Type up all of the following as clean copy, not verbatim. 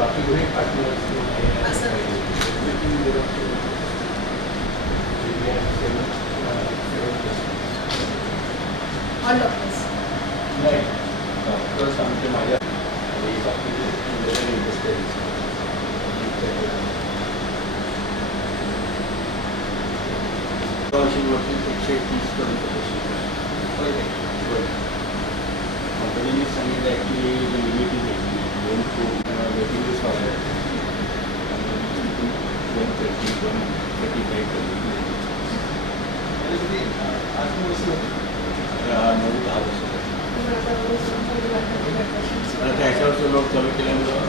बाकी कोणी partner doctors आमचे माझ्या आणि बाकी इंटरेस्टेड कंपनीने सांगितलं ॲक्च्युली लिमिट इज 1 to 135 ह्याच्यावरचं लोक चालू केल्यामुळं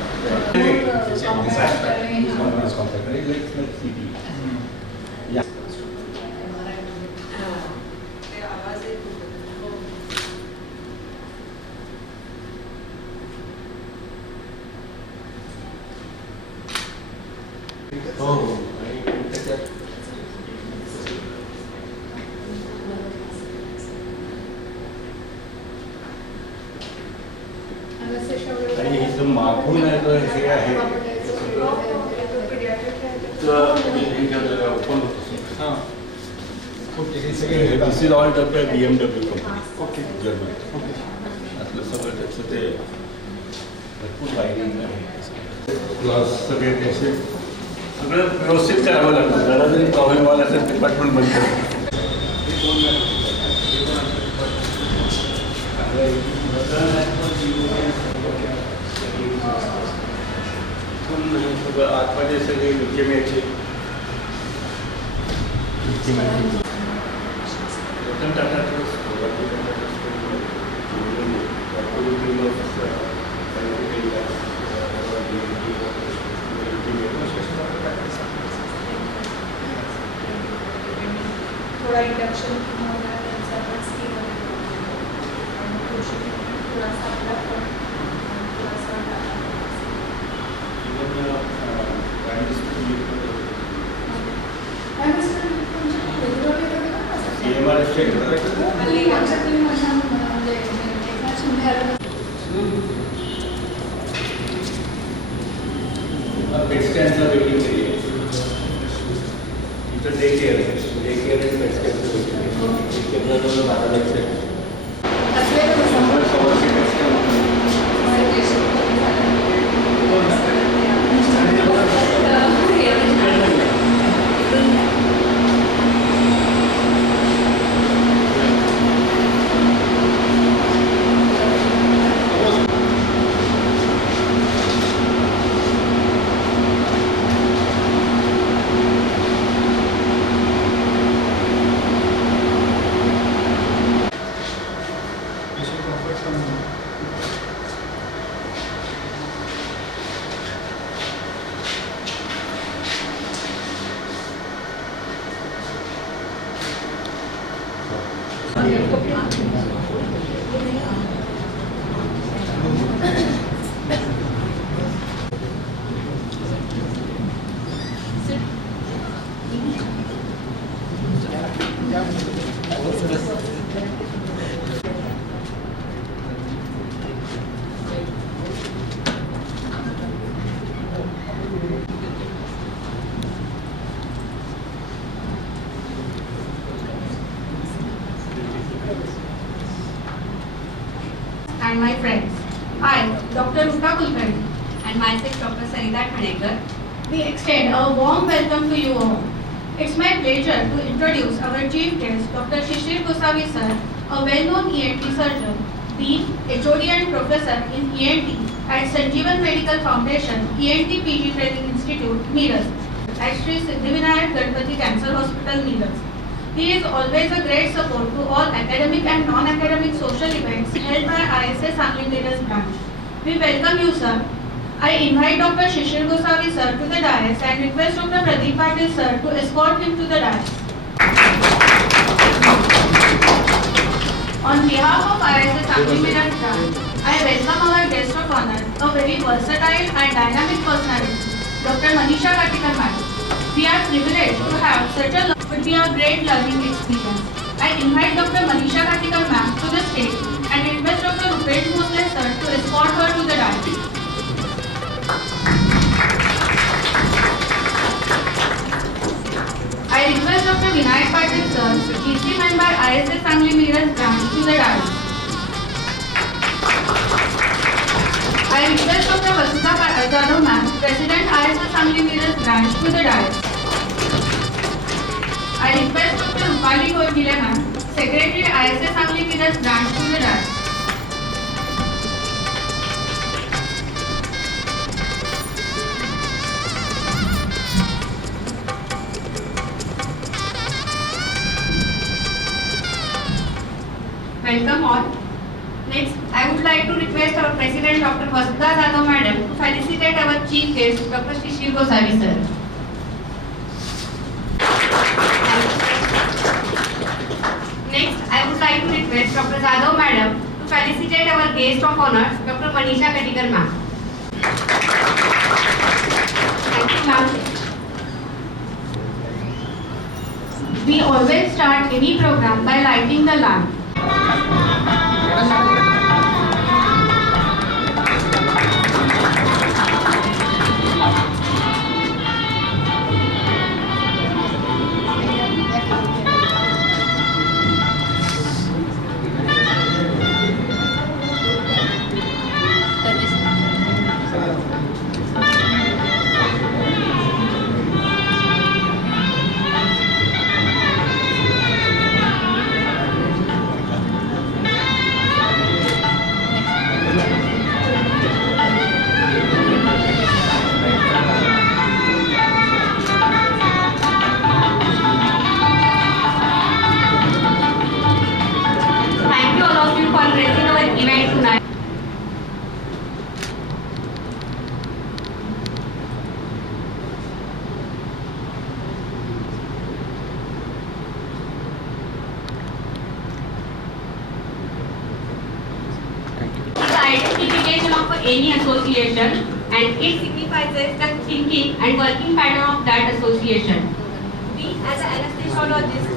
हो आणि हे जो मागून हे आहे ओपन होतं this is all dub by BMW company German आपलं सगळं त्याचं ते भरपूर वायरिंग आहे प्लस सगळे त्याचे सगळं व्यवस्थित करावं लागतं जरा जरी प्रॉब्लेम आला तर डिपार्टमेंट बंद करतो आतमध्ये सगळे लिकेमियाचे रतन टाटा थोड़ा induction best cancer waiting area इथं डे केअर आणि बेस्ट कॅन्सर वेटिंग एरिया 12 लक्ष and my friends. I, Dr. Rupa Kulkarni, and myself, Dr. Sanita Khanekar, we extend a warm welcome to you all. It's my pleasure to introduce our chief guest, Dr. Shishir Gosavi sir, a well-known ENT surgeon, Dean, HOD and Professor in ENT at Sanjeevan Medical Foundation, ENT PG Training Institute, Miraj, at Sri Siddhivinayak Ganpati Cancer Hospital, Miraj. He is always a great support to all academic and non-academic social events held by ISS Sangli Leaders Branch. We welcome you, sir. I invite Dr. Shishir Gosavi, sir, to the dais and request Dr. Pradeep Patil, sir, to escort him to the dais. On behalf of ISS Sangli Leaders Branch, I welcome our guest of honor, a very versatile and dynamic personality, Dr. Manisha Katikar Madam. We are privileged to have such a great learning experience. I invite Dr. Manisha Katikar ma'am to the stage and request Dr. Rupesh Bhosle sir to escort her to the dais. I request Dr. Vinayak Patil sir, GC member ISS Sangli Miraj branch to the dais. I request Dr. Vasudha Jadhav ma'am, President ISS Sangli Miraj branch to the dais. I request Dr. Rupali Gorgile ma'am, Secretary ISS Sangli Miraj branch to the dais. Welcome all. Next, I would like to request our President Dr. Vasudha Jadhav Madam to felicitate our Chief Guest Dr. Shishir Gosavi sir. Next, I would like to request Dr. Jadhav Madam to felicitate our guest of honor Dr. Manisha Katikar ma'am. Thank you ma'am. We always start any program by lighting the lamp. Identification of any association and it signifies the thinking and working pattern of that association. We as an anesthesiologist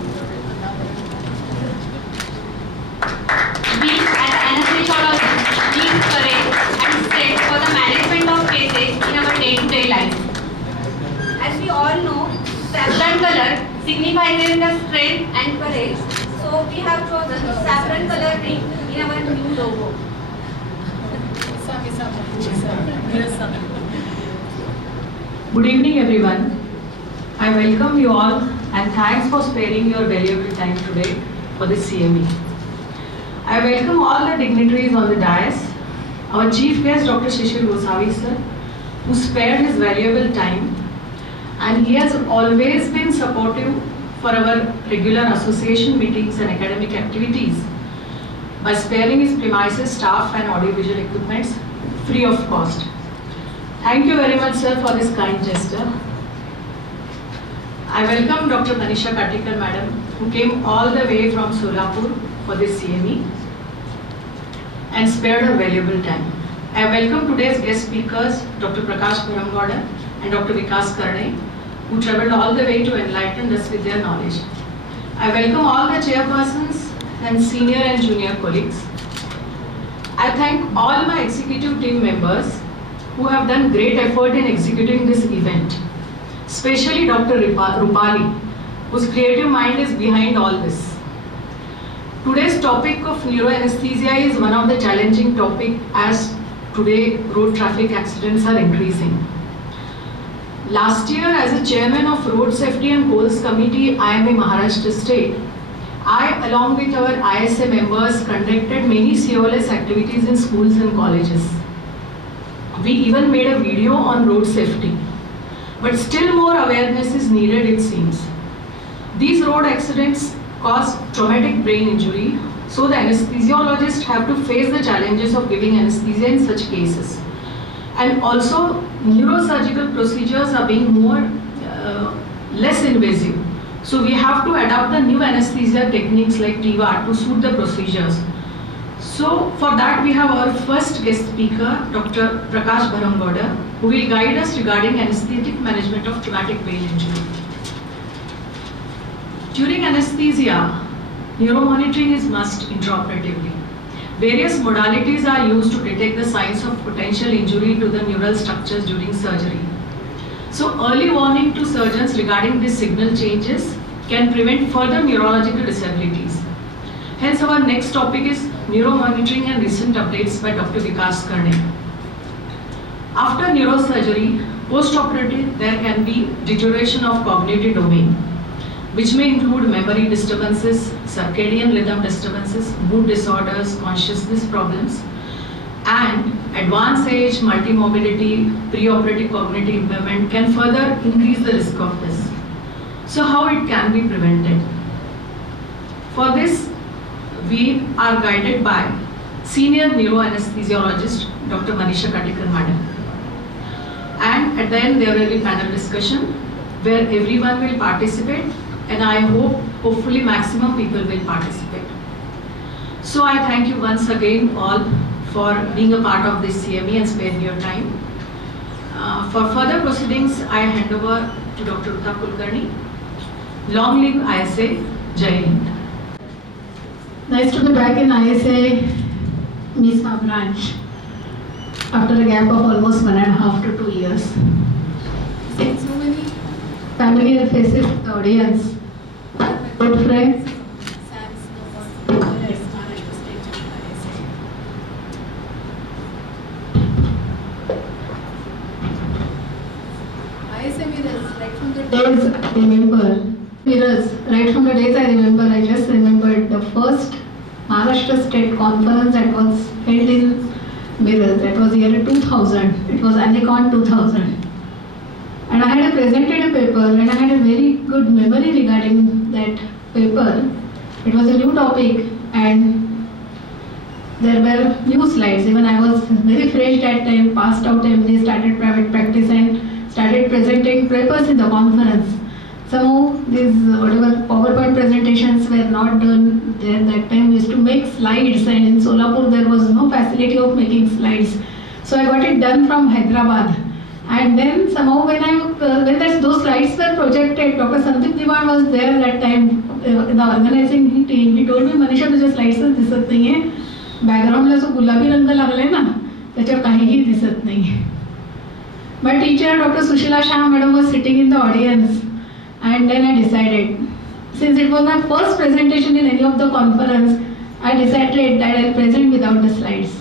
use courage and strength for the management of cases in our day-to-day life. As we all know, saffron color signifies the strength and courage, so we have chosen saffron color ring in our new logo. Good evening everyone. I welcome you all and thanks for sparing your valuable time today for this CME. I welcome all the dignitaries on the dais, our chief guest Dr. Shishir Gosavi sir, who spared his valuable time and he has always been supportive for our regular association meetings and academic activities by sparing his premises, staff and audiovisual equipments free of cost. Thank you very much sir for this kind gesture. I welcome Dr. Manisha Katikar Madam who came all the way from Solapur for this CME and spared her valuable time. I welcome today's guest speakers Dr. Prakash Paramgowda and Dr. Vikas Karne who travelled all the way to enlighten us with their knowledge. I welcome all the chairpersons and senior and junior colleagues. I thank all my executive team members who have done great effort in executing this event, especially Dr. Rupali, whose creative mind is behind all this. Today's topic of neuroanesthesia is one of the challenging topics as today road traffic accidents are increasing. Last year, as a chairman of Road Safety and Coals Committee, IMA Maharashtra State, I, along with our ISA members, conducted many COLS activities in schools and colleges. We even made a video on road safety. But still more awareness is needed, it seems. These road accidents cause traumatic brain injury, So the anesthesiologists have to face the challenges of giving anesthesia in such cases. And also neurosurgical procedures are being more less invasive. So we have to adapt the new anesthesia techniques like TIVA to suit the procedures. So for that we have our first guest speaker, Dr. Prakash Bharamgoda, who will guide us regarding anesthetic management of traumatic brain injury. During anesthesia, neuromonitoring is must intraoperatively. Various modalities are used to detect the signs of potential injury to the neural structures during surgery. So early warning to surgeons regarding these signal changes can prevent further neurological disabilities. Hence our next topic is neuromonitoring and recent updates by Dr. Vikas Karne. After neurosurgery, post-operative there can be deterioration of cognitive domain, which may include memory disturbances, circadian rhythm disturbances, mood disorders, consciousness problems, and advanced age, multimorbidity, preoperative cognitive impairment can further increase the risk of this. So how it can be prevented? For this, we are guided by senior neuroanesthesiologist, Dr. Manisha Katikar Madam. And at the end there will be panel discussion where everyone will participate, and I hope hopefully maximum people will participate. So I thank you once again all for being a part of this CME and sparing your time. For further proceedings, I hand over to Dr. Uta Kulkarni. Long live ISA, Jai Hind. Nice to be back in ISA MISA branch after a gap of almost 1.5 to 2 years. Seen so many familiar faces with the audience, good friends. Days I remember, Miraj, right from the days I remember, I just remembered the first Maharashtra State Conference that was held in Miraj. That was year 2000. It was Anicon 2000. And I had presented a paper and I had a very good memory regarding that paper. It was a new topic and there were new slides. Even I was very fresh that time, passed out MD, started private practice and started presenting papers in the conference. Somehow these whatever PowerPoint presentations were not done there that time. We used to make slides, and in Solapur there was no facility of making slides. So I got it done from Hyderabad. And then somehow when those slides were projected, Dr. Sandeep Diwan was there that time, the organizing team. He told me, Manisha, तुझे slides दिसत नाहीये. Backgroundला जो गुलाबी रंग लागलाय ना, त्याच्यावर काहीही दिसत नाही. My teacher, Dr. Sushila Shah Madam, was sitting in the audience, and then I decided, since it was my first presentation in any of the conference, I decided that I'll present without the slides.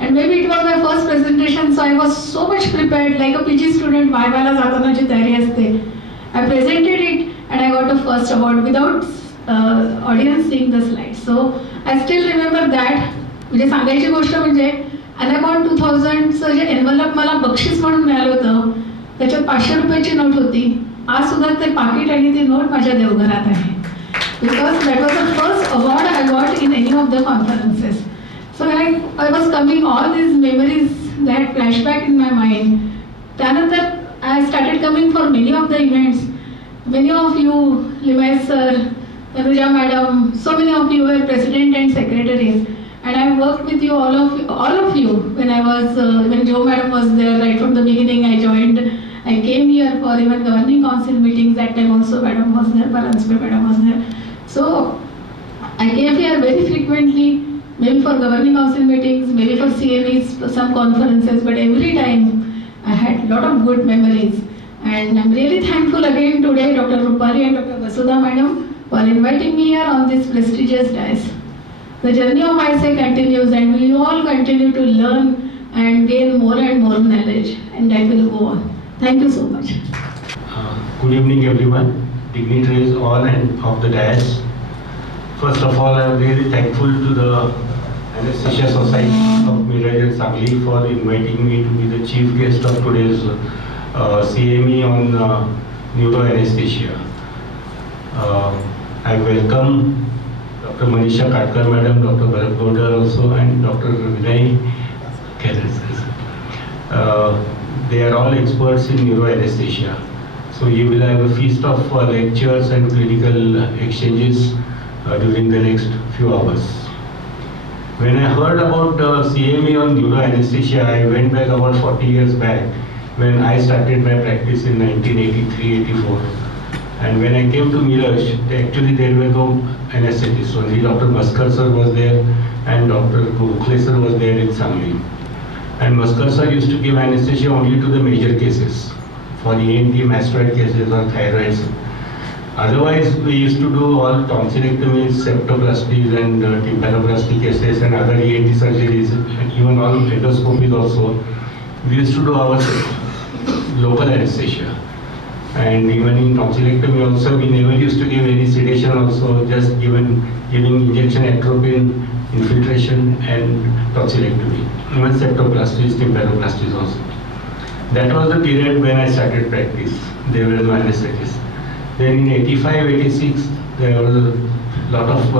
And maybe it was my first presentation, so I was so much prepared, like a PG student, vivaला जातानाची तयारी असते. I presented it, and I got the first award without audience seeing the slides. So I still remember that. म्हणजे सांगायची गोष्ट म्हणजे Anicon 2000चं जे envelope मला बक्षीस म्हणून मिळालं होतं, त्याच्यात 500 रुपयाची नोट होती. आज सुद्धा ते पाकिट आणि ती नोट माझ्या देवघरात आहे. Because that was the first award I got in any of the conferences. So when I was coming, all these memories that flashback in my mind. त्यानंतर I started coming for many of the events. Many of you, Limay sir, Tanuja madam, so many of you were president and secretaries. And I worked with you, all of you, when Joe madam was there right from the beginning. I came here for even governing council meetings. That time also madam was there, Paranspe madam was there. So I came here very frequently, maybe for governing council meetings, maybe for CMEs, for some conferences, but every time I had a lot of good memories. And I'm really thankful again today, Dr. Rupali and Dr. Vasudha madam, for inviting me here on this prestigious dais. The journey of ISA continues, and we all continue to learn and gain more and more knowledge, and that will go on. Thank you so much. Good evening, everyone, dignitaries all and of the dais. First of all, I am really thankful to the Anesthesia Society of Miraj-Sangli for inviting me to be the chief guest of today's CME on neuroanesthesia. I welcome the Dr. Manisha Katkar madam, Dr. Bharat Gowda also, and Dr. Vinay Keras. They are all experts in neuroanesthesia. So you will have a feast of lectures and clinical exchanges during the next few hours. When I heard about CME on neuroanesthesia, I went back about 40 years back when I started my practice in 1983-84. And when I came to Miraj, actually there were no anesthetists. Only Dr. Maskar sir was there and Dr. Gokhale sir was there in Sangli. And Maskar sir used to give anesthesia only to the major cases, for ENT mastoid cases or thyroids. Otherwise, we used to do all tonsillectomies, septoplasties and tympanoplasty cases and other ENT surgeries, and even all endoscopies also. We used to do our local anesthesia. And even in tonsillectomy also, we never used to give any sedation also, just giving injection atropine, infiltration and tonsillectomy. Even septoplasties, tympanoplasties also. That was the period when I started practice. There were no anesthetists. Then in 85, 86, there was a lot of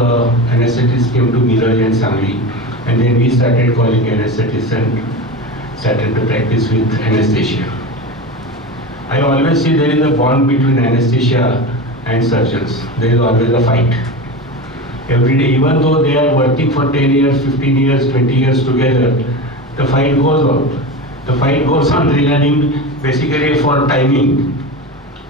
anesthetists came to Miraj and Sangli. And then we started calling anesthetists and started the practice with anesthesia. I always see there is a bond between anesthesia and surgeons. There is always a fight. Every day, even though they are working for 10 years, 15 years, 20 years together, the fight goes on. The fight goes on regarding basically for timing.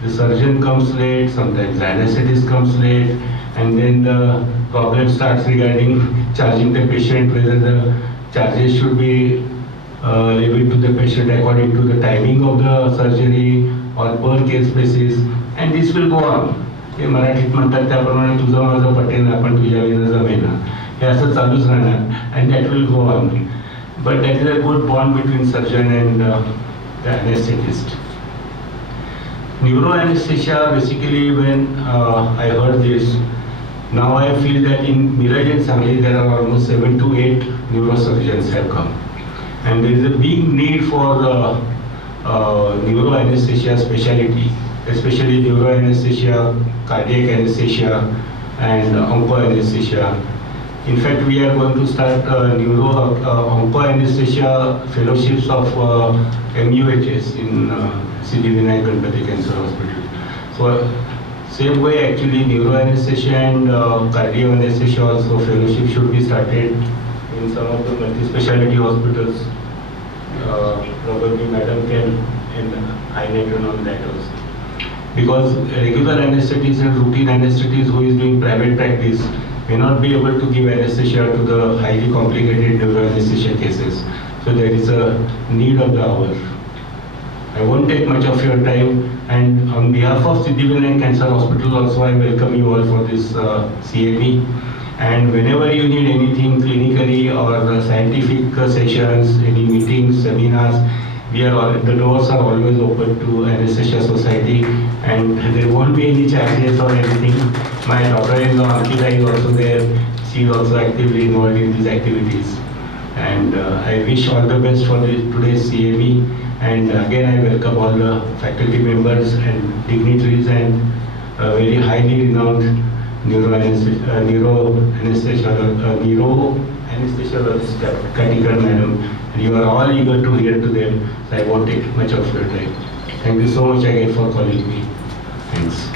The surgeon comes late, sometimes the anesthetist comes late, and then the problem starts regarding charging the patient, whether the charges should be levied to the patient according to the timing of the surgery or per case basis, and this will go on. हे मराठीत म्हणतात त्याप्रमाणे तुझं माझं पटेल आपण तुझ्या विना जमेना हे असं चालूच राहणार and that will go on. But that is a good bond between surgeon and the anesthetist. Neuroanesthesia, basically when I heard this, now I feel that in Miraj and Sangli there are almost 7 to 8 neurosurgeons have come. And there is a big need for neuroanesthesia specialty, especially neuroanesthesia, cardiac anesthesia and oncoanesthesia. In fact, we are going to start oncoanesthesia fellowships of MUHS in C.D. Vinayak Ganpati Cancer Hospital. So same way actually neuroanesthesia and cardioanesthesia also fellowship should be started in some of the multi-speciality hospitals. Probably Madam can highlight on that also. Because regular anesthetists and routine anesthetists who is doing private practice may not be able to give anesthesia to the highly complicated neuroanesthesia cases. So there is a need of the hour. I won't take much of your time, and on behalf of C.D. Vinayak Cancer Hospital also I welcome you all for this CME. And whenever you need anything clinically or scientific sessions, any meetings, seminars, the doors are always open to Anesthesia Society, and there won't be any charges or anything. My daughter-in-law Ankita is also there. She is also actively involved in these activities. And I wish all the best for today's CME. And again, I welcome all the faculty members and dignitaries and very highly renowned neuroanesthesiologist Katkar madam. And you are all eager to hear to them, so I won't take much of your time. Thank you so much again for calling me. Thanks.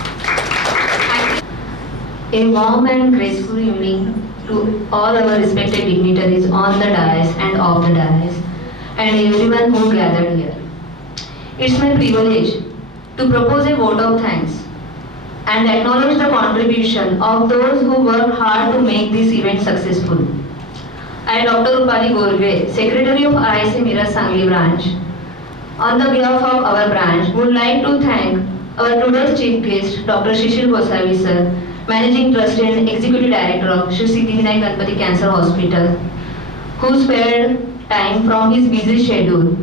A warm and graceful evening to all our respected dignitaries on the dais and off the dais, and everyone who gathered here. It's my privilege to propose a vote of thanks and acknowledge the contribution of those who worked hard to make this event successful. I, Dr. Rupali Gorge, Secretary of IIC Miraj-Sangli branch, on the behalf of our branch, would like to thank our today's chief guest, Dr. Shishir Gosavi sir, Managing Trustee and Executive Director of Shri C.D. Vinayak Ganpati Cancer Hospital, who spared time from his busy schedule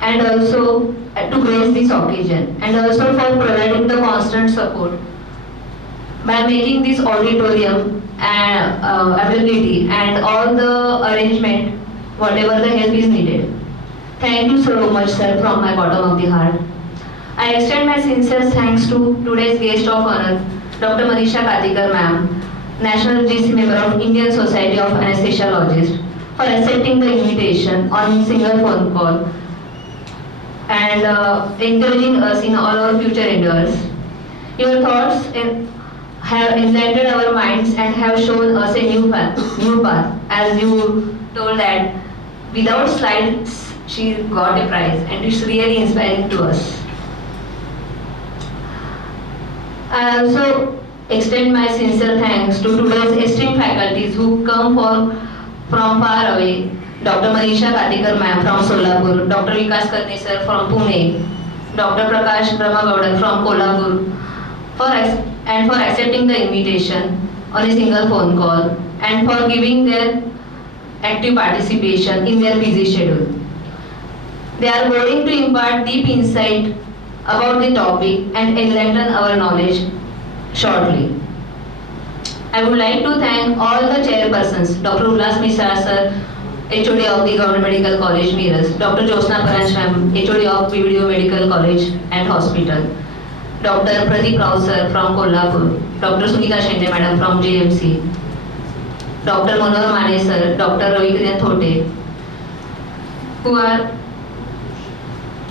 and also to grace this occasion, and also for providing the constant support by making this auditorium availability and all the arrangement, whatever the help is needed. Thank you so much, sir, from my bottom of the heart. I extend my sincere thanks to today's guest of honor, Dr. Manisha Katkar ma'am, National GC member of Indian Society of Anesthesiologists, for accepting the invitation on single phone call and encouraging us in all our future endeavors. Your thoughts have enlightened our minds and have shown us a new path. As you told that without slides she got a prize, and it's really inspiring to us. I also extend my sincere thanks to today's esteemed faculties who come from far away. Dr. Miraj-Sangli ma'am from Solapur, Dr. Vikas Karne sir from Pune, Dr. Prakash Brahmagowda from Kolhapur, for accepting the invitation on a single phone call and for giving their active participation in their busy schedule. They are going to impart deep insight about the topic and enlighten our knowledge shortly. I would like to thank all the chairpersons, Dr. Ullas Mishra sir, HOD of the Government Medical College, Miraj, Dr. Josna Paranj ma'am, HOD of BVDO Medical College and Hospital, Dr. Pradeep Rao sir from Kolhapur, Dr. Sunita Shende madam from JMC, Dr. Manohar Mane sir, Dr. Ravikriyan Thote, who are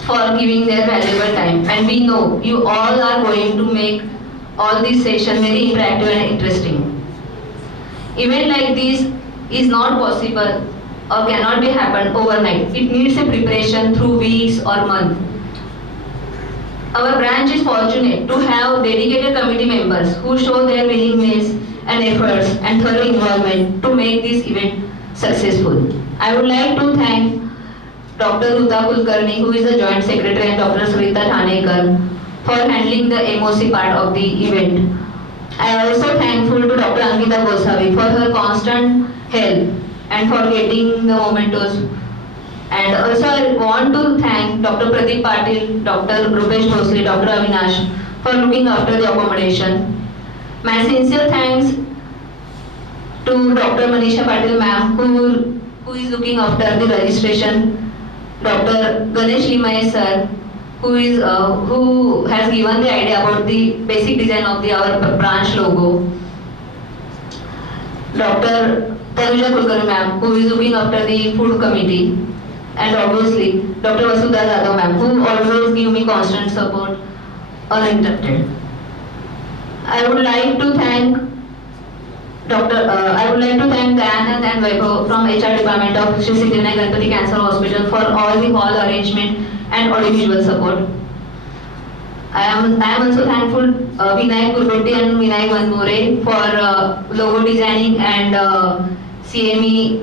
for giving their valuable time. And we know you all are going to make all this session very interactive and interesting. Event like this is not possible or cannot be happen overnight. It needs a preparation through weeks or months. Our branch is fortunate to have dedicated committee members who show their willingness and efforts and thorough involvement to make this event successful. I would like to thank Dr. Ruta Kulkarni, who is the Joint Secretary, and Dr. Sarita Thanekar for handling the MOC part of the event. I am also thankful to Dr. Ankita Gosavi for her constant help and for getting the mementos. And also I want to thank Dr. Pradeep Patil, Dr. Rupesh Bhosle, Dr. Avinash for looking after the accommodation. My sincere thanks to Dr. Manisha Patil ma'am, who is looking after the registration, Dr. Ganesh Limaye sir, who has given the idea about the basic design of our branch logo, Dr. Tanuja Kulkarni ma'am, who is looking after the food committee, and obviously Dr. Vasudha Jadhav ma'am, who always give me constant support uninterrupted. I would like to thank Dayanand and Vaibhav from HR department of Shri Siddhivinayak Ganpati Cancer Hospital for all the hall arrangement and audiovisual support. I am also thankful Vinayak Gurbetti and Vinayak Vanmore for logo designing and CME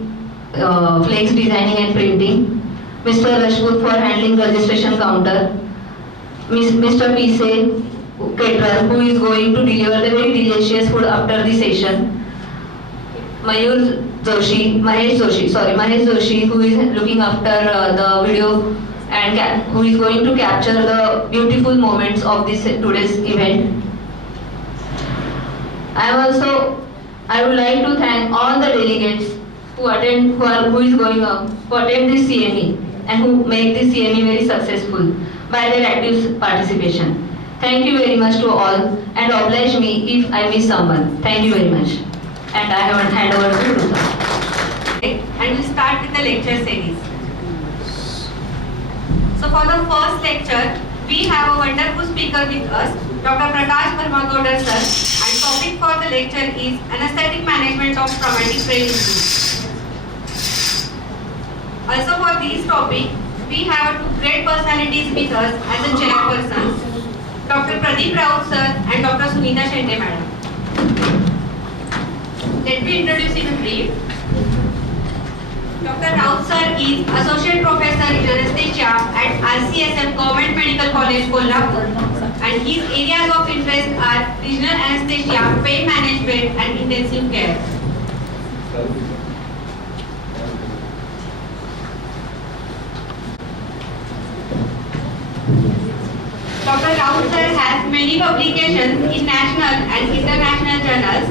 flex designing and printing. Mr. Rashput for handling registration counter. Mr. Pise caterer, who is going to deliver the very delicious food after the session. Mahesh Joshi, who is looking after the video and who is going to capture the beautiful moments of this today's event. I would like to thank all the delegates who attend this CME and who make this CME very successful by their active participation. Thank you very much to all, and oblige me if I miss someone. Thank you very much. And I have hand over to Ruta. And we'll start with the lecture series. So for the first lecture, we have a wonderful speaker with us, Dr. Prakash Brahmagowda sir, and topic for the lecture is anesthetic management of traumatic brain injury. Also for this topic, we have two great personalities with us as a chairpersons, Dr. Pradeep Rao sir and Dr. Sunita Shende madam. Let me introduce in brief. Dr. Rao sir is Associate Professor in Anesthesia at RCSM Government Medical College, Kolhapur, and his areas of interest are regional anesthesia, pain management and intensive care. Dr. Rao sir has many publications in national and international journals,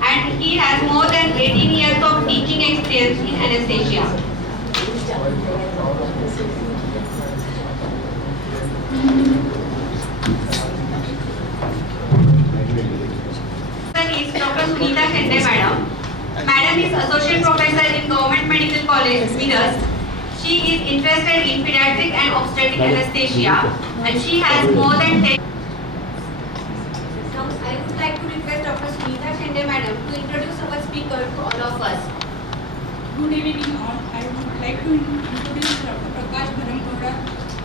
and he has more than 18 years of teaching experience in anesthesia. Is Dr. Sunita Shende husband is associate professor in Government Medical College, Miraj. She is interested in pediatric and obstetric anesthesia, and she has more than 10. Now, I would like to request Dr. Miraj-Sangli Madam to introduce our speaker to all of us. Good evening all. I would like to introduce Dr. Prakash Bharamgowda,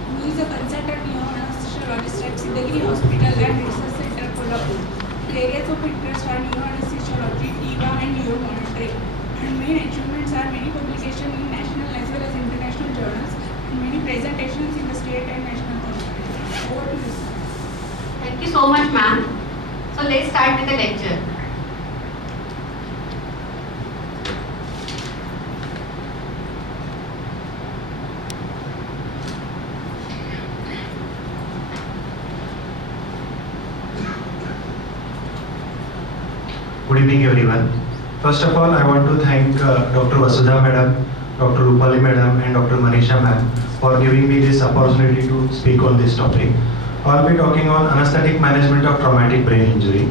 who is a consultant neuroanesthesiologist at Siddhagiri Hospital and Research Center, Kolhapur. The areas of interest are neuroanesthesiology, TIVA and neuromonitoring. And main achievements are many publications in national as well as international journals and many presentations in the state and national conferences. Over to you, sir. Thank you so much, ma'am. So let's start with the lecture. Good evening everyone. First of all, I want to thank Dr. Vasudha Madam, Dr. Rupali Madam and Dr. Manisha Ma'am for giving me this opportunity to speak on this topic. I will be talking on anesthetic management of traumatic brain injury.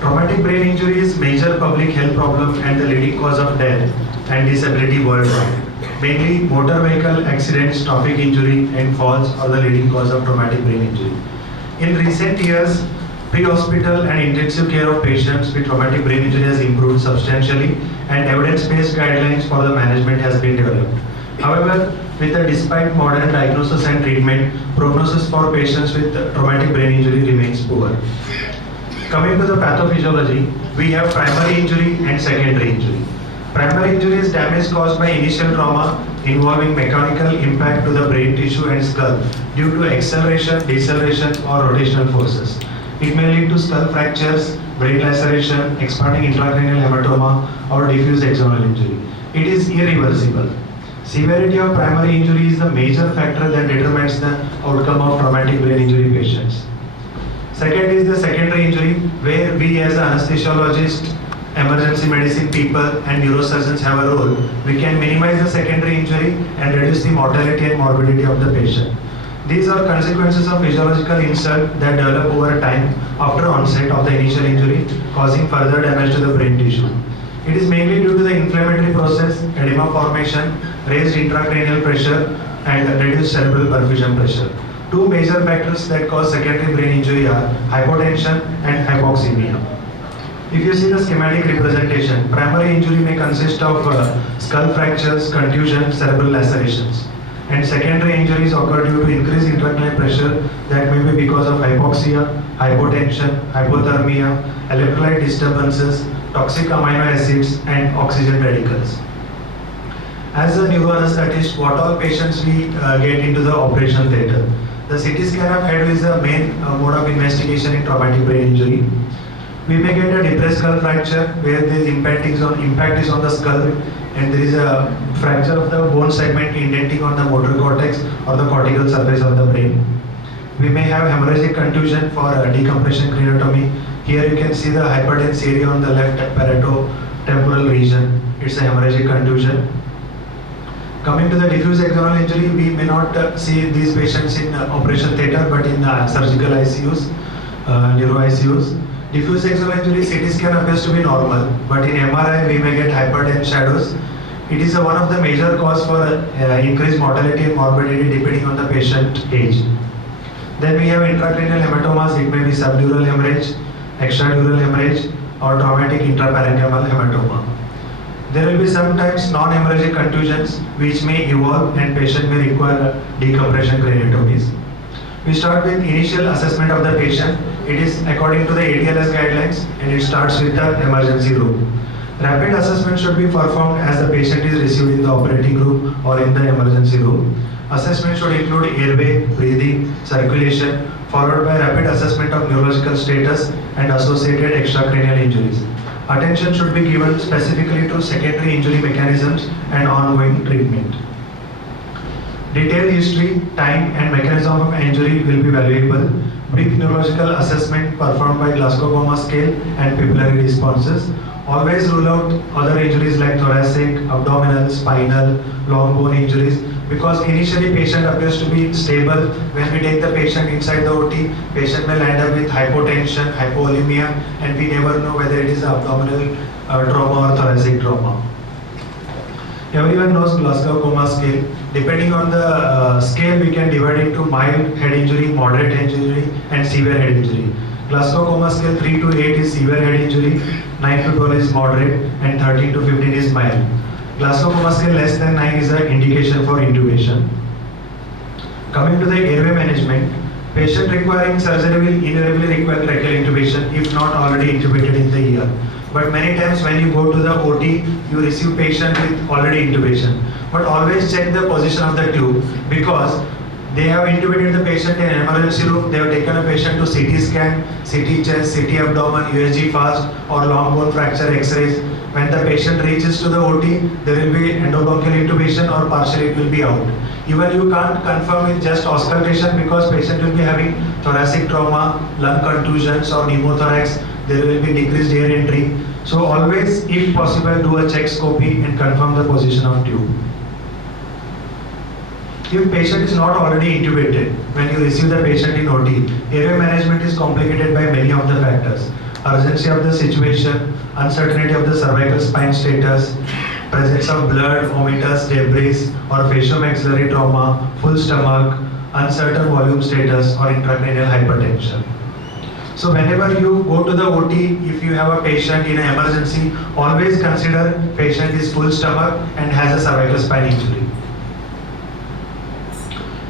Traumatic brain injury is major public health problem and the leading cause of death and disability worldwide. Mainly motor vehicle accidents, traffic injury and falls are the leading cause of traumatic brain injury. In recent years, pre-hospital and intensive care of patients with traumatic brain injury has improved substantially and evidence-based guidelines for the management has been developed. However, despite modern diagnosis and treatment, prognosis for patients with traumatic brain injury remains poor. Coming to the pathophysiology, we have primary injury and secondary injury. Primary injury is damage caused by initial trauma involving mechanical impact to the brain tissue and skull due to acceleration, deceleration or rotational forces. It may lead to skull fractures, brain laceration, expanding intracranial hematoma, or diffuse axonal injury. It is irreversible. Severity of primary injury is the major factor that determines the outcome of traumatic brain injury patients. Second is the secondary injury, where we as anesthesiologists, emergency medicine people and neurosurgeons have a role. We can minimize the secondary injury and reduce the mortality and morbidity of the patient. These are consequences of physiological insult that develop over time after onset of the initial injury, causing further damage to the brain tissue. It is mainly due to the inflammatory process, edema formation, raised intracranial pressure, and reduced cerebral perfusion pressure. Two major factors that cause secondary brain injury are hypotension and hypoxemia. If you see the schematic representation, primary injury may consist of skull fractures, contusion, cerebral lacerations. And secondary injuries occur due to increased intracranial pressure that may be because of hypoxia, hypotension, hypothermia, electrolyte disturbances, toxic amino acids and oxygen radicals. As a neuroanesthetist, what all patients we get into the operation theatre? The CT scan of head is the main mode of investigation in traumatic brain injury. We may get a depressed skull fracture where the impact is on the skull and there is a fracture of the bone segment indenting on the motor cortex or the cortical surface of the brain. We may have hemorrhagic contusion for decompression craniotomy. Here you can see the hyperdense area on the left parieto-temporal region. It's a hemorrhagic contusion. Coming to the diffuse axonal injury, we may not see these patients in operation theatre but in surgical ICUs, neuro ICUs. Diffuse axonal injury CT scan appears to be normal, but in MRI we may get hyperdense shadows. It is one of the major cause for increased mortality and morbidity depending on the patient age. Then we have intracranial hematomas. It may be subdural hemorrhage, extradural hemorrhage, or traumatic intraparenchymal hematoma. There will be sometimes non-hemorrhagic contusions which may evolve and patient may require decompression craniotomies. We start with initial assessment of the patient. It is according to the ADLS guidelines and it starts with the emergency room. Rapid assessment should be performed as the patient is received in the operating room or in the emergency room. Assessment should include airway, breathing, circulation, followed by rapid assessment of neurological status and associated extracranial injuries. Attention should be given specifically to secondary injury mechanisms and ongoing treatment. Detailed history, time and mechanism of injury will be valuable. Brief neurological assessment performed by Glasgow Coma scale and pupillary responses. Always rule out other injuries like thoracic, abdominal, spinal, long bone injuries because initially patient appears to be stable. When we take the patient inside the OT, patient will end up with hypotension, hypovolemia and we never know whether it is abdominal trauma or thoracic trauma. Everyone knows Glasgow Coma scale. Depending on the scale, we can divide into mild head injury, moderate head injury, and severe head injury. Glasgow Coma scale 3 to 8 is severe head injury, 9 to 12 is moderate, and 13 to 15 is mild. Glasgow Coma scale less than 9 is an indication for intubation. Coming to the airway management, patient requiring surgery will invariably require tracheal intubation if not already intubated in the ear. But many times when you go to the OT, you receive patient with already intubation. But always check the position of the tube, because they have intubated the patient in an emergency room, they have taken a patient to CT scan, CT chest, CT abdomen, USG fast or long bone fracture x-rays. When the patient reaches to the OT, there will be endobronchial intubation or partially it will be out. Even you can't confirm with just auscultation, because patient will be having thoracic trauma, lung contusions or pneumothorax. There will be decreased air entry. So always, if possible, do a check scopy and confirm the position of tube. If patient is not already intubated, when you receive the patient in OT, airway management is complicated by many of the factors. Urgency of the situation, uncertainty of the cervical spine status, presence of blood, vomitus, debris, or facial-maxillary trauma, full stomach, uncertain volume status, or intracranial hypertension. So whenever you go to the OT, if you have a patient in an emergency, always consider patient is full stomach and has a cervical spine injury.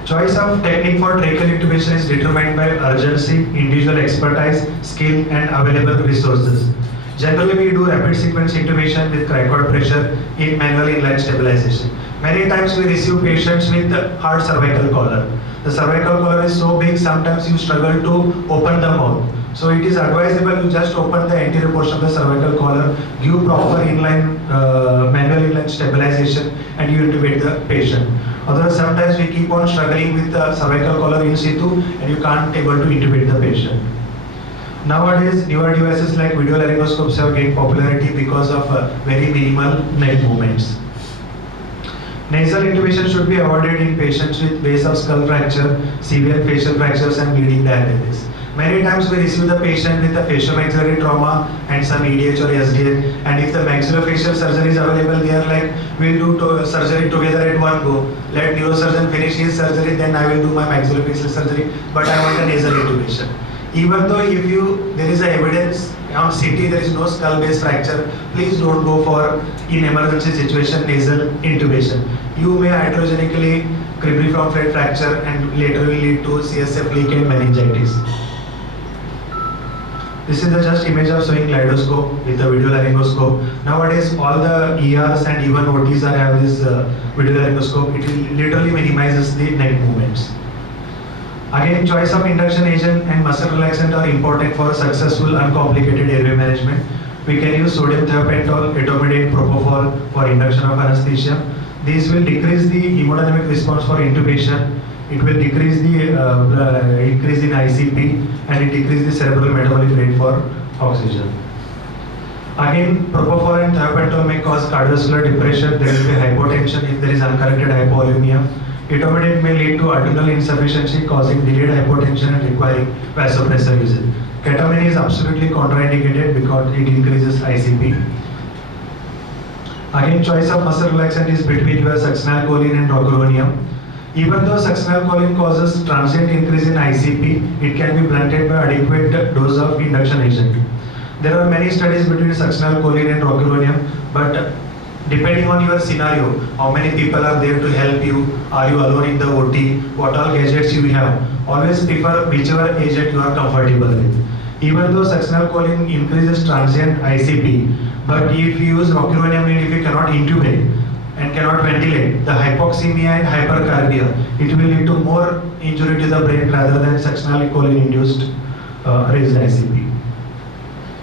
Choice of technique for tracheal intubation is determined by urgency, individual expertise, skill, and available resources. Generally, we do rapid sequence intubation with cricoid pressure in manual inline stabilization. Many times we receive patients with hard cervical collar. The cervical collar is so big, sometimes you struggle to open the mouth. So it is advisable you just open the anterior portion of the cervical collar, give proper inline, manual inline stabilization, and you intubate the patient. Otherwise, sometimes we keep on struggling with the cervical collar in situ and you can't able to intubate the patient. Nowadays, newer devices like video laryngoscopes have gained popularity because of very minimal neck movements. Nasal intubation should be avoided in patients with base of skull fracture, severe facial fractures, and bleeding diabetes. Many times we receive the patient with a facial-maxillary trauma and some EDH or SDH, and if the maxillofacial surgery is available, they are like, we'll do surgery together at one go. Let neurosurgeon finish his surgery, then I will do my maxillofacial surgery, but I want a nasal intubation. Even though if there is a evidence on CT there is no skull-base fracture, please don't go for, in emergency situation, nasal intubation. You may iatrogenically cribriform flat fracture and later will lead to CSF leak and meningitis. This is the just image of showing kaleidoscope with a video laryngoscope. Nowadays, all the ERs and even OTs have this video laryngoscope. It literally minimizes the neck movements. Again, choice of induction agent and muscle relaxant are important for successful uncomplicated airway management. We can use sodium thiopentol, etomidate, propofol for induction of anesthesia. These will decrease the hemodynamic response for intubation. It will decrease the increase in ICP and it decrease the cerebral metabolic rate for oxygen. Again, propofol and thiopentol may cause cardiovascular depression. There will be hypotension if there is uncorrected hypovolemia. Etomidate may lead to adrenal insufficiency, causing delayed hypotension and requiring vasopressor usage. Ketamine is absolutely contraindicated because it increases ICP. Again, choice of muscle relaxant is between your succinylcholine and rocuronium. Even though succinylcholine causes transient increase in ICP, it can be blunted by adequate dose of induction agent. There are many studies between succinylcholine and rocuronium, but depending on your scenario, how many people are there to help you, are you alone in the OT, what all gadgets you have, always prefer whichever agent you are comfortable with. Even though succinylcholine increases transient ICP, but if you use rocuronium and if you cannot intubate and cannot ventilate, the hypoxemia and hypercarbia, it will lead to more injury to the brain rather than succinylcholine induced raised ICP.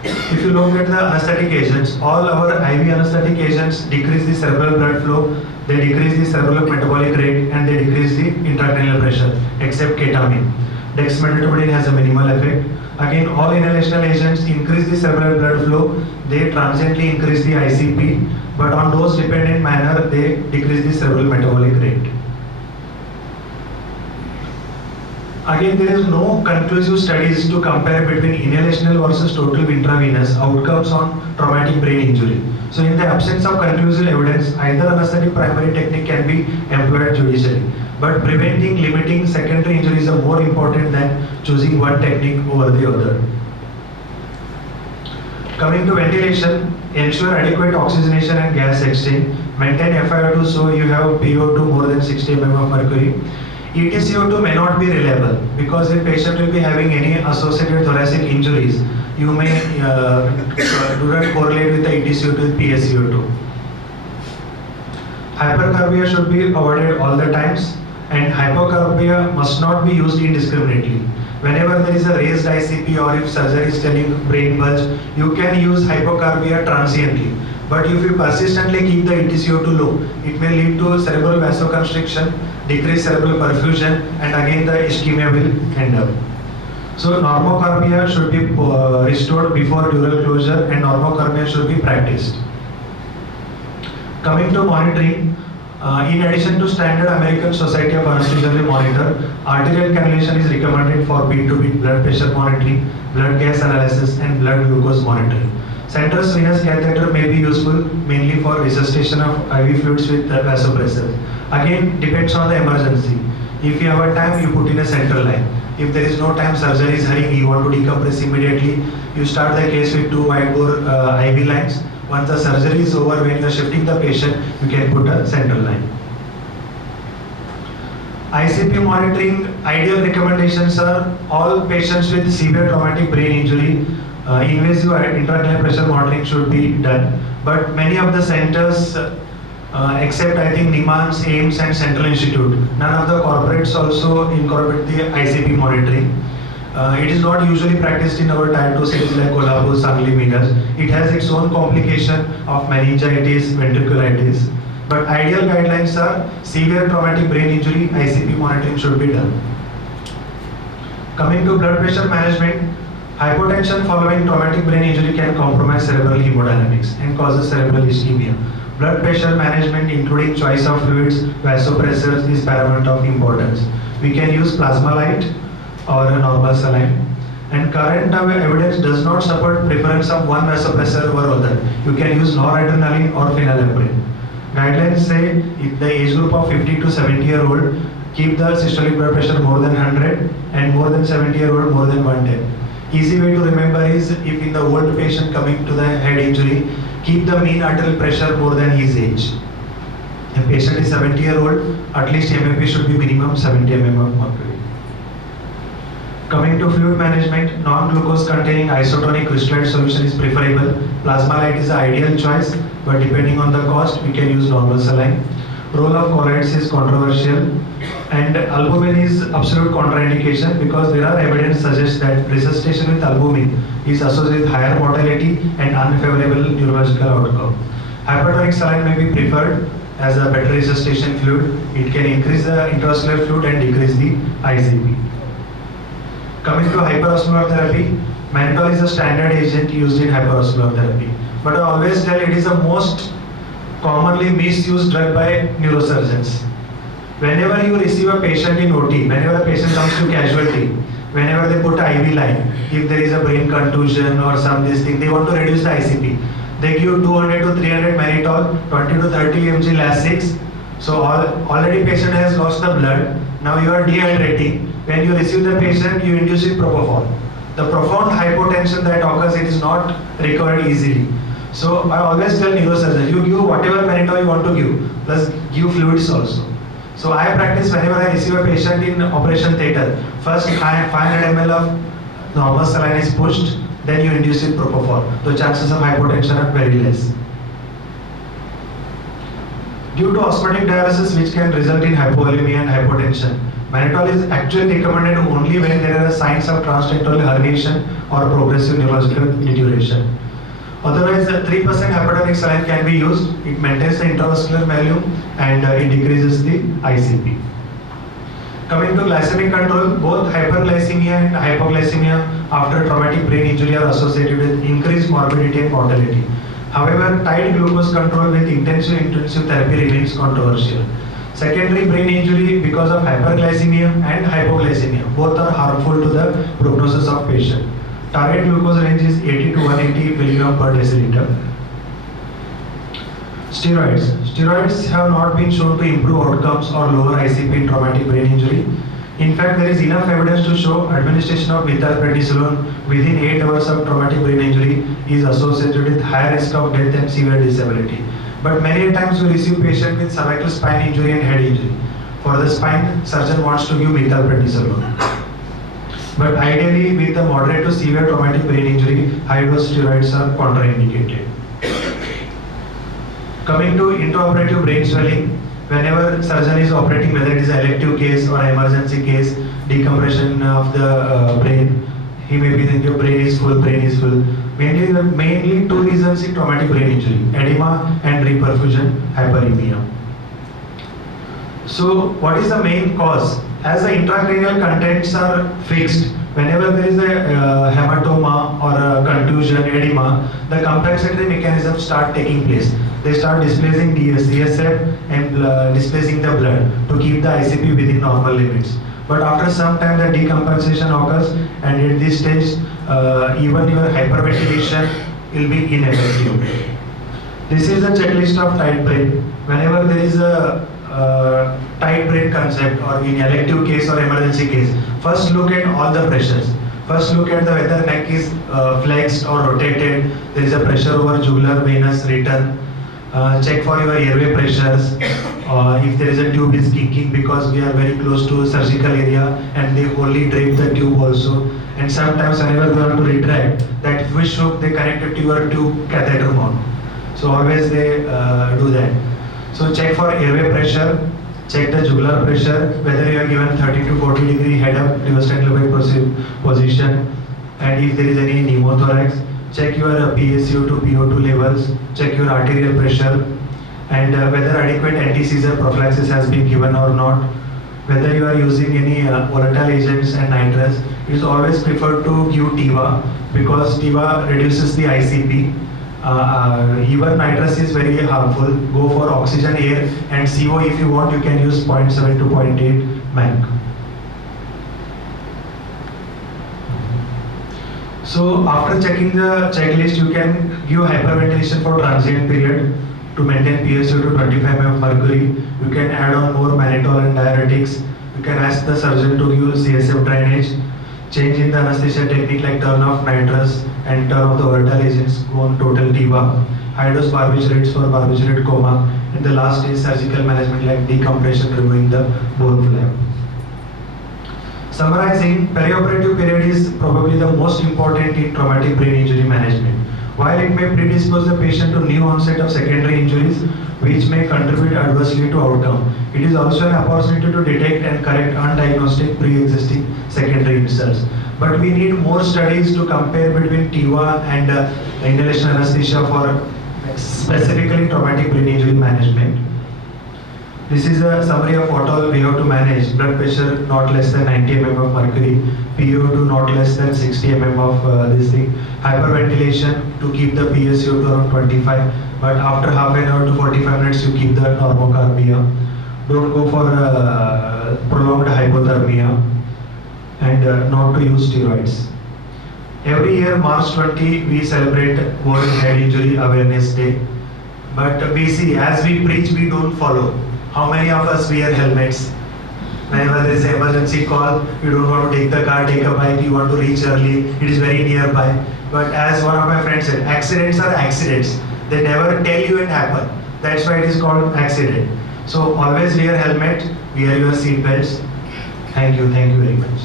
If you look at the anesthetic agents, all our IV anesthetic agents decrease the cerebral blood flow, they decrease the cerebral metabolic rate, and they decrease the intracranial pressure, except ketamine. Dexmedetomidine has a minimal effect. Again, all inhalational agents increase the cerebral blood flow, they transiently increase the ICP, but on dose-dependent manner, they decrease the cerebral metabolic rate. Again, there is no conclusive studies to compare between inhalational versus total intravenous outcomes on traumatic brain injury. So in the absence of conclusive evidence, either anesthetic primary technique can be employed judicially. But preventing, limiting secondary injuries are more important than choosing one technique over the other. Coming to ventilation, ensure adequate oxygenation and gas exchange. Maintain FiO2 so you have PO2 more than 60 mm of mercury. EtCO2 may not be reliable because if patient will be having any associated thoracic injuries, you may do not correlate with the EtCO2 with PaCO2. Hypercarbia should be avoided all the times, and hypocarbia must not be used indiscriminately. Whenever there is a raised ICP or if surgery is telling brain bulge, you can use hypocarbia transiently. But if you persistently keep the EtCO2 low, it may lead to cerebral vasoconstriction, decreased cerebral perfusion, and again the ischemia will end up. So normocarbia should be restored before dural closure, and normocarbia should be practiced. Coming to monitoring, in addition to standard American Society of Anesthesiology monitor, arterial cannulation is recommended for beat-to-beat blood pressure monitoring, blood gas analysis, and blood glucose monitoring. Central venous catheter may be useful mainly for resuscitation of IV fluids with vasopressor. Again, depends on the emergency. If you have a time, you put in a central line. If there is no time, surgery is hurrying, you want to decompress immediately, you start the case with 2 wide-bore IV lines. Once the surgery is over, when you are shifting the patient, you can put a central line. ICP monitoring, ideal recommendations are all patients with severe traumatic brain injury, invasive intracranial pressure monitoring should be done. But many of the centers, except I think NIMANS, AIMS and Central Institute, none of the corporates also incorporate the ICP monitoring. It is not usually practiced in our tier 2 cities like Kolhapur, Sangli, Miraj. It has its own complication of meningitis, ventriculitis. But ideal guidelines are severe traumatic brain injury, ICP monitoring should be done. Coming to blood pressure management, hypotension following traumatic brain injury can compromise cerebral hemodynamics and causes cerebral ischemia. Blood pressure management, including choice of fluids, vasopressors, is paramount of importance. We can use plasma light or a normal saline. And current evidence does not support preference of one vasopressor over other. You can use noradrenaline or phenylephrine. Guidelines say if the age group of 50 to 70-year-old, keep the systolic blood pressure more than 100 and more than 70-year-old more than 110. Easy way to remember is if in the old patient coming to the head injury, keep the mean arterial pressure more than his age. If patient is 70-year-old, at least MAP should be minimum 70 mm of mercury. Coming to fluid management, non-glucose containing isotonic crystalline solution is preferable. Plasma light is the ideal choice, but depending on the cost, we can use normal saline. Role of colloids is controversial, and albumin is absolute contraindication because there are evidence suggests that resuscitation with albumin is associated with higher mortality and unfavorable neurological outcome. Hypertonic saline may be preferred as a better resuscitation fluid. It can increase the intravascular fluid and decrease the ICP. Coming to hyperosmolar therapy, mannitol is a standard agent used in hyperosmolar therapy. But I always tell it is the most commonly misused drug by neurosurgeons. Whenever you receive a patient in OT, whenever a patient comes to casualty, whenever they put an IV line, if there is a brain contusion or some this thing, they want to reduce the ICP. They give 200 to 300 mannitol, 20 to 30 mg Lasix. So already patient has lost the blood. Now you are dehydrating. When you receive the patient, you induce with propofol. The profound hypotension that occurs, it is not recovered easily. So I always tell neurosurgeons, you give whatever mannitol you want to give, plus give fluids also. So I practice whenever I receive a patient in operation theatre, first 500 ml of normal saline is pushed, then you induce with propofol. The chances of hypotension are very less. Due to osmotic diuresis which can result in hypovolemia and hypotension, mannitol is actually recommended only when there are signs of transtectal herniation or progressive neurological deterioration. Otherwise, 3% hypertonic saline can be used. It maintains the intravascular volume and it decreases the ICP. Coming to glycemic control, both hyperglycemia and hypoglycemia after traumatic brain injury are associated with increased morbidity and mortality. However, tight glucose control with intensive therapy remains controversial. Secondary brain injury because of hyperglycemia and hypoglycemia. Both are harmful to the prognosis of patient. Target glucose range is 80 to 180 mg per deciliter. Steroids. Steroids have not been shown to improve outcomes or lower ICP in traumatic brain injury. In fact, there is enough evidence to show administration of methylprednisolone within 8 hours of traumatic brain injury is associated with higher risk of death and severe disability. But many times we receive patients with cervical spine injury and head injury. For the spine, surgeon wants to give methylprednisolone. But ideally, with a moderate to severe traumatic brain injury, high-dose steroids are contraindicated. Coming to intraoperative brain swelling, whenever surgeon is operating, whether it is an elective case or emergency case, decompression of the brain, he may be thinking brain is full. Mainly two reasons in traumatic brain injury: edema and reperfusion hyperemia. So what is the main cause? As the intracranial contents are fixed, whenever there is a hematoma or a contusion, edema, the compensatory mechanisms start taking place. They start displacing CSF and displacing the blood to keep the ICP within normal limits. But after some time, the decompensation occurs, and at this stage, even your hyperventilation will be ineffective. This is a checklist of tight brain. Whenever there is a tight brain concept, or in elective case or emergency case, first look at all the pressures. First look at whether neck is flexed or rotated. There is a pressure over jugular venous return. Check for your airway pressures. If there is a tube is kicking, because we are very close to surgical area and they only drape the tube also. And sometimes whenever they want to retract, that fish hook they connect it to your tube catheter mount. So always they do that. So check for airway pressure, check the jugular pressure, whether you are given 30 to 40 degree head up reverse position, and if there is any pneumothorax, check your PaCO2, PO2 levels, check your arterial pressure, and whether adequate anti-seizure prophylaxis has been given or not. Whether you are using any volatile agents and nitrous, it is always preferred to give TIVA, because TIVA reduces the ICP. Even nitrous is very harmful. Go for oxygen, air, and CO. If you want, you can use 0.7 to 0.8 Mach. So after checking the checklist, you can give hyperventilation for transient period to maintain PaCO2 to 25 mm of mercury. You can add on more mannitol and diuretics. You can ask the surgeon to give CSF drainage. Change in the anesthesia technique like turn off nitrous and turn off the volatile agents, go on total TIVA. High dose barbiturates for barbiturate coma. And the last is surgical management like decompression, removing the bone flap. Summarizing, perioperative period is probably the most important in traumatic brain injury management. While it may predispose the patient to new onset of secondary injuries, which may contribute adversely to outcome, it is also an opportunity to detect and correct undiagnosed pre-existing secondary insults. But we need more studies to compare between TIVA and inhalation anesthesia for specifically traumatic brain injury management. This is a summary of what all we have to manage. Blood pressure not less than 90 mm of mercury, PO2 not less than 60 mm of this thing. Hyperventilation to keep the PaCO2 around 25, but after half an hour to 45 minutes you keep the normocarbia. Don't go for prolonged hypothermia, and not to use steroids. Every year March 20 we celebrate World Head Injury Awareness Day, but we see as we preach we don't follow. How many of us wear helmets? Whenever there is an emergency call, you don't want to take the car, take a bike, you want to reach early, it is very nearby. But as one of my friends said, accidents are accidents. They never tell you it happened. That's why it is called accident. So always wear helmet, wear your seat belts. Thank you very much.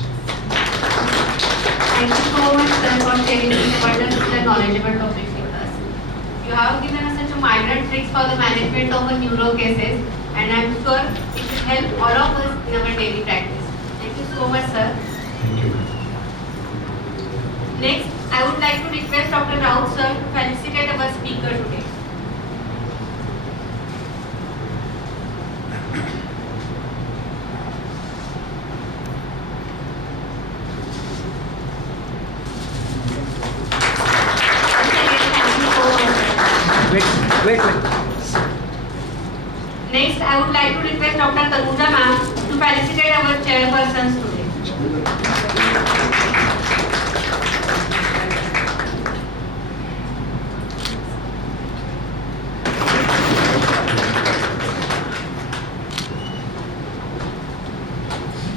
Thank you so much, sir, for sharing this wonderful and knowledgeable topics with us. You have given us such a minor tricks for the management of the neuro cases, and I am sure it should help all of us in our daily practice. Thank you so much, sir. Thank you. Next, I would like to request Dr. Raut, sir, to felicitate our speaker today. Wait. Next, I would like to request Dr. Tanuja ma'am to felicitate our chairpersons today.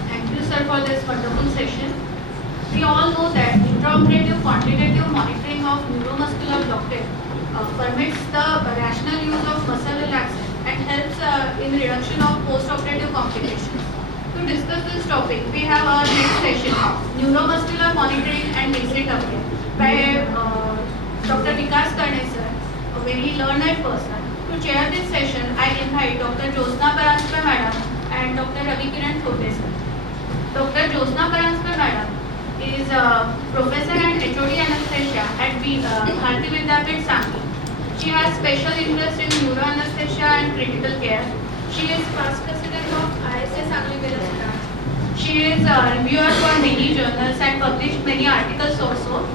Thank you, sir, for this wonderful session. We all know that intraoperative quantitative monitoring of neuromuscular blockade permits the rational use of muscle relaxant and helps in reduction of post-operative complications. To discuss this topic, we have our next session, neuromuscular monitoring and recent update by Dr. Vikas Karne sir, a very learned person. To chair this session, I invite Dr. Josna Paranskar madam and Dr. Ravi Kiran Thote sir. Dr. Josna Paranskar madam is professor and HOD anesthesia at Bharati Vidyapit Sangli. She has special interest in neuroanesthesia and critical care. She is past president of ISS Sangli Miraj. She is a reviewer for many journals and published many articles also.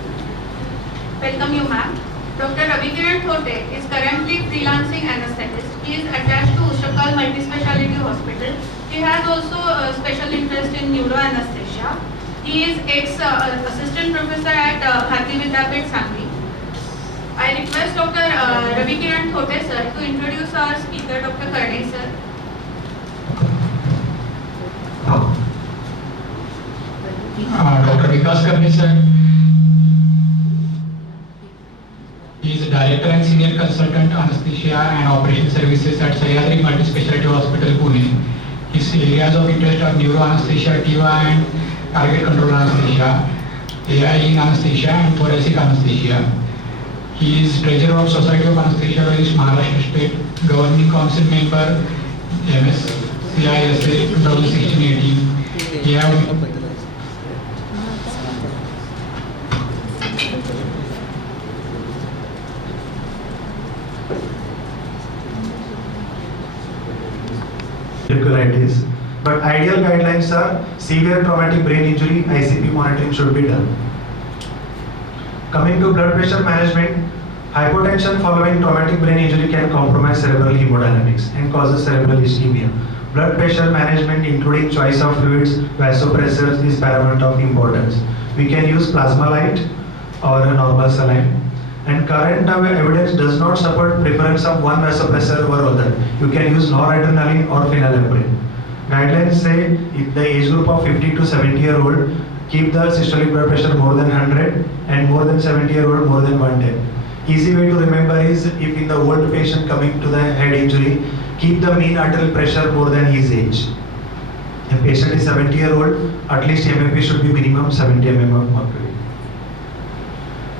Welcome you ma'am. Dr. Ravi Kiran Thote is currently freelancing anesthetist. He is attached to Ushakal Multispeciality Hospital. He has also a special interest in neuroanesthesia. He is ex-assistant professor at Bharati Vidyapit Sangli. I request Dr. Ravi Kiran Thote sir to introduce our speaker, Dr. Karne sir. Dr. Vikas Karne sir. He is a director and senior consultant anesthesia and operation services at Sahyadri Multispeciality Hospital, Pune. His areas of interest are neuroanesthesia, TIVA and target control anesthesia, AI in anesthesia and thoracic anesthesia. He is treasurer of Society of Anesthesiologists, Maharashtra State, governing council member, MS, CISA 2016-18. He have Difficulties. But ideal guidelines are severe traumatic brain injury, ICP monitoring should be done. Coming to blood pressure management, hypotension following traumatic brain injury can compromise cerebral hemodynamics and causes cerebral ischemia. Blood pressure management, including choice of fluids, vasopressors, is paramount of importance. We can use plasma light or a normal saline. And current evidence does not support preference of one vasopressor over other. You can use noradrenaline or phenylephrine. Guidelines say if the age group of 50 to 70-year-old, keep the systolic blood pressure more than 100 and more than 70-year-old more than 110. Easy way to remember is if in the old patient coming to the head injury, keep the mean arterial pressure more than his age. If patient is 70-year-old, at least MFP should be minimum 70 mm of mercury.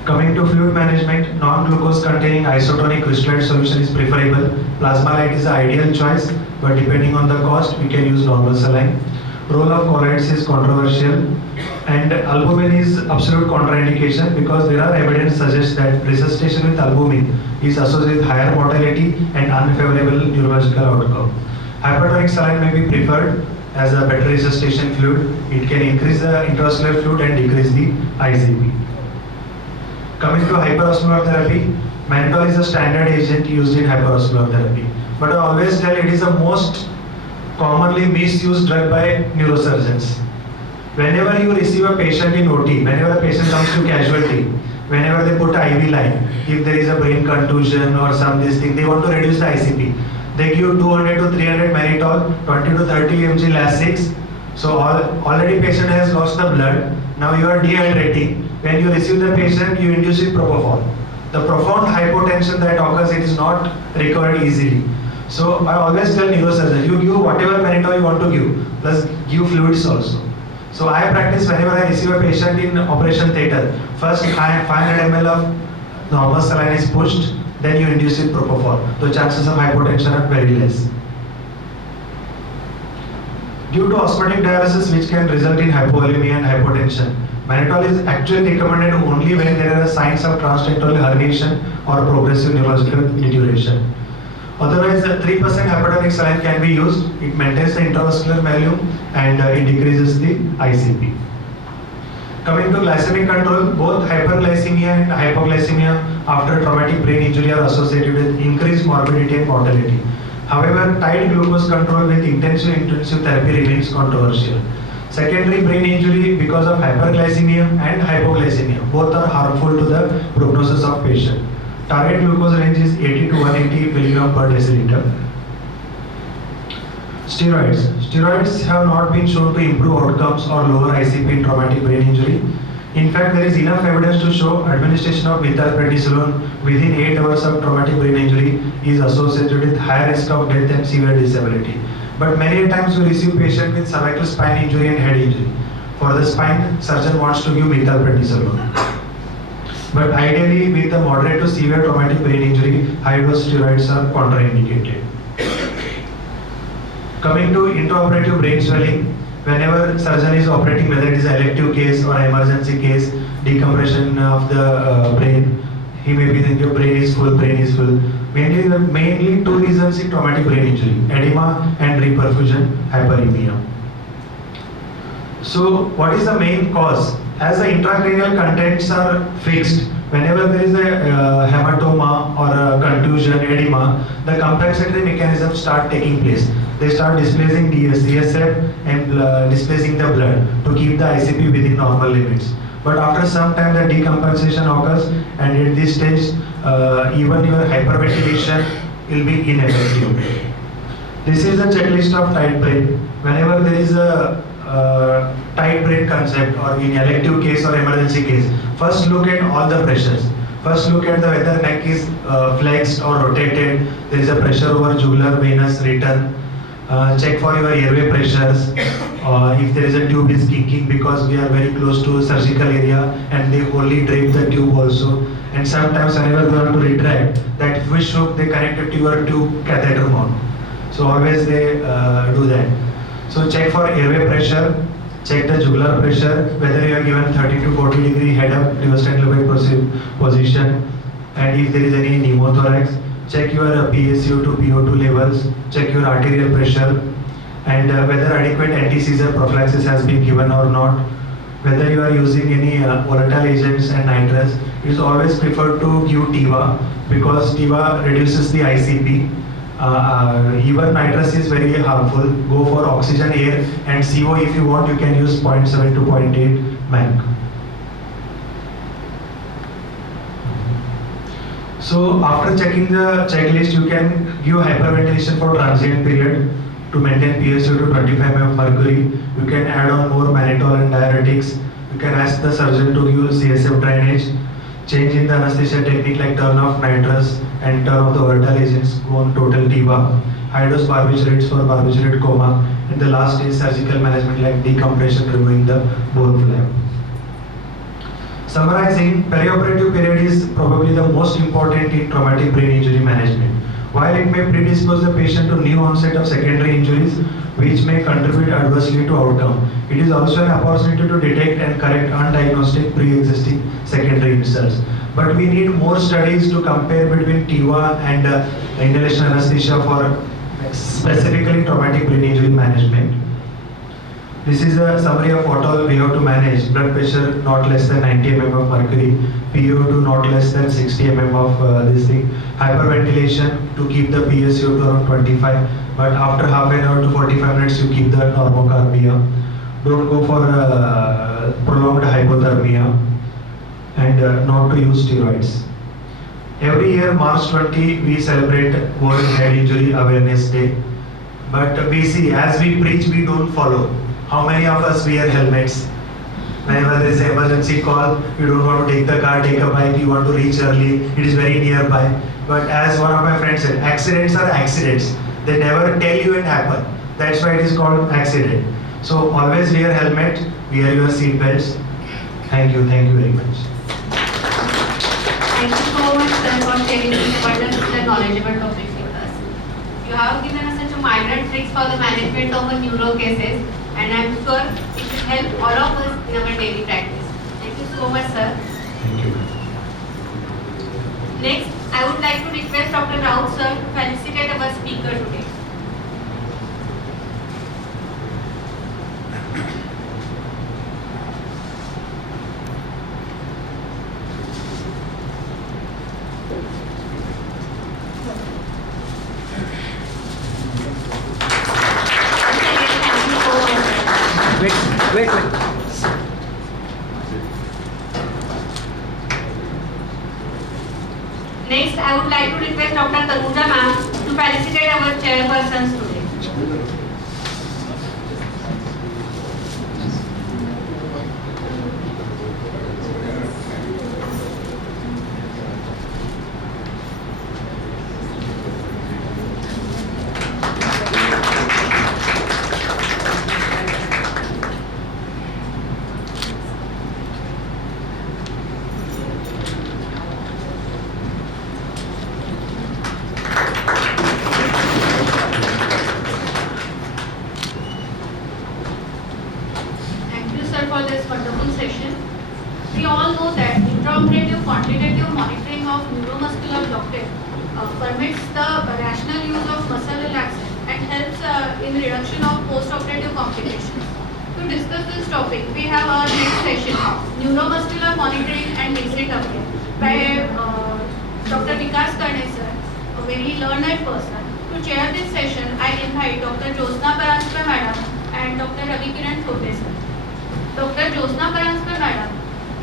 Coming to fluid management, non-glucose containing isotonic crystallite solution is preferable. Plasma light is the ideal choice, but depending on the cost, we can use normal saline. Role of colloids is controversial, and albumin is absolute contraindication because there are evidence suggests that resuscitation with albumin is associated with higher mortality and unfavorable neurological outcome. Hypertonic saline may be preferred as a better resuscitation fluid. It can increase the intravascular fluid and decrease the ICP. Coming to hyperosmolar therapy, mannitol is a standard agent used in hyperosmolar therapy. But I always tell it is the most commonly misused drug by neurosurgeons. Whenever you receive a patient in OT, whenever a patient comes to casualty, whenever they put IV line, if there is a brain contusion or some this thing, they want to reduce the ICP. They give 200 to 300 mannitol, 20 to 30 mg Lasix. So already patient has lost the blood. Now you are dehydrating. When you receive the patient, you induce with propofol. The profound hypotension that occurs, it is not recovered easily. So I always tell neurosurgeons, you give whatever mannitol you want to give, plus give fluids also. So I practice whenever I receive a patient in operation theatre. First 500 ml of normal saline is pushed, then you induce with propofol. The chances of hypotension are very less. Due to osmotic diuresis, which can result in hypovolemia and hypotension, mannitol is actually recommended only when there are signs of transtectal herniation or progressive neurological deterioration. Otherwise, 3% hypertonic saline can be used. It maintains the intravascular volume and it decreases the ICP. Coming to glycemic control, both hyperglycemia and hypoglycemia after traumatic brain injury are associated with increased morbidity and mortality. However, tight glucose control with intensive therapy remains controversial. Secondary brain injury because of hyperglycemia and hypoglycemia. Both are harmful to the prognosis of patient. Target glucose range is 80 to 180 mg per deciliter. Steroids. Steroids have not been shown to improve outcomes or lower ICP in traumatic brain injury. In fact, there is enough evidence to show administration of methylprednisolone within 8 hours of traumatic brain injury is associated with higher risk of death and severe disability. But many times we receive patients with cervical spine injury and head injury. For the spine, surgeon wants to give methylprednisolone. But ideally, with a moderate to severe traumatic brain injury, high-dose steroids are contraindicated. Coming to intraoperative brain swelling, whenever surgeon is operating, whether it is an elective case or emergency case, decompression of the brain, he may be thinking brain is full. Mainly two reasons in traumatic brain injury: edema and reperfusion hyperemia. So what is the main cause? As the intracranial contents are fixed, whenever there is a hematoma or a contusion, edema, the compensatory mechanisms start taking place. They start displacing the CSF and displacing the blood to keep the ICP within normal limits. But after some time, the decompensation occurs, and at this stage, even your hyperventilation will be ineffective. This is a checklist of tight brain. Whenever there is a tight brain concept, or in elective case or emergency case, first look at all the pressures. First look at whether neck is flexed or rotated. There is a pressure over jugular venous return. Check for your airway pressures. If there is a tube is kicking, because we are very close to surgical area and they only drape the tube also. And sometimes whenever they want to retract, that fish hook they connect it to your tube catheter mount. So always they do that. So check for airway pressure, check the jugular pressure, whether you are given 30 to 40 degree head up, levostrateloid position, and if there is any pneumothorax, check your PaCO2 to PO2 levels, check your arterial pressure, and whether adequate anti-seizure prophylaxis has been given or not. Whether you are using any volatile agents and nitrous, it is always preferred to give TIVA, because TIVA reduces the ICP. Even nitrous is very harmful. Go for oxygen, air, and CO. If you want, you can use 0.7 to 0.8 Mach. So after checking the checklist, you can give hyperventilation for transient period to maintain PaCO2 to 25 mm of mercury. You can add on more mannitol and diuretics. You can ask the surgeon to give CSF drainage. Change in the anesthesia technique like turn off nitrous and turn off the volatile agents, go on total TIVA. High dose barbiturates for barbiturate coma. And the last is surgical management like decompression, removing the bone flap. Summarizing, perioperative period is probably the most important in traumatic brain injury management. While it may predispose the patient to new onset of secondary injuries, which may contribute adversely to outcome, it is also an opportunity to detect and correct undiagnosed pre-existing secondary insults. But we need more studies to compare between TIVA and inhalation anesthesia for specifically traumatic brain injury management. This is a summary of what all we have to manage. Blood pressure not less than 90 mm of mercury, PO2 not less than 60 mm of this thing, hyperventilation to keep the PaCO2 around 25, but after half an hour to 45 minutes you keep the normocarbia. Don't go for prolonged hypothermia, and not to use steroids. Every year March 20 we celebrate World Head Injury Awareness Day, but we see as we preach we don't follow. How many of us wear helmets? Whenever there is an emergency call, you don't want to take the car, take a bike, you want to reach early, it is very nearby. But as one of my friends said, accidents are accidents. They never tell you it happened. That's why it is called accident. So always wear helmet, wear your seat belts. Thank you very much. Thank you so much, sir, for sharing these wonderful and knowledgeable topics with us. You have given us such a minor tricks for the management of the neuro cases, and I am sure it should help all of us in our daily practice. Thank you so much, sir. Thank you. Next, I would like to request Dr. Raut, sir, to felicitate our speaker today. Next, I would like to request Dr. Tanuja ma'am to felicitate our chairpersons today. For this wonderful session. We all know that intraoperative quantitative monitoring of neuromuscular blockade permits the rational use of muscle relaxant and helps in reduction of post-operative complications. To discuss this topic, we have our next session, neuromuscular monitoring and recent update by Dr. Vikas Karne sir, a very learned person. To chair this session, I invite Dr. Josna Paraskar madam and Dr. Ravi Kiran Thote sir. Dr. Josna Paraskar madam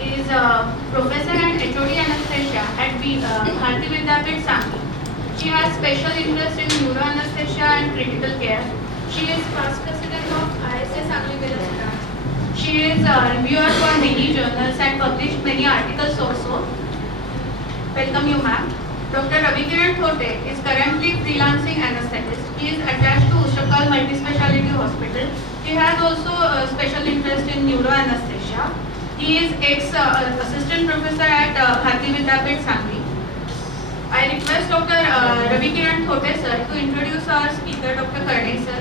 is a professor and HOD anesthesia at Bharati Vidyapeeth Sangli. She has special interest in neuroanesthesia and critical care. She is past president of ISS Sangli Vidyapeeth. She is a reviewer for many journals and published many articles also. Welcome you ma'am. Dr. Ravi Kiran Thote is currently freelancing anesthetist. He is attached to Ushakal Multispeciality Hospital. He has also a special interest in neuroanesthesia. He is ex-assistant professor at Bharati Vidyapeeth Sangli. I request Dr. Ravi Kiran Thote sir to introduce our speaker, Dr. Karne sir.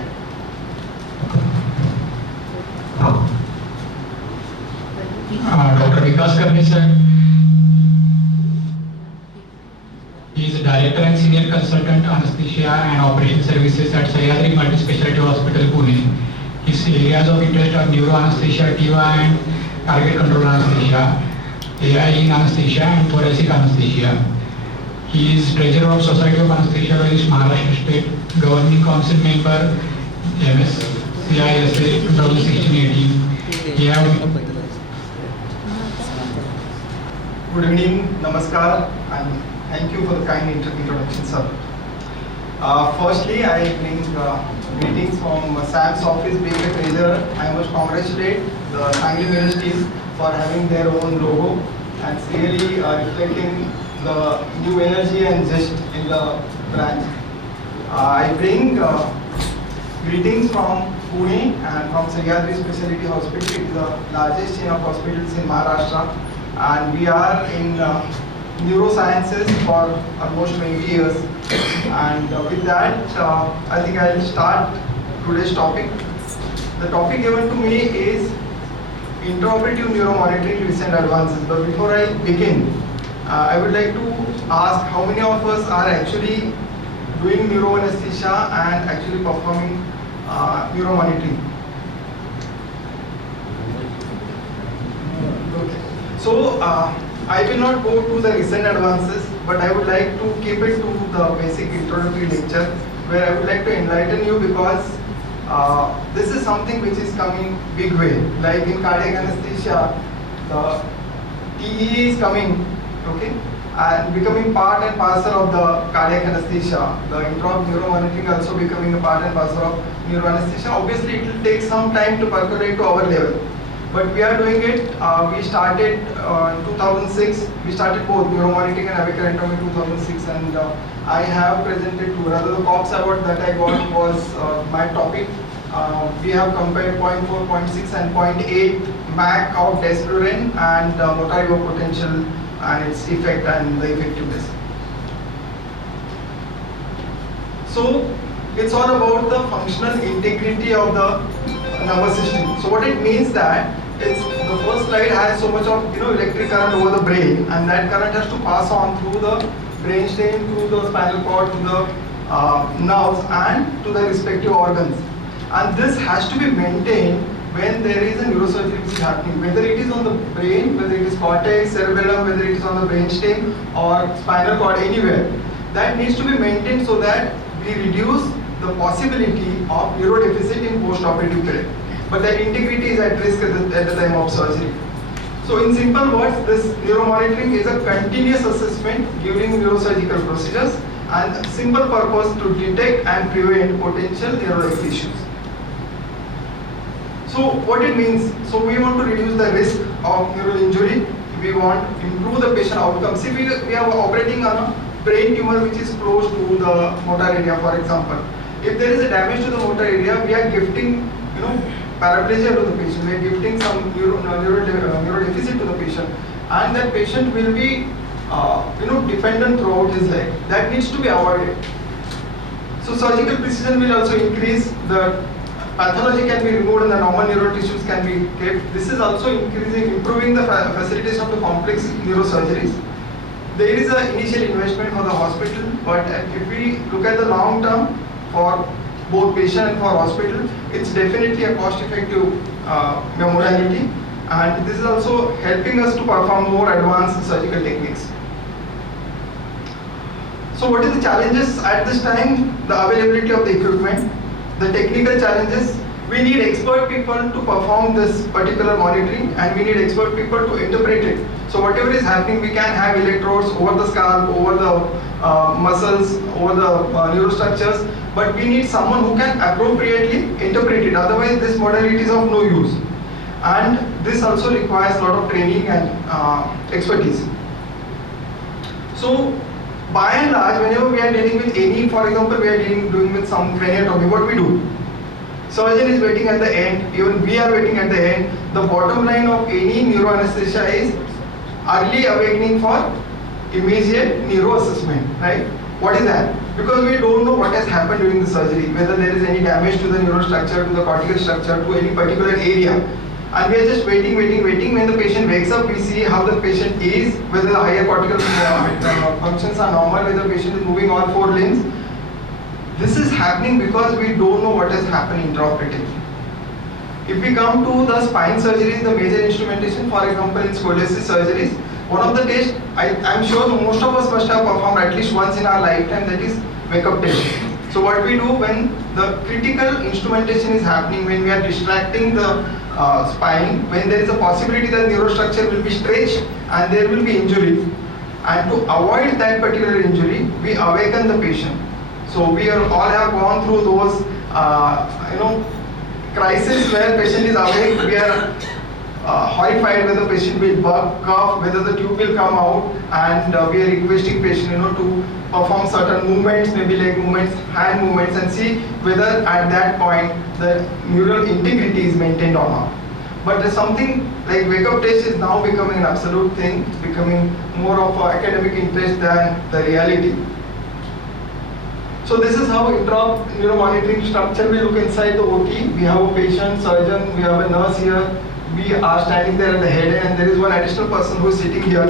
Dr. Vikas Karne sir. He is a director and senior consultant anesthesia and operation services at Sahyadri Multispeciality Hospital, Pune. His areas of interest are neuroanesthesia, TIVA and target control anesthesia, AI in anesthesia and thoracic anesthesia. He is treasurer of Society of Anesthesiologists, Maharashtra State, governing council member, MS, CISA 2016-18. Good evening, namaskar, and thank you for the kind introduction, sir. Firstly, I bring greetings from Sam's office being a treasurer. I must congratulate the Sangli Miraj team for having their own logo and it's really reflecting the new energy and zest in the branch. I bring greetings from Pune and from Sahyadri Specialty Hospital. It is the largest chain of hospitals in Maharashtra, and we are in neurosciences for almost 20 years. And with that, I think I will start today's topic. The topic given to me is intraoperative neuromonitoring recent advances. But before I begin, I would like to ask how many of us are actually doing neuroanesthesia and actually performing neuromonitoring. Okay. So I will not go to the recent advances, but I would like to keep it to the basic introductory lecture where I would like to enlighten you because this is something which is coming big way. Like in cardiac anesthesia, the TE is coming, okay, and becoming part and parcel of the cardiac anesthesia. The intraop neuromonitoring also becoming a part and parcel of neuroanesthesia. Obviously, it will take some time to percolate to our level. But we are doing it. We started in 2006. We started both neuromonitoring and avicular in 2006, and I have presented to rather the COPS award that I got was my topic. We have compared 0.4, 0.6, and 0.8 MAC of desflurane and motor evok potential and its effect and the effectiveness. So it's all about the functional integrity of the nervous system. So what it means that is the first slide has so much of electric current over the brain, and that current has to pass on through the brainstem, through the spinal cord, to the nerves and to the respective organs. And this has to be maintained when there is a neurosurgery which is happening, whether it is on the brain, whether it is cortex, cerebellum, whether it is on the brainstem or spinal cord, anywhere. That needs to be maintained so that we reduce the possibility of neurodeficit in post-operative care. but that integrity is at risk at the time of surgery. So in simple words, this neuromonitoring is a continuous assessment during neurosurgical procedures and simple purpose to detect and prevent potential neurological issues. So what it means, so we want to reduce the risk of neural injury, we want to improve the patient outcomes. See, we are operating on a brain tumor which is close to the motor area, for example. If there is a damage to the motor area, we are gifting, paraplegia to the patient, we are gifting some neuro deficit to the patient, and that patient will be, dependent throughout his life. That needs to be avoided. So surgical precision will also increase, the pathology can be removed and the normal neural tissues can be kept. This is also improving the facilitation of the complex neurosurgeries. There is an initial investment for the hospital, but if we look at the long term for both patient and for hospital, it's definitely a cost-effective modality, and this is also helping us to perform more advanced surgical techniques. So what is the challenges at this time? The availability of the equipment, the technical challenges. We need expert people to perform this particular monitoring, and we need expert people to interpret it. So whatever is happening, we can have electrodes over the scalp, over the muscles, over the neurostructures, but we need someone who can appropriately interpret it. Otherwise, this modality is of no use. And this also requires a lot of training and expertise. So by and large, whenever we are dealing with any, for example, we are doing with some craniotomy, what we do? Surgeon is waiting at the end, even we are waiting at the end. The bottom line of any neuroanesthesia is early awakening for immediate neuro assessment, right? What is that? Because we don't know what has happened during the surgery, whether there is any damage to the neurostructure, to the cortical structure, to any particular area. And we are just waiting. When the patient wakes up, we see how the patient is, whether the higher cortical functions are normal, whether the patient is moving all four limbs. This is happening because we don't know what has happened intraoperatively. If we come to the spine surgeries, the major instrumentation, for example, in scoliosis surgeries, one of the tests, I'm sure most of us must have performed at least once in our lifetime, that is wake-up test. So what we do when the critical instrumentation is happening, when we are distracting the spine, when there is a possibility that neurostructure will be stretched and there will be injury, and to avoid that particular injury, we awaken the patient. So we all have gone through those, crises where patient is awake. We are horrified whether patient will cough, whether the tube will come out, and we are requesting patient, to perform certain movements, maybe leg movements, hand movements, and see whether at that point the neural integrity is maintained or not. But there's something like wake-up test is now becoming an absolute thing. It's becoming more of an academic interest than the reality. So this is how neuromonitoring structure. We look inside the OT. We have a patient, surgeon, we have a nurse here. We are standing there at the head end, and there is one additional person who is sitting here.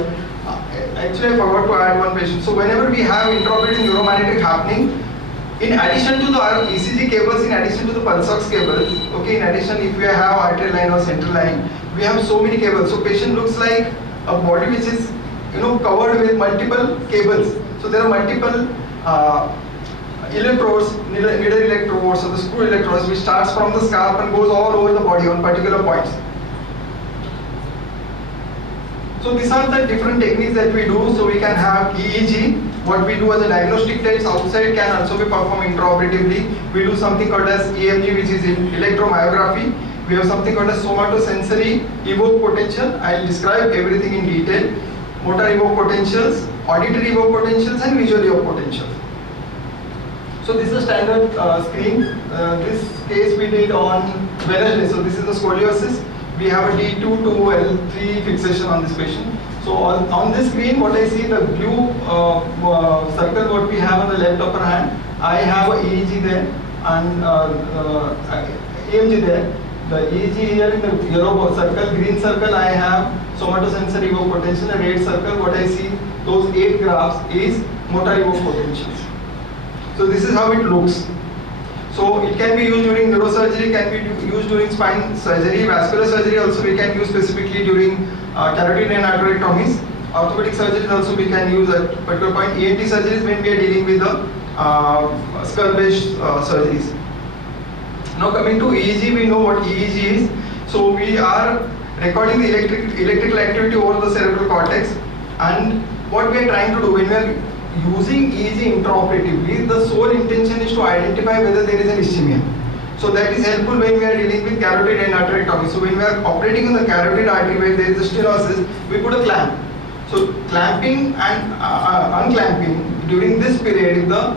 Actually, I forgot to add one patient. So whenever we have intraoperative neuromonitoring happening, in addition to the ECG cables, in addition to the pulse ox cables, okay, in addition if we have arterial line or central line, we have so many cables. So patient looks like a body which is covered with multiple cables. So there are multiple electrodes, needle electrodes or the screw electrodes, which starts from the scalp and goes all over the body on particular points. So these are the different techniques that we do. So we can have EEG, what we do as a diagnostic test outside can also be performed intraoperatively. We do something called as EMG, which is electromyography. We have something called as somatosensory evoke potential. I'll describe everything in detail. Motor evoke potentials, auditory evoke potentials, and visual evoke potentials. So this is a standard screen. This case we did on Wednesday. So this is the scoliosis. We have a D2 to L3 fixation on this patient. So on this screen, what I see, the blue circle what we have on the left upper hand, I have a EEG there and EMG there. The EEG here in the yellow circle, green circle, I have somatosensory evoke potential. The red circle, what I see, those 8 graphs is motor evoke potentials. So this is how it looks. So it can be used during neurosurgery, can be used during spine surgery, vascular surgery also we can use specifically during carotid and arteriotomies. Orthopedic surgeries also we can use at particular point. ENT surgeries when we are dealing with the skull-based surgeries. Now coming to EEG, we know what EEG is. So we are recording the electrical activity over the cerebral cortex, and what we are trying to do when we are using EEG intraoperatively, the sole intention is to identify whether there is an ischemia. So that is helpful when we are dealing with carotid endarterectomy. So when we are operating on the carotid artery where there is a stenosis, we put a clamp. So clamping and unclamping during this period, if the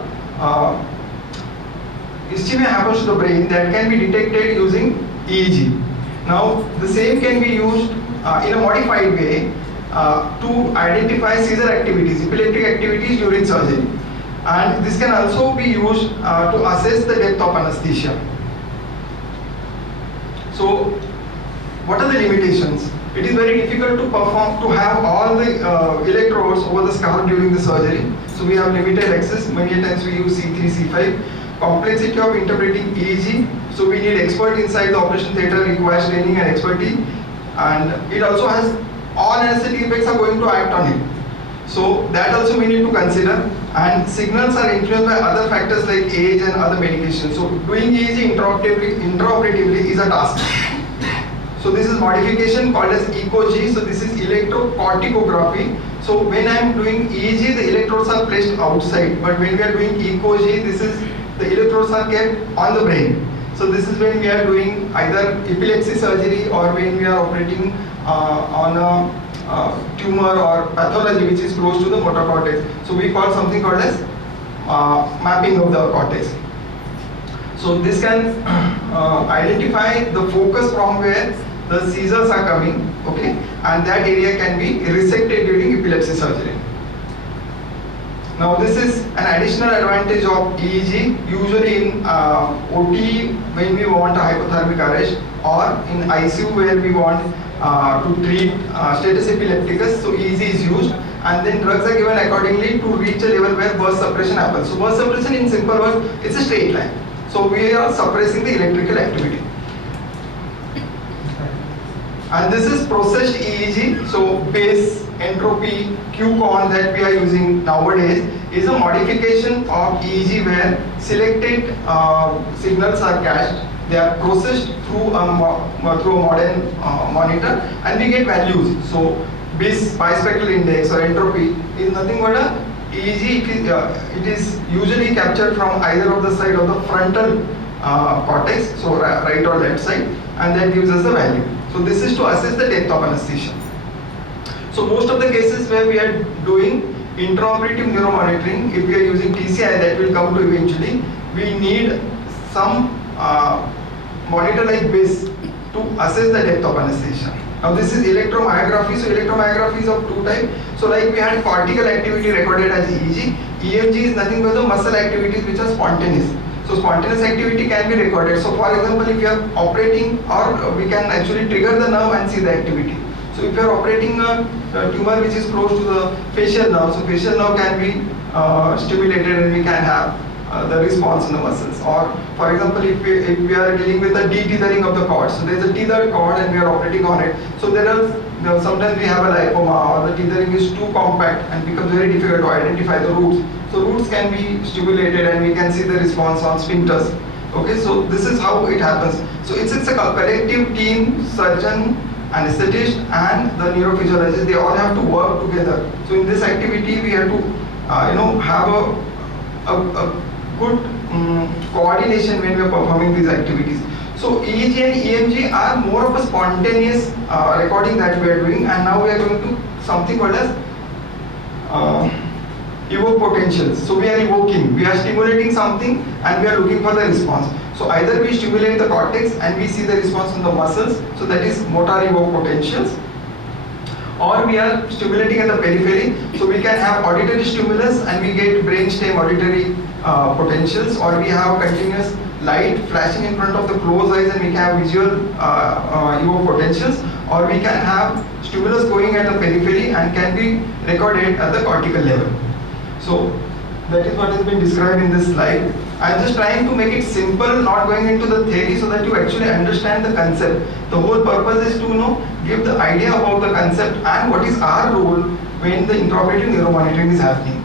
ischemia happens to the brain, that can be detected using EEG. Now the same can be used in a modified way to identify seizure activities, epileptic activities during surgery. And this can also be used to assess the depth of anesthesia. So what are the limitations? It is very difficult to have all the electrodes over the scalp during the surgery. So we have limited access. Many times we use C3, C5. Complexity of interpreting EEG. So we need expert inside the operation theatre, requires training and expertise. And it also has, all anesthetic effects are going to act on it. So that also we need to consider. And signals are influenced by other factors like age and other medications. So doing EEG intraoperatively is a task. So this is modification called as ECOG. So this is electrocorticography. So when I am doing EEG, the electrodes are placed outside. But when we are doing ECOG, this is the electrodes are kept on the brain. So this is when we are doing either epilepsy surgery or when we are operating on a tumor or pathology which is close to the motor cortex. So we call something called as mapping of the cortex. So this can identify the focus from where the seizures are coming, okay, and that area can be resected during epilepsy surgery. Now this is an additional advantage of EEG, usually in OT when we want a hypothermic arrest, or in ICU where we want to treat status epilepticus. So EEG is used, and then drugs are given accordingly to reach a level where burst suppression happens. So burst suppression, in simple words, it's a straight line. So we are suppressing the electrical activity. And this is processed EEG. So base, entropy, Q-con that we are using nowadays is a modification of EEG where selected signals are cached. They are processed through a modern monitor, and we get values. So BIS, bispectral index, or entropy is nothing but a EEG. It is usually captured from either of the side of the frontal cortex, so right or left side, and that gives us the value. So this is to assess the depth of anesthesia. So most of the cases where we are doing intraoperative neuromonitoring, if we are using TCI, that will come to eventually, we need some monitor like BIS to assess the depth of anesthesia. Now this is electromyography. So electromyography is of two types. So like we had cortical activity recorded as EEG. EMG is nothing but the muscle activities which are spontaneous. So spontaneous activity can be recorded. So for example, if you are operating, or we can actually trigger the nerve and see the activity. So if you are operating a tumor which is close to the facial nerve, so facial nerve can be stimulated and we can have the response in the muscles. Or for example, if we are dealing with the de-tethering of the cord, so there is a tethered cord and we are operating on it. So there are sometimes we have a lipoma, or the tethering is too compact and becomes very difficult to identify the roots. So roots can be stimulated and we can see the response on sphincters. Okay, so this is how it happens. So it's a collective team, surgeon, anesthetist, and the neurophysiologist. They all have to work together. So in this activity, we have to have a good coordination when we are performing these activities. So EEG and EMG are more of a spontaneous recording that we are doing, and now we are going to something called as evoke potentials. So we are evoking, we are stimulating something and we are looking for the response. So either we stimulate the cortex and we see the response in the muscles, so that is motor evoke potentials, or we are stimulating at the periphery, so we can have auditory stimulus and we get brainstem auditory potentials, or we have continuous light flashing in front of the closed eyes and we can have visual evoke potentials, or we can have stimulus going at the periphery and can be recorded at the cortical level. So that is what has been described in this slide. I am just trying to make it simple, not going into the theory, so that you actually understand the concept. The whole purpose is to give the idea about the concept and what is our role when the intraoperative neuromonitoring is happening.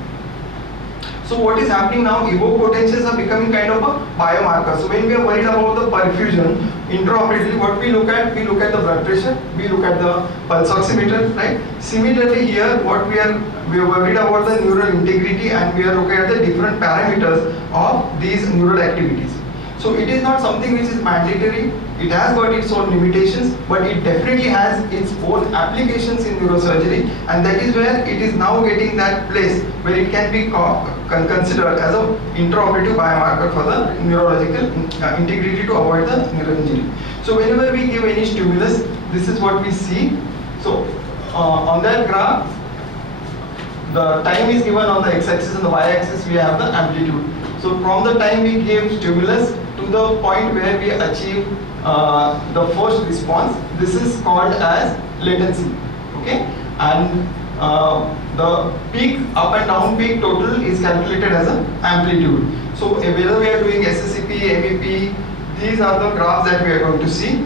So what is happening now, evoked potentials are becoming kind of a biomarker. So when we are worried about the perfusion, intraoperatively what we look at the blood pressure, we look at the pulse oximeter, right? Similarly here, what we are worried about the neural integrity, and we are looking at the different parameters of these neural activities. So it is not something which is mandatory, it has got its own limitations, but it definitely has its own applications in neurosurgery, and that is where it is now getting that place where it can be considered as an intraoperative biomarker for the neurological integrity to avoid the neural injury. So whenever we give any stimulus, this is what we see. So on that graph, the time is given on the x-axis, and the y-axis we have the amplitude. So from the time we give stimulus to the point where we achieve the first response, this is called as latency, okay? And the peak, up and down peak total is calculated as an amplitude. So whether we are doing SSCP, MEP, these are the graphs that we are going to see.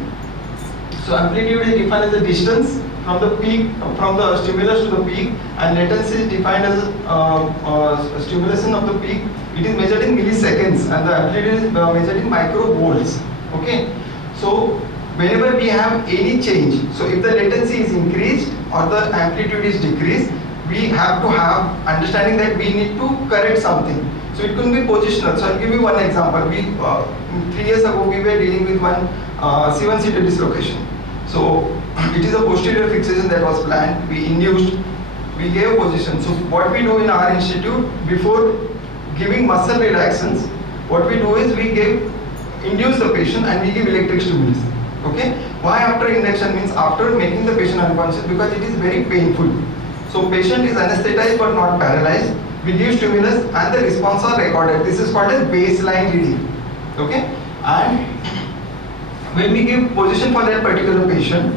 So amplitude is defined as the distance from the peak, from the stimulus to the peak, and latency is defined as stimulation of the peak. It is measured in milliseconds, and the amplitude is measured in microvolts. Okay. So whenever we have any change, so if the latency is increased or the amplitude is decreased, we have to have understanding that we need to correct something. So it could be positional. So I'll give you one example. 3 years ago we were dealing with one C1-C2 dislocation. So it is a posterior fixation that was planned. We induced, we gave position. So what we do in our institute, before giving muscle relaxants, what we do is we induce the patient and we give electric stimulus. Okay? Why after induction means after making the patient unconscious, because it is very painful. So patient is anesthetized but not paralyzed. We give stimulus and the response are recorded. This is called as baseline reading. Okay? And when we give position for that particular patient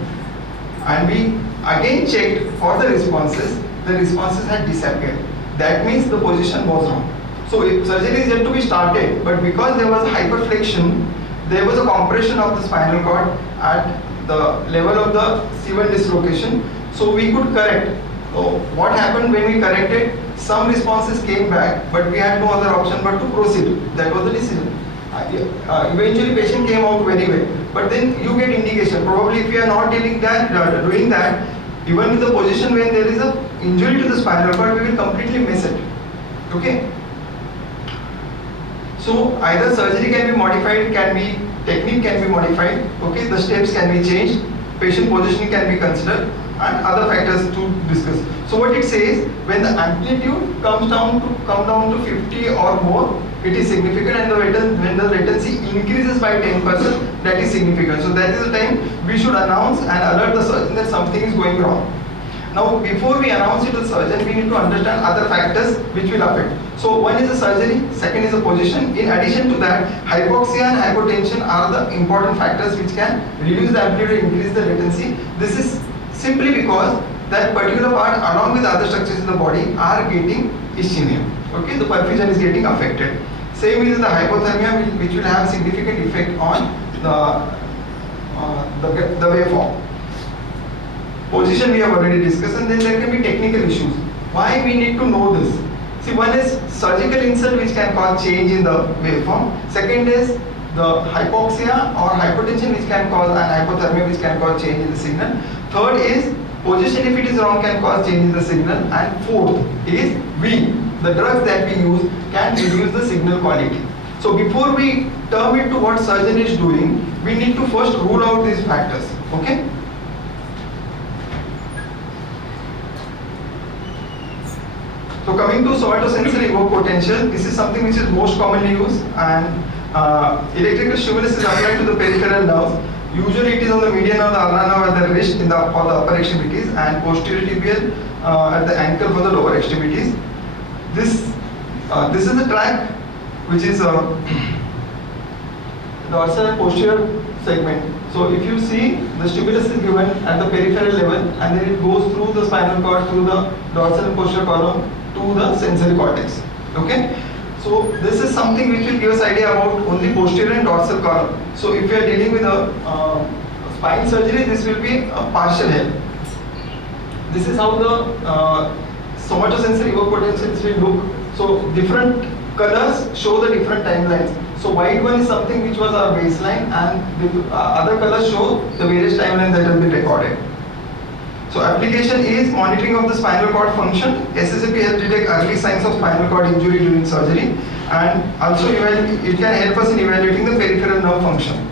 and we again checked for the responses had disappeared. That means the position was wrong. So if surgery is yet to be started, but because there was hyperflexion, there was a compression of the spinal cord at the level of the C1 dislocation, so we could correct. So what happened when we corrected? Some responses came back, but we had no other option but to proceed. That was the decision. Eventually patient came out very well, but then you get indication. Probably if you are not doing that, even with the position when there is a injury to the spinal cord, we will completely miss it. Okay. So either surgery can be modified, technique can be modified. Okay, the steps can be changed, patient positioning can be considered, and other factors to discuss. So what it says, when the amplitude comes down to 50 or more, it is significant, and when the latency increases by 10%, that is significant. So that is the time we should announce and alert the surgeon that something is going wrong. Now before we announce it to the surgeon, we need to understand other factors which will affect. So one is the surgery, second is the position. In addition to that, hypoxia and hypotension are the important factors which can reduce the amplitude, increase the latency. This is simply because that particular part along with other structures in the body are getting ischemia. Okay, the perfusion is getting affected. Same is the hypothermia, which will have significant effect on the waveform. Position we have already discussed, and then there can be technical issues. Why we need to know this? See, one is surgical insult which can cause change in the waveform. Second is the hypoxia or hypotension which can cause, and hypothermia which can cause change in the signal. Third is position, if it is wrong, can cause change in the signal. And fourth is the drugs that we use can reduce the signal quality. So before we term it to what surgeon is doing, we need to first rule out these factors. Okay? So coming to somatosensory evoked potential, this is something which is most commonly used, and electrical stimulus is applied to the peripheral nerves. Usually it is on the median or the ulnar nerve at the wrist for the upper extremities, and posterior tibial at the ankle for the lower extremities. This is the track which is dorsal and posterior segment. So if you see, the stimulus is given at the peripheral level, and then it goes through the spinal cord, through the dorsal and posterior column to the sensory cortex. Okay. So this is something which will give us idea about only posterior and dorsal column. So if you are dealing with a spine surgery, this will be a partial help. This is how the somatosensory evoked potentials will look. So different colors show the different timelines. So white one is something which was our baseline, and the other colors show the various timelines that have been recorded. So application is monitoring of the spinal cord function. SSAP helps detect early signs of spinal cord injury during surgery, and also it can help us in evaluating the peripheral nerve function.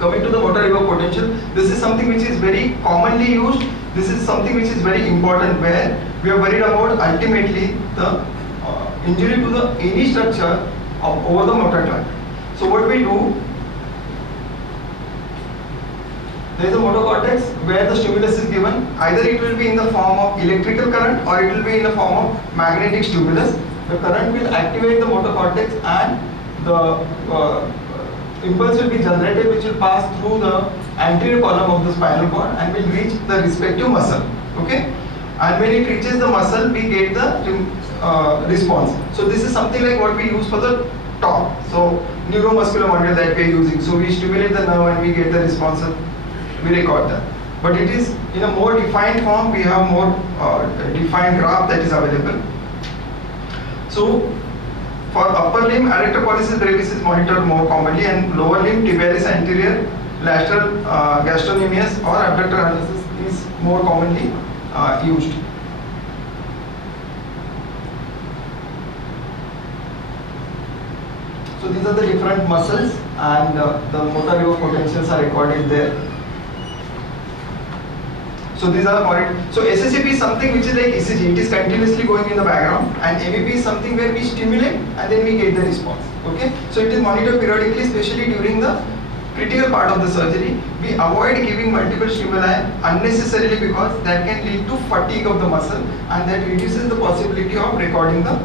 Coming to the motor evoked potential, this is something which is very commonly used. This is something which is very important, where we are worried about ultimately the injury to the any structure over the motor tract. So what we do, there is a motor cortex where the stimulus is given. Either it will be in the form of electrical current or it will be in the form of magnetic stimulus. The current will activate the motor cortex, and the impulse will be generated, which will pass through the anterior column of the spinal cord and will reach the respective muscle. Okay, and when it reaches the muscle, we get the response. So this is something like what we use for the top. So neuromuscular monitor that we are using. So we stimulate the nerve and we get the response. We record that. But it is in a more defined form. We have more defined graph that is available. So for upper limb, adductor pollicis brevis is monitored more commonly, and lower limb, tibialis anterior, lateral gastrocnemius or abductor analysis is more commonly used. So these are the different muscles, and the motor evoked potentials are recorded there. So these are monitored. So SSAP is something which is like ECG. It is continuously going in the background, and MEP is something where we stimulate and then we get the response. Okay. So it is monitored periodically, especially during the critical part of the surgery. We avoid giving multiple stimuli unnecessarily, because that can lead to fatigue of the muscle, and that reduces the possibility of recording the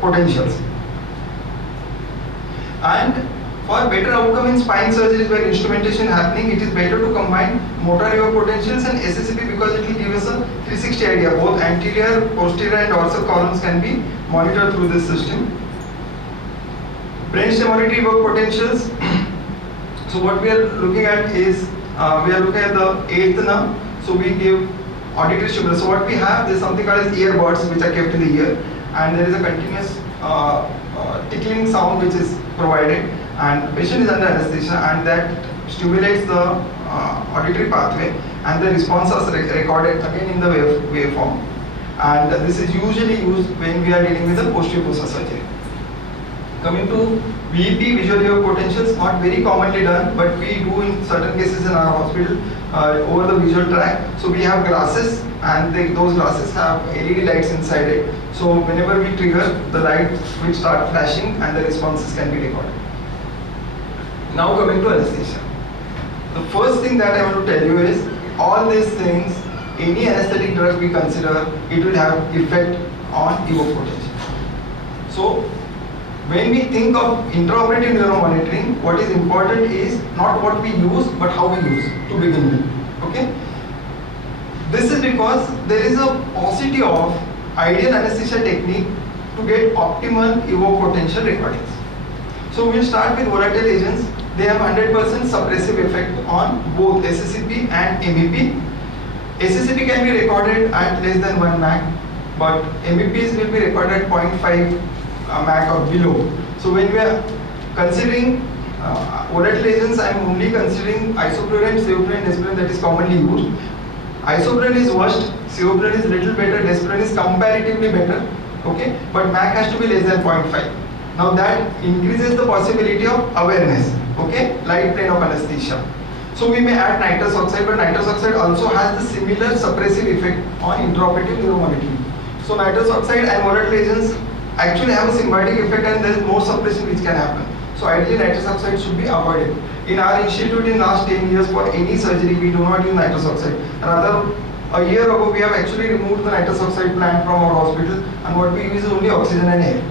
potentials. And for better outcome in spine surgeries where instrumentation is happening, it is better to combine motor evoked potentials and SSAP, because it will give us a 360 idea. Both anterior, posterior and dorsal columns can be monitored through this system. Brainstem auditory evoked potentials. So what we are looking at is, we are looking at the 8th nerve. So we give auditory stimulus. So what we have, there is something called as earbuds which are kept in the ear, and there is a continuous tickling sound which is provided, and the patient is under anesthesia, and that stimulates the auditory pathway, and the responses are recorded again in the waveform. And this is usually used when we are dealing with the posterior fossa surgery. Coming to VEP, visual evoked potentials, not very commonly done, but we do in certain cases in our hospital over the visual tract. So we have glasses, and those glasses have LED lights inside it. So whenever we trigger, the light will start flashing and the responses can be recorded. Now coming to anesthesia. The first thing that I want to tell you is, all these things, any anesthetic drug we consider, it will have effect on evoked potential. So when we think of intraoperative neuromonitoring, what is important is not what we use, but how we use to begin with. Okay? This is because there is a paucity of ideal anesthesia technique to get optimal evoked potential recordings. So we'll start with volatile agents. They have 100% suppressive effect on both SSAP and MEP. SSAP can be recorded at less than 1 Mac, but MEPs will be recorded at 0.5 Mac or below. So when we are considering volatile agents, I am only considering isoprene, sevoflurane, desflurane that is commonly used. Isoprene is worst, sevoflurane is little better, desflurane is comparatively better, okay, but MAC has to be less than 0.5. Now that increases the possibility of awareness, okay, light plane of anesthesia. So we may add nitrous oxide, but nitrous oxide also has the similar suppressive effect on intraoperative neuromonitoring. So nitrous oxide and volatile agents actually have a symbiotic effect, and there is more suppression which can happen. So ideally nitrous oxide should be avoided. In our institute in last 10 years, for any surgery we do not use nitrous oxide. Rather, a year ago we have actually removed the nitrous oxide plant from our hospital, and what we use is only oxygen and air.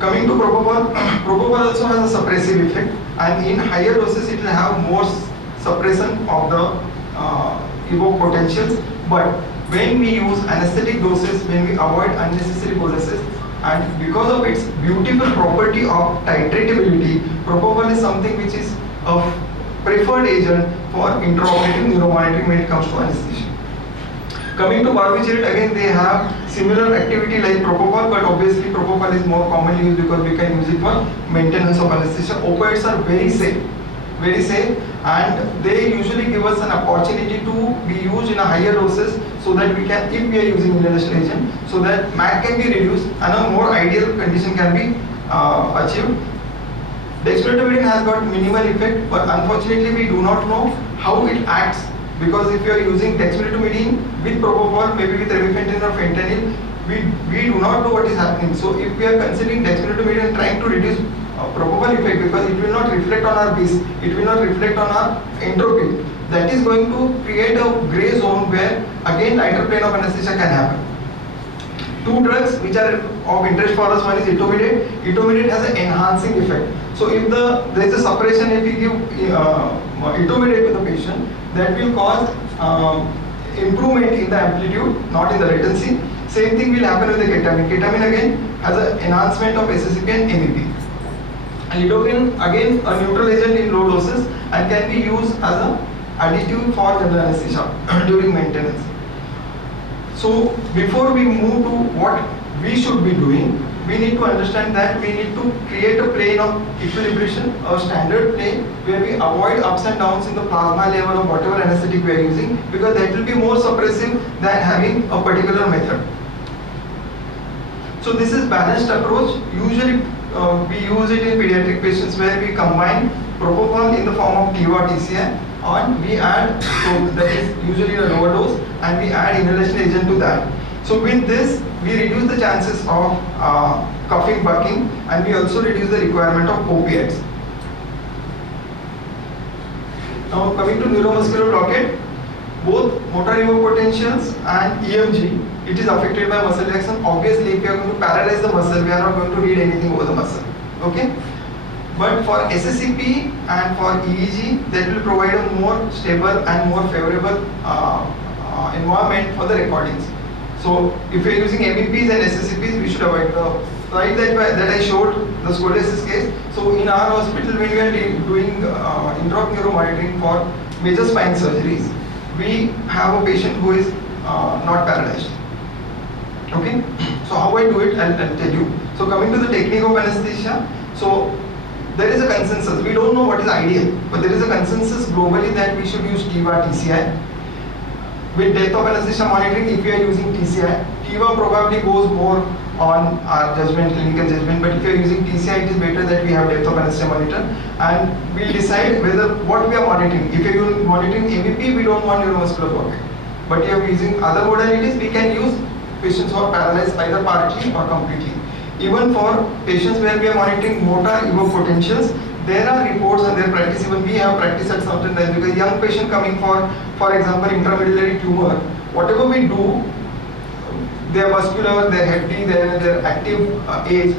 Coming to propofol, propofol also has a suppressive effect, and in higher doses it will have more suppression of the evoked potentials. But when we use anesthetic doses, when we avoid unnecessary boluses, and because of its beautiful property of titratability, propofol is something which is a preferred agent for intraoperative neuromonitoring when it comes to anesthesia. Coming to barbiturate, again they have similar activity like propofol, but obviously propofol is more commonly used because we can use it for maintenance of anesthesia. Opioids are very safe, and they usually give us an opportunity to be used in a higher doses, so that we can, if we are using inhalation agent, so that MAC can be reduced and a more ideal condition can be achieved. Dexmedetomidine has got minimal effect, but unfortunately we do not know how it acts, because if you are using dexmedetomidine with propofol, maybe with revefentanil or fentanyl, we do not know what is happening. So if we are considering dexmedetomidine and trying to reduce propofol effect, because it will not reflect on our BIS, it will not reflect on our entropy, that is going to create a grey zone where again lighter plane of anesthesia can happen. Two drugs which are of interest for us, one is etomidate. Etomidate has an enhancing effect. So if there is a suppression, if we give etomidate to the patient, that will cause improvement in the amplitude, not in the latency. Same thing will happen with the ketamine. Ketamine again has an enhancement of SSCP and MEP. And lidocaine again a neutral agent in low doses and can be used as an additive for general anesthesia during maintenance. So before we move to what we should be doing, we need to understand that we need to create a plane of equilibration, a standard plane where we avoid ups and downs in the plasma level of whatever anesthetic we are using, because that will be more suppressive than having a particular method. So this is balanced approach. Usually we use it in pediatric patients where we combine propofol in the form of TIVA TCI, and we add, so that is usually a lower dose, and we add inhalation agent to that. So with this, we reduce the chances of coughing, bucking, and we also reduce the requirement of opiates. Now coming to neuromuscular blockade, both motor evopotentials and EMG, it is affected by muscle relaxation. Obviously, if we are going to paralyze the muscle, we are not going to read anything over the muscle. Okay? But for SSCP and for EEG, that will provide a more stable and more favorable environment for the recordings. So if we are using MEPs and SSCPs, we should avoid the slide that I showed, the scoliosis case. So in our hospital, when we are doing intraop neuro monitoring for major spine surgeries, we have a patient who is not paralyzed. Okay, so how I do it, I'll tell you. So coming to the technique of anesthesia, so there is a consensus. We don't know what is ideal, but there is a consensus globally that we should use TIVA TCI. With depth of anesthesia monitoring, if we are using TCI, TIVA probably goes more on our judgment, clinical judgment, but if you are using TCI, it is better that we have depth of anesthesia monitor, and we'll decide whether what we are monitoring. If you are monitoring MEP, we don't want neuromuscular blockade. But if you are using other modalities, we can use patients who are paralyzed either partly or completely. Even for patients where we are monitoring motor evopotentials, there are reports and their practice, even we have practice at certain times, because young patient coming for example, intramedullary tumor, whatever we do, they are muscular, they are healthy, they are active age,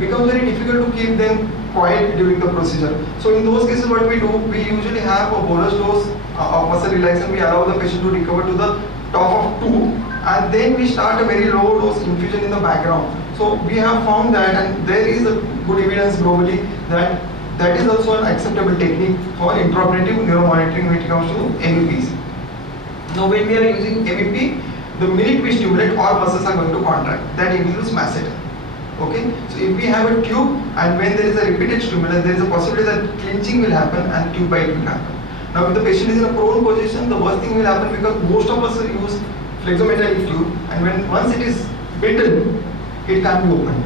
becomes very difficult to keep them quiet during the procedure. So in those cases, what we do, we usually have a bolus dose of muscle relaxant. We allow the patient to recover to the top of 2, and then we start a very low dose infusion in the background. So we have found that, and there is a good evidence globally that that is also an acceptable technique for intraoperative neuromonitoring when it comes to MEPs. Now when we are using MEP, the minute we stimulate, all muscles are going to contract. That includes masseter. Okay, so if we have a tube and when there is a repeated stimulus, there is a possibility that clinching will happen and tube bite will happen. Now if the patient is in a prone position, the worst thing will happen, because most of us use flexometallic tube, and once it is bitten, it can't be opened.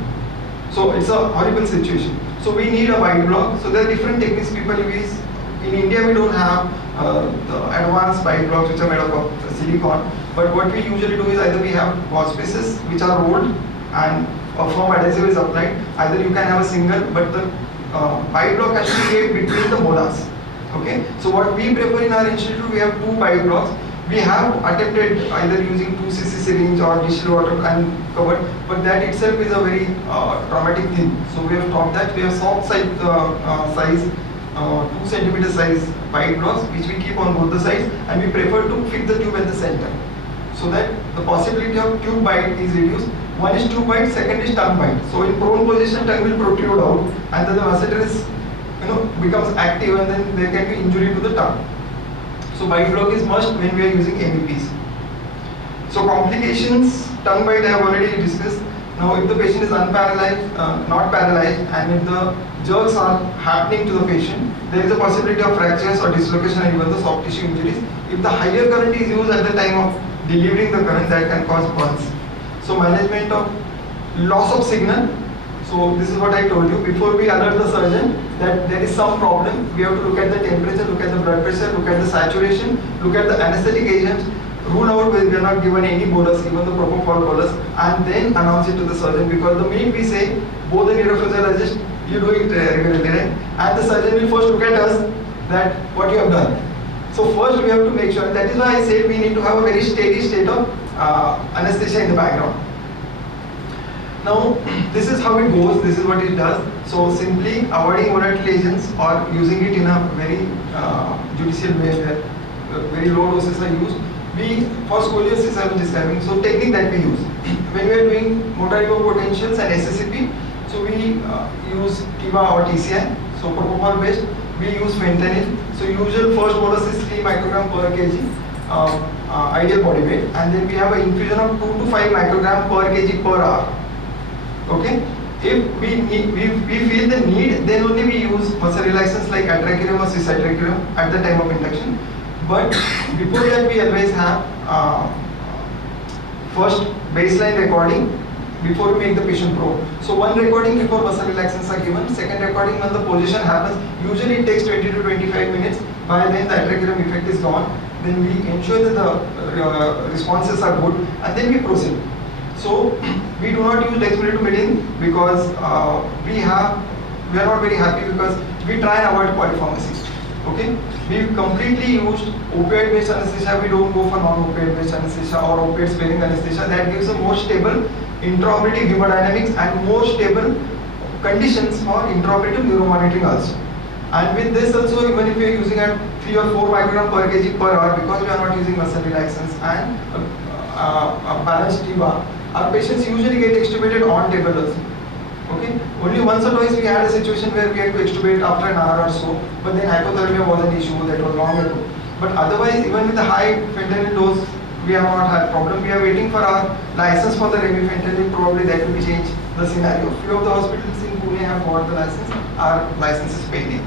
So it's a horrible situation. So we need a wide block. So there are different techniques people use. In India, we don't have the advanced wide blocks which are made up of silicone. But what we usually do is either we have watch pieces which are rolled and a firm adhesive is applied. Either you can have a single, but the wide block has to be made between the molars. Okay. So what we prefer in our institute, we have 2 wide blocks. We have attempted either using 2 cc syringe or distilled water and covered, but that itself is a very traumatic thing. So we have stopped that. We have soft size, 2 centimeter size wide blocks which we keep on both the sides, and we prefer to fit the tube at the center, so that the possibility of tube bite is reduced. One is tube bite, second is tongue bite. So in prone position, tongue will protrude out, and then the masseter is, becomes active, and then there can be injury to the tongue. So wide block is must when we are using MEPs. So complications tongue bite I have already discussed. Now if the patient is unparalyzed, not paralyzed, and if the jerks are happening to the patient, there is a possibility of fractures or dislocation and even the soft tissue injuries. If the higher current is used at the time of delivering the current, that can cause burns. So management of loss of signal. So this is what I told you. Before we alert the surgeon that there is some problem, we have to look at the temperature, look at the blood pressure, look at the saturation, look at the anesthetic agents, rule out where we are not given any bolus, even the propofol bolus, and then announce it to the surgeon, because the minute we say, both the neurophysiologist, you do it regularly, right? And the surgeon will first look at us that what you have done. So first we have to make sure, that is why I said we need to have a very steady state of anesthesia in the background. Now this is how it goes, this is what it does. So simply avoiding volatile agents or using it in a very judicial way where very low doses are used. We, for scoliosis I am describing, so technique that we use. When we are doing motor hypopotentials and SSCP, so we use TIVA or TCI, so propofol based, we use fentanyl. So usual first bolus is 3 microgram per kg, ideal body weight, and then we have an infusion of 2 to 5 microgram per kg per hour. Okay? If we feel the need, then only we use muscle relaxants like atracurium or cisatracurium at the time of induction. But before that we always have first baseline recording before we make the patient probe. So one recording before muscle relaxants are given, second recording when the position happens. Usually it takes 20 to 25 minutes. By then the atracurium effect is gone. Then we ensure that the responses are good, and then we proceed. So we do not use dexmedetomidine because we are not very happy, because we try and avoid polypharmacy. Okay, we completely used opioid based anesthesia. We don't go for non-opioid based anesthesia or opioid sparing anesthesia. That gives a more stable intraoperative hemodynamics and more stable conditions for intraoperative neuromonitoring also. And with this also, even if we are using at 3 or 4 microgram per kg per hour, because we are not using muscle relaxants and a balanced TIVA, our patients usually get extubated on table also. Okay, only once or twice we had a situation where we had to extubate after an hour or so, but then hypothermia was an issue, that was long ago. But otherwise, even with the high fentanyl dose, we have not had problem. We are waiting for our license for the remifentanil. Probably that will change the scenario. Few of the hospitals in Pune have got the license. Our license is pending.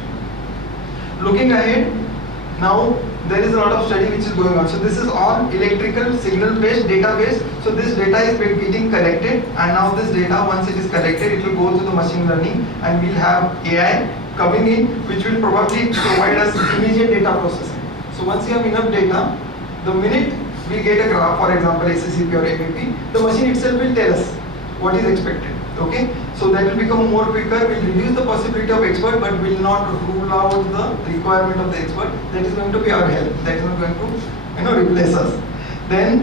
Looking ahead, now there is a lot of study which is going on. So this is all electrical signal based, data based. So this data is getting collected, and now this data, once it is collected, it will go to the machine learning, and we'll have AI coming in, which will probably provide us immediate data processing. So once you have enough data, the minute we get a graph, for example SSCP or MEP, the machine itself will tell us what is expected. Okay, so that will become more quicker, will reduce the possibility of expert, but will not rule out the requirement of the expert. That is going to be our help. That is not going to replace us. Then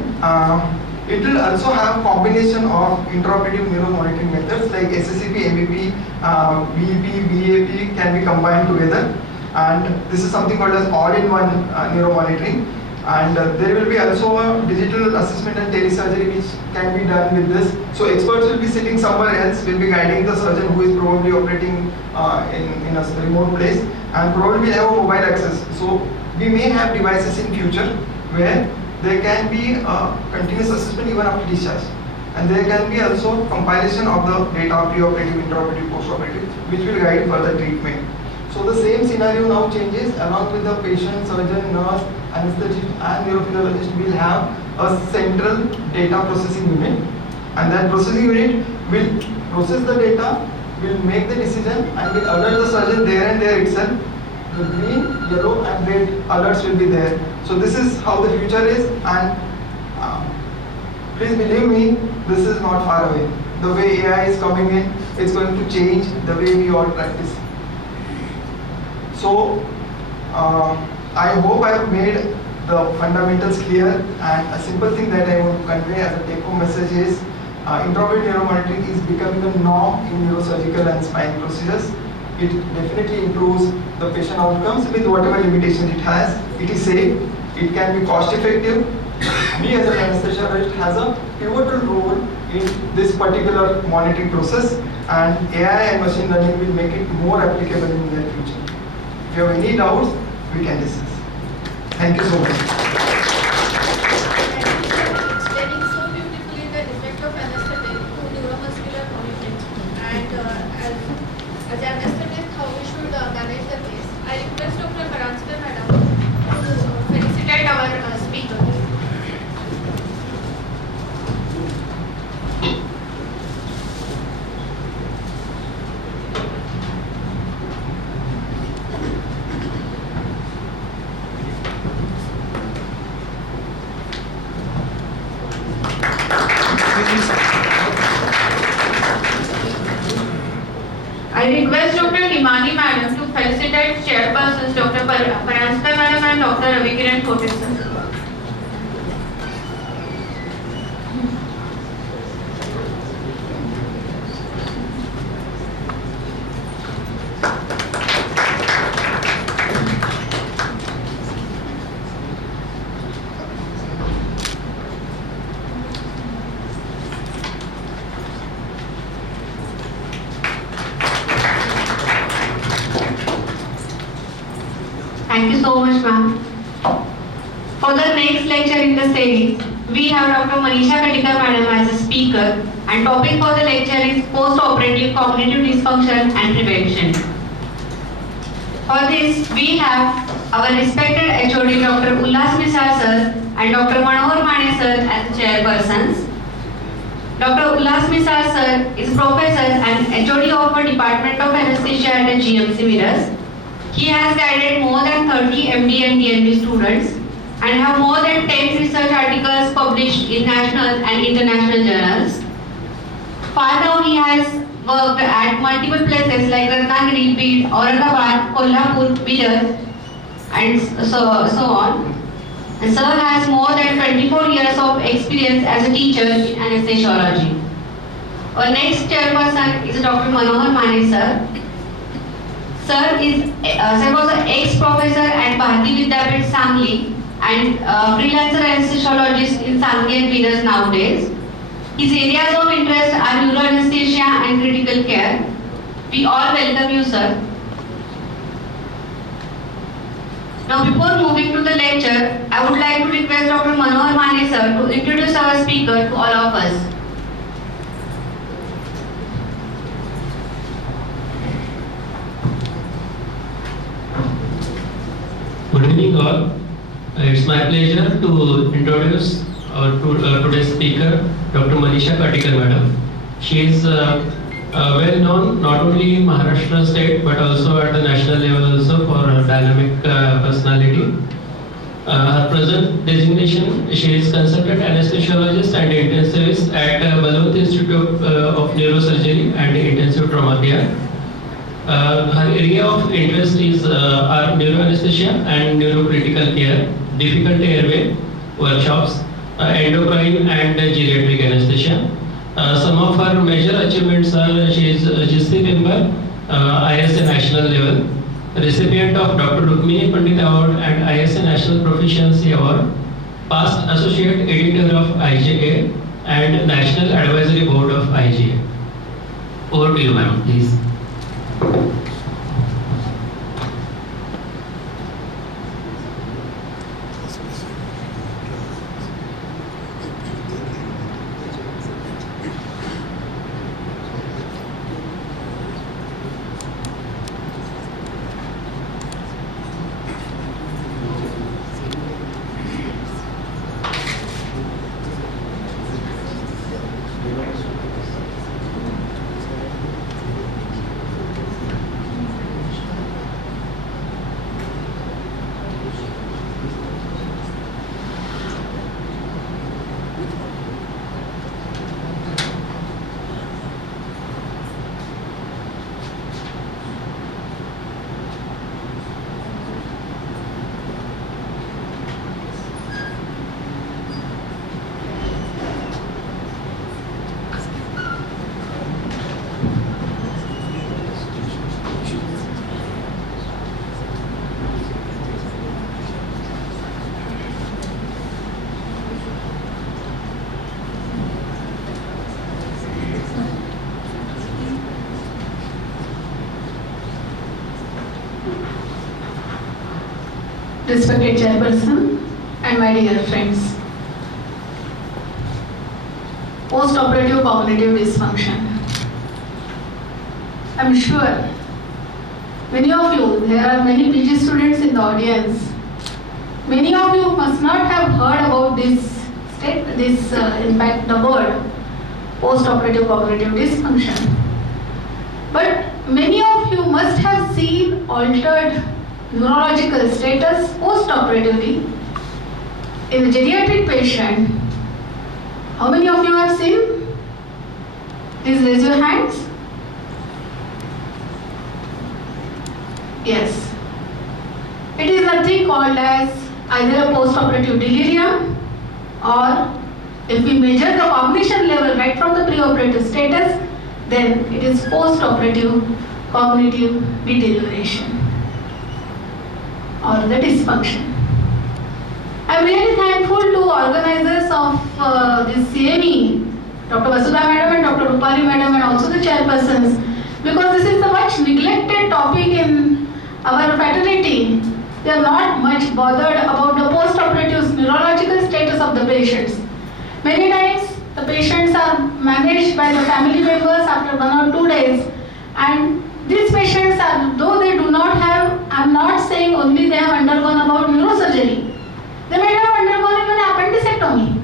it will also have combination of intraoperative neuromonitoring methods like SSCP, MEP, VEP, VAP can be combined together, and this is something called as all-in-one neuromonitoring. And there will be also a digital assessment and telesurgery which can be done with this. So experts will be sitting somewhere else, will be guiding the surgeon who is probably operating in a remote place, and probably will have a mobile access. So we may have devices in future where there can be a continuous assessment even after discharge. And there can be also compilation of the data pre-operative, intraoperative, post-operative, which will guide further treatment. So the same scenario now changes. Along with the patient, surgeon, nurse, anesthetist and neurophysiologist will have a central data processing unit, and that processing unit will process the data, will make the decision, and will alert the surgeon there and there itself. The green, yellow and red alerts will be there. So this is how the future is, and please believe me, this is not far away. The way AI is coming in, it's going to change the way we all practice. So I hope I have made the fundamentals clear, and a simple thing that I want to convey as a take-home message is intraoperative neuromonitoring is becoming a norm in neurosurgical and spine procedures. It definitely improves the patient outcomes with whatever limitation it has. It is safe, it can be cost effective. We as an anesthesiologist has a pivotal role in this particular monitoring process, and AI and machine learning will make it more applicable in the near future. If you have any doubts, we can discuss. Thank you so much. Explaining so beautifully the as I understood how we should manage the case, I request Dr. Miraj-Sangli madam to felicitate our speaker. I request Dr. Himani madam to felicitate chairpersons Dr. Miraj-Sangli madam and Dr. Ravikiran Khote sir. Thank you so much, ma'am. For the next lecture in the series, we have Dr. Manisha Katikar madam as a speaker, and topic for the lecture is post-operative cognitive dysfunction and prevention. For this, we have our respected HOD Dr. Ullas Misal sir and Dr. Manohar Mane sir as the chairpersons. Dr. Ullas Misal sir is professor and HOD of the Department of Anesthesia at the GMC Miraj. He has guided more than 30 MD and DNB students and have more than 10 research articles published in national and international journals. Further, he has worked at multiple places like Ratnagiri, Bid, Aurangabad, Kolhapur, Bidar, and so on. And sir has more than 24 years of experience as a teacher in anesthesiology. Our next chairperson is Dr. Manohar Mane sir. Sir was an ex-professor at Bharati Vidyapit Sangli and freelancer anesthesiologist in Sangli and Miraj nowadays. His areas of interest are neuroanesthesia and critical care. We all welcome you, sir. Now, before moving to the lecture, I would like to request Dr. Manohar Mane sir to introduce our speaker to all of us. Good evening all. It's my pleasure to introduce our today's speaker, Dr. Manisha Katikar madam. She is well known not only in Maharashtra state but also at the national level also for her dynamic personality. Her present designation, she is consultant anesthesiologist and intensivist at Balwant Institute of Neurosurgery and Intensive Trauma Care. Her area of interest is are neuroanesthesia and neurocritical care, difficult airway workshops, endocrine and geriatric anesthesia. Some of her major achievements are she is a GC member, ISA national level, recipient of Dr. Rukmini Pandit Award and ISA National Proficiency Award, past associate editor of IJA and National Advisory Board of IJA. Over to you, ma'am, please. Respected chairperson and my dear friends. Post-operative cognitive dysfunction. I'm sure many of you, there are many PG students in the audience, many of you must not have heard about this in fact, the word post-operative cognitive dysfunction. But many of you must have seen altered neurological status post-operatively in a geriatric patient. How many of you have seen? Please raise your hands. Yes. It is nothing called as either a post-operative delirium, or if we measure the cognition level right from the preoperative status, then it is post-operative cognitive deterioration or the dysfunction. I am really thankful to organizers of this CME, Dr. Vasudha Madam and Dr. Rupali Madam, and also the chairpersons, because this is a much neglected topic in our fraternity. They are not much bothered about the post-operative neurological status of the patients. Many times the patients are managed by the family members after 1 or 2 days, and these patients are, though they do not have, I am not saying only they have undergone about neurosurgery. They might have undergone even appendectomy.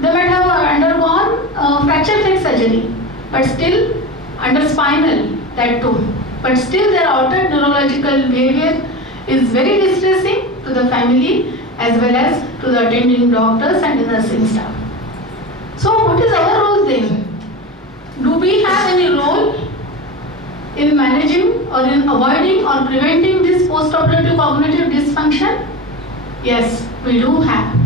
They might have undergone fracture fix surgery, but still under spinal, that too. But still their altered neurological behavior is very distressing to the family as well as to the attending doctors and the nursing staff. So what is our role then? Do we have any role in managing or in avoiding or preventing this post-operative cognitive dysfunction? Yes, we do have.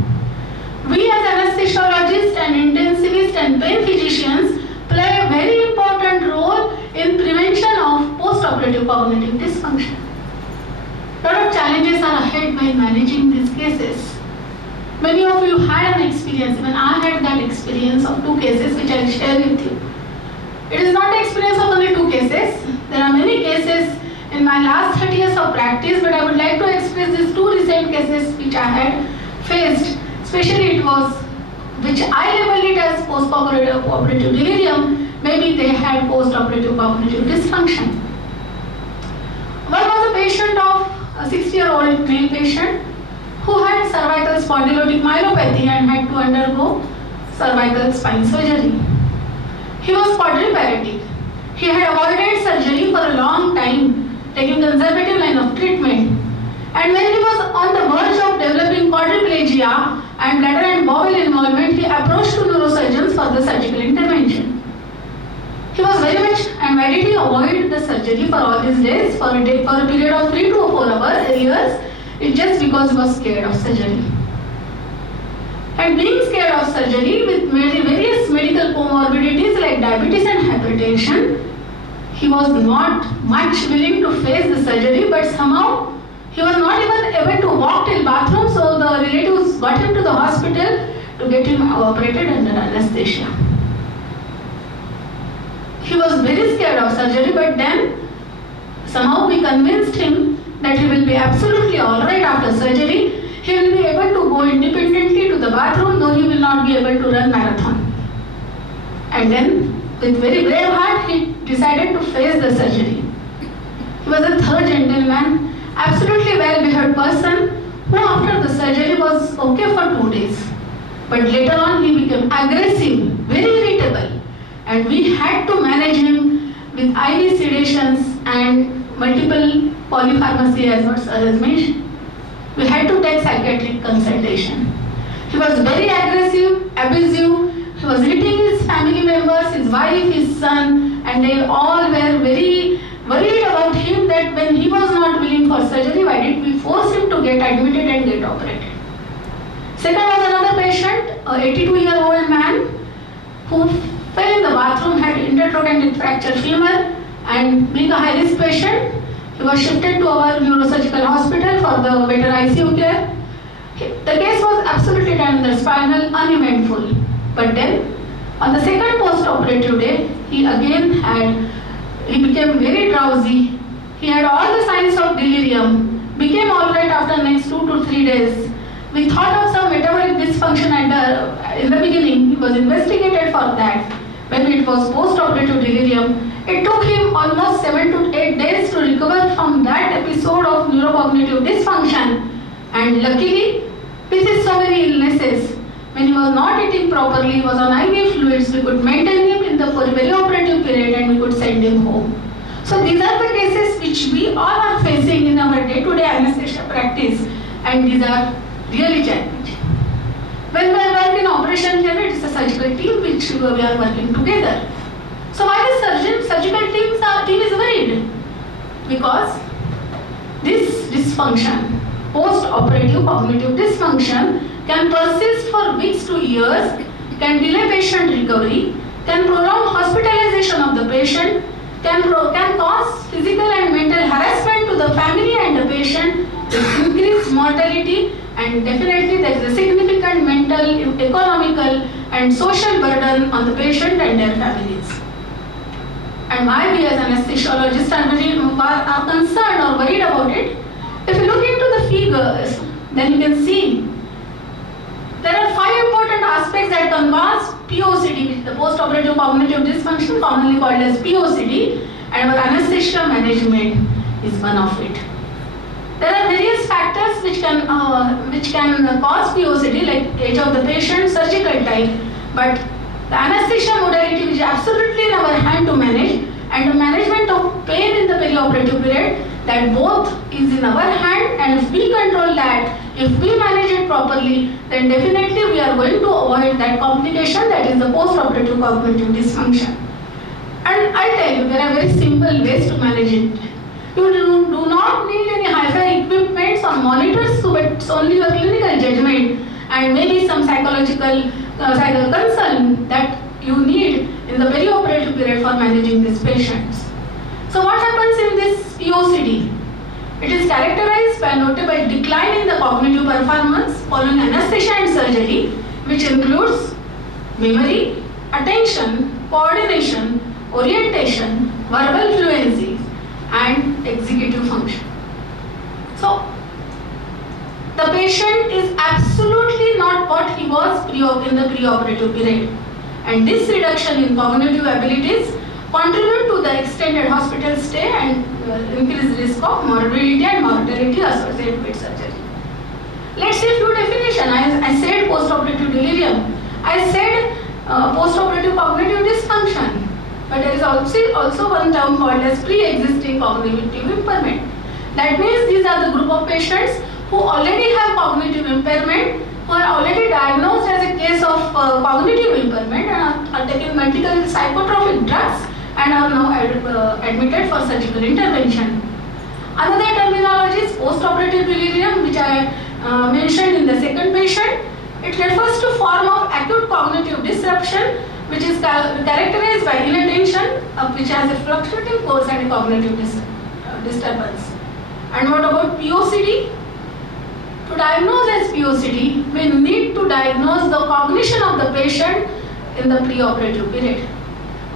We as anesthesiologists and intensivists and pain physicians play a very important role in prevention of post-operative cognitive dysfunction. A lot of challenges are ahead while managing these cases. Many of you had an experience, even I had that experience of 2 cases which I will share with you. It is not the experience of only 2 cases. There are many cases in my last 30 years of practice, but I would like to express these 2 recent cases which I had faced. Especially it was, which I labeled it as post-operative delirium, maybe they had post-operative cognitive dysfunction. One was a patient of a 60-year-old male patient who had cervical spondylotic myelopathy and had to undergo cervical spine surgery. He was quadriplegic. He had avoided surgery for a long time, taking conservative line of treatment. And when he was on the verge of developing quadriplegia and bladder and bowel involvement, he approached to neurosurgeons for the surgical intervention. He was very much, and why did he avoid the surgery for all these days, for a period of 3 to 4 years? It's just because he was scared of surgery. And being scared of surgery with various medical comorbidities like diabetes and hypertension, he was not much willing to face the surgery, but somehow he was not even able to walk till bathroom, so the relatives got him to the hospital to get him operated under anesthesia. He was very scared of surgery, but then somehow we convinced him that he will be absolutely alright after surgery. He will be able to go independently to the bathroom, though he will not be able to run marathon. And then, with very brave heart, he decided to face the surgery. He was a third gentleman, absolutely well-behaved person, who after the surgery was okay for 2 days. But later on, he became aggressive, very irritable, and we had to manage him with IV sedations and multiple polypharmacy, as what sir has mentioned. We had to take psychiatric consultation. He was very aggressive, abusive. He was hitting his family members, his wife, his son, and they all were very worried about him that when he was not willing for surgery, why did we force him to get admitted and get operated? Second was another patient, a 82-year-old man who fell in the bathroom, had intertrochanteric fracture femur, and being a high-risk patient, he was shifted to our neurosurgical hospital for the better ICU care. The case was absolutely done in the spinal, uneventful. But then, on the second post-operative day, he became very drowsy. He had all the signs of delirium, became alright after next 2 to 3 days. We thought of some metabolic dysfunction in the beginning. He was investigated for that. When it was post-operative delirium, It took him almost 7 to 8 days to recover from that episode of neurocognitive dysfunction. And luckily, with his so many illnesses, when he was not eating properly, he was on IV fluids, we could maintain him in the perioperative period and we could send him home. So these are the cases which we all are facing in our day-to-day anesthesia practice, and these are really challenging. When we work in operation theatre, it is a surgical team which we are working together. So why the surgical team is worried? Because this dysfunction, post-operative cognitive dysfunction, can persist for weeks to years, can delay patient recovery, can prolong hospitalization of the patient, can cause physical and mental harassment to the family and the patient, with increased mortality, and definitely there is a significant mental, economical and social burden on the patient and their families. And why we as anesthesiologists are concerned or worried about it? If you look into the figures, then you can see there are 5 important aspects that can cause POCD, which is the post-operative cognitive dysfunction, commonly called as POCD, and our anesthesia management is one of it. There are various factors which can cause POCD, like age of the patient, surgical type, but the anesthesia modality which is absolutely in our hand to manage, and the management of pain in the perioperative period, that both is in our hand, and if we control that, if we manage it properly, then definitely we are going to avoid that complication, that is the post-operative cognitive dysfunction. And I tell you, there are very simple ways to manage it. You do not need any hi-fi equipment or monitors, but it's only your clinical judgment and maybe some psychological concern that you need in the perioperative period for managing these patients. So what happens in this POCD? It is characterized by notable decline in the cognitive performance following anesthesia and surgery, which includes memory, attention, coordination, orientation, verbal fluency, and executive function. So, the patient is absolutely not what he was in the preoperative period, and this reduction in cognitive abilities contribute to the extended hospital stay and increased risk of morbidity and mortality associated with surgery. Let's see few definitions. I said post-operative delirium. I said post-operative cognitive dysfunction. But there is also one term called as pre-existing cognitive impairment. That means these are the group of patients who already have cognitive impairment, who are already diagnosed as a case of cognitive impairment and are taking multiple psychotropic drugs and are now admitted for surgical intervention. Another terminology is post-operative delirium, which I mentioned in the second patient. It refers to form of acute cognitive disruption, which is characterized by inattention, which has a fluctuating course and a cognitive disturbance. And what about POCD? To diagnose as POCD, we need to diagnose the cognition of the patient in the preoperative period.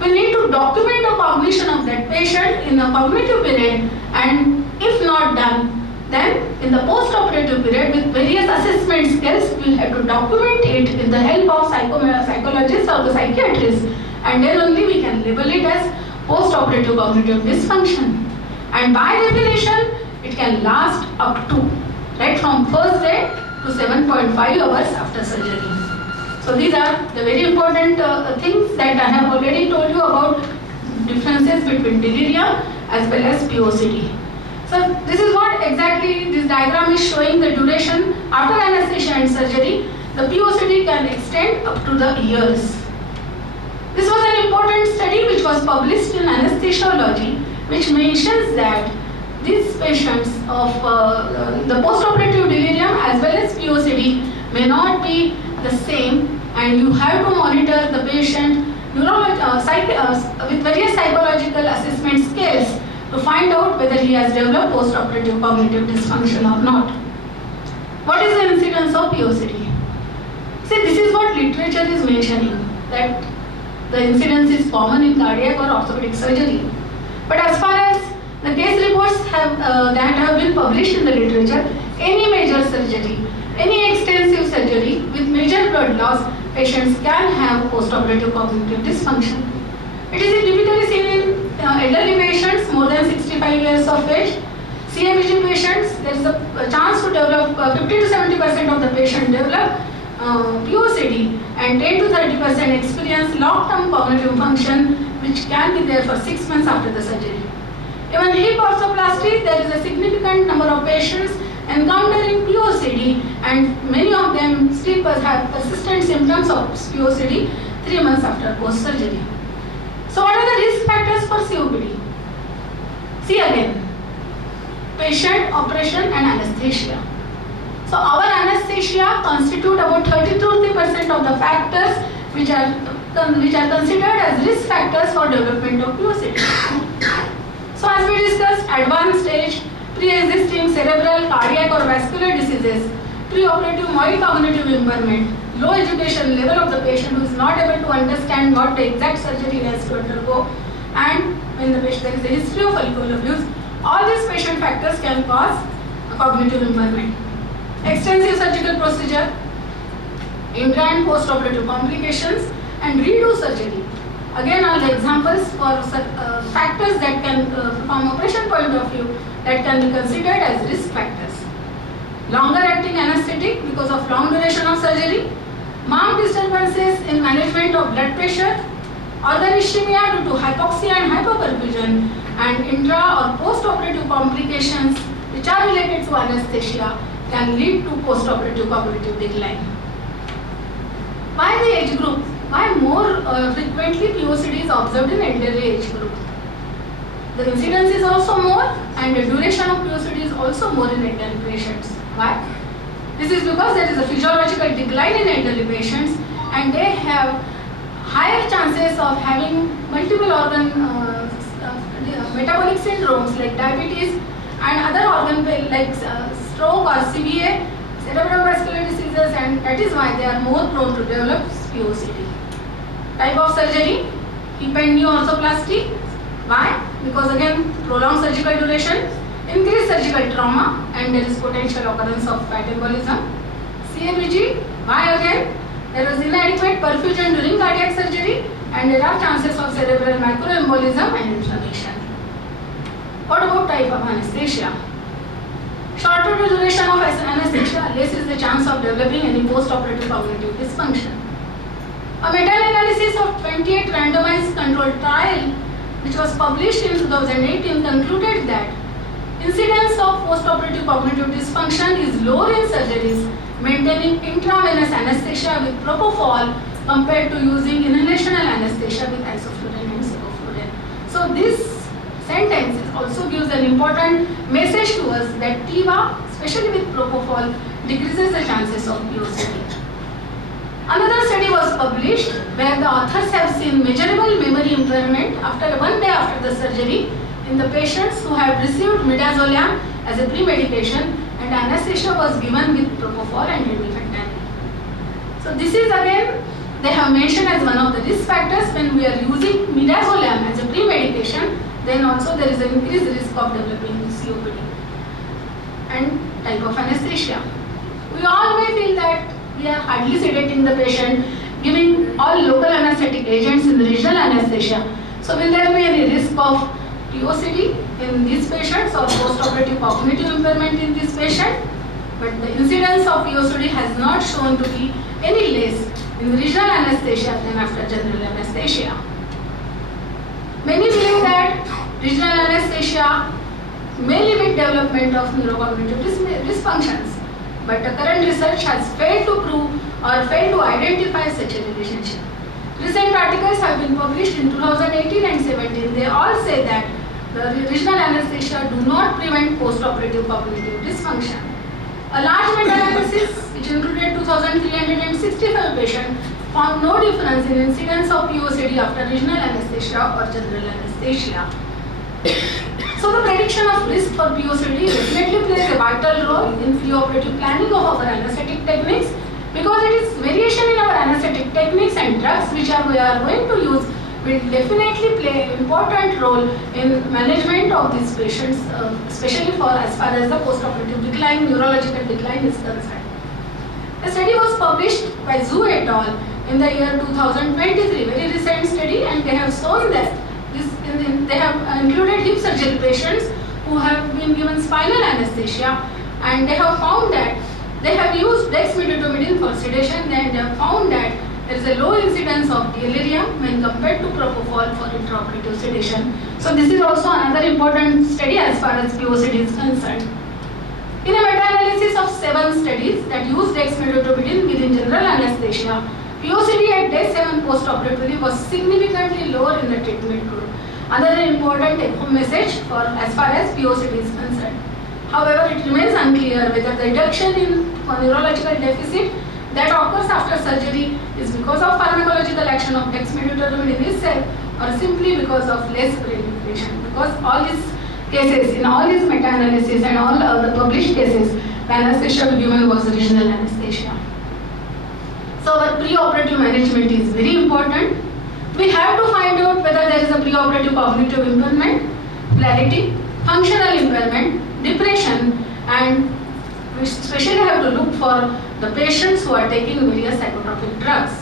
We need to document the cognition of that patient in the cognitive period, and if not done, then in the post-operative period with various assessment skills, we have to document it with the help of psychologists or the psychiatrists, and then only we can label it as post-operative cognitive dysfunction. And by definition, it can last up to, right from first day to 7.5 hours after surgery. So these are the very important things that I have already told you about differences between delirium as well as POCD. So this is what exactly this diagram is showing, the duration after anesthesia and surgery. The POCD can extend up to the years. This was an important study which was published in Anesthesiology, which mentions that these patients of the post-operative delirium as well as POCD may not be the same, and you have to monitor the patient with various psychological assessment scales to find out whether he has developed post-operative cognitive dysfunction or not. What is the incidence of POCD? See, this is what literature is mentioning, that the incidence is common in cardiac or orthopedic surgery. But as far as the case reports that have been published in the literature, any major surgery, any extensive surgery with major blood loss, patients can have post-operative cognitive dysfunction. It is typically seen in elderly patients more than 65 years of age. CME patients, there is a chance to develop 50 to 70% of the patient develop POCD, and 10 to 30% experience long-term cognitive function, which can be there for 6 months after the surgery. Even hip arthroplasty, there is a significant number of patients encountering POCD, and many of them still have persistent symptoms of POCD 3 months after post-surgery. So what are the risk factors for COPD? See again, patient, operation and anesthesia. So our anesthesia constitute about 30 to 40% of the factors which are considered as risk factors for development of POCD. So as we discussed, advanced stage, pre-existing cerebral, cardiac or vascular diseases, pre-operative mild cognitive impairment, low education level of the patient who is not able to understand what the exact surgery has to undergo, and when the patient, there is a history of alcohol abuse, all these patient factors can cause cognitive impairment. Extensive surgical procedure, intra and post-operative complications, and redo surgery. Again, all the examples for factors that can, from operation point of view, that can be considered as risk factors. Longer acting anesthetic because of long duration of surgery, marked disturbances in management of blood pressure, organ ischemia due to hypoxia and hypoperfusion, and intra or post-operative complications which are related to anesthesia can lead to post-operative cognitive decline. Why the age group? Why more frequently POCD is observed in elderly age group? The incidence is also more, and the duration of POCD is also more in elderly patients. Why? This is because there is a physiological decline in elderly patients, and they have higher chances of having multiple organ metabolic syndromes like diabetes and other organ like stroke or CVA, cerebrovascular diseases, and that is why they are more prone to develop POCD. Type of surgery, hip and knee arthroplasty. Why? Because again, prolonged surgical duration, increased surgical trauma, and there is potential occurrence of fat embolism. CME, why again? There is inadequate perfusion during cardiac surgery, and there are chances of cerebral macroembolism and inflammation. What about type of anesthesia? Shorter the duration of anesthesia, less is the chance of developing any post-operative cognitive dysfunction. A meta-analysis of 28 randomized controlled trial, which was published in 2018, concluded that incidence of post-operative cognitive dysfunction is lower in surgeries maintaining intravenous anesthesia with propofol compared to using inhalational anesthesia with isoflurane and sevoflurane. So this sentence also gives an important message to us that TIVA, especially with propofol, decreases the chances of POCD. Another study was published where the authors have seen measurable memory impairment after 1 day after the surgery in the patients who had received midazolam as a pre-medication, and anesthesia was given with propofol and henbifentanil. So this is again, they have mentioned as one of the risk factors when we are using midazolam as a pre-medication, then also there is an increased risk of developing COPD. And type of anesthesia. We all may feel that we are hardly sedating the patient, giving all local anesthetic agents in the regional anesthesia. So will there be any risk of POCD in these patients or post-operative cognitive impairment in this patient? But the incidence of POCD has not shown to be any less in the regional anesthesia than after general anesthesia. Many believe that regional anesthesia may limit development of neurocognitive dysfunctions, but the current research has failed to prove or failed to identify such a relationship. Recent articles have been published in 2018 and 17. They all say that the regional anesthesia do not prevent post-operative cognitive dysfunction. A large meta-analysis, which included 2,365 patients, found no difference in incidence of POCD after regional anesthesia or general anesthesia. So the prediction of risk for POCD definitely plays a vital role in pre-operative planning of our anesthetic techniques, because it is variation in our anesthetic techniques and drugs which we are going to use will definitely play an important role in management of these patients, especially for as far as the post-operative decline, neurological decline is concerned. A study was published by Zhu et al. In the year 2023, very recent study, and they have shown that this they have included hip surgery patients who have been given spinal anesthesia, and they have found that they have used dexmedetomidine for sedation, and they have found that there is a low incidence of delirium when compared to propofol for intraoperative sedation. So this is also another important study as far as POCD is concerned. In a meta-analysis of 7 studies that used dexmedetomidine within general anesthesia, POCD at day 7 post-operatively was significantly lower in the treatment group. Another important take-home message for as far as POCD is concerned. However, it remains unclear whether the reduction in neurological deficit that occurs after surgery is because of pharmacological action of dexmedetomidine itself or simply because of less brain depletion. Because all these cases, in all these meta-analysis and all the published cases, the anesthesia given was regional anesthesia. So our pre-operative management is very important. We have to find out whether there is a pre-operative cognitive impairment, clarity, functional impairment, depression, and we especially have to look for the patients who are taking various psychotropic drugs.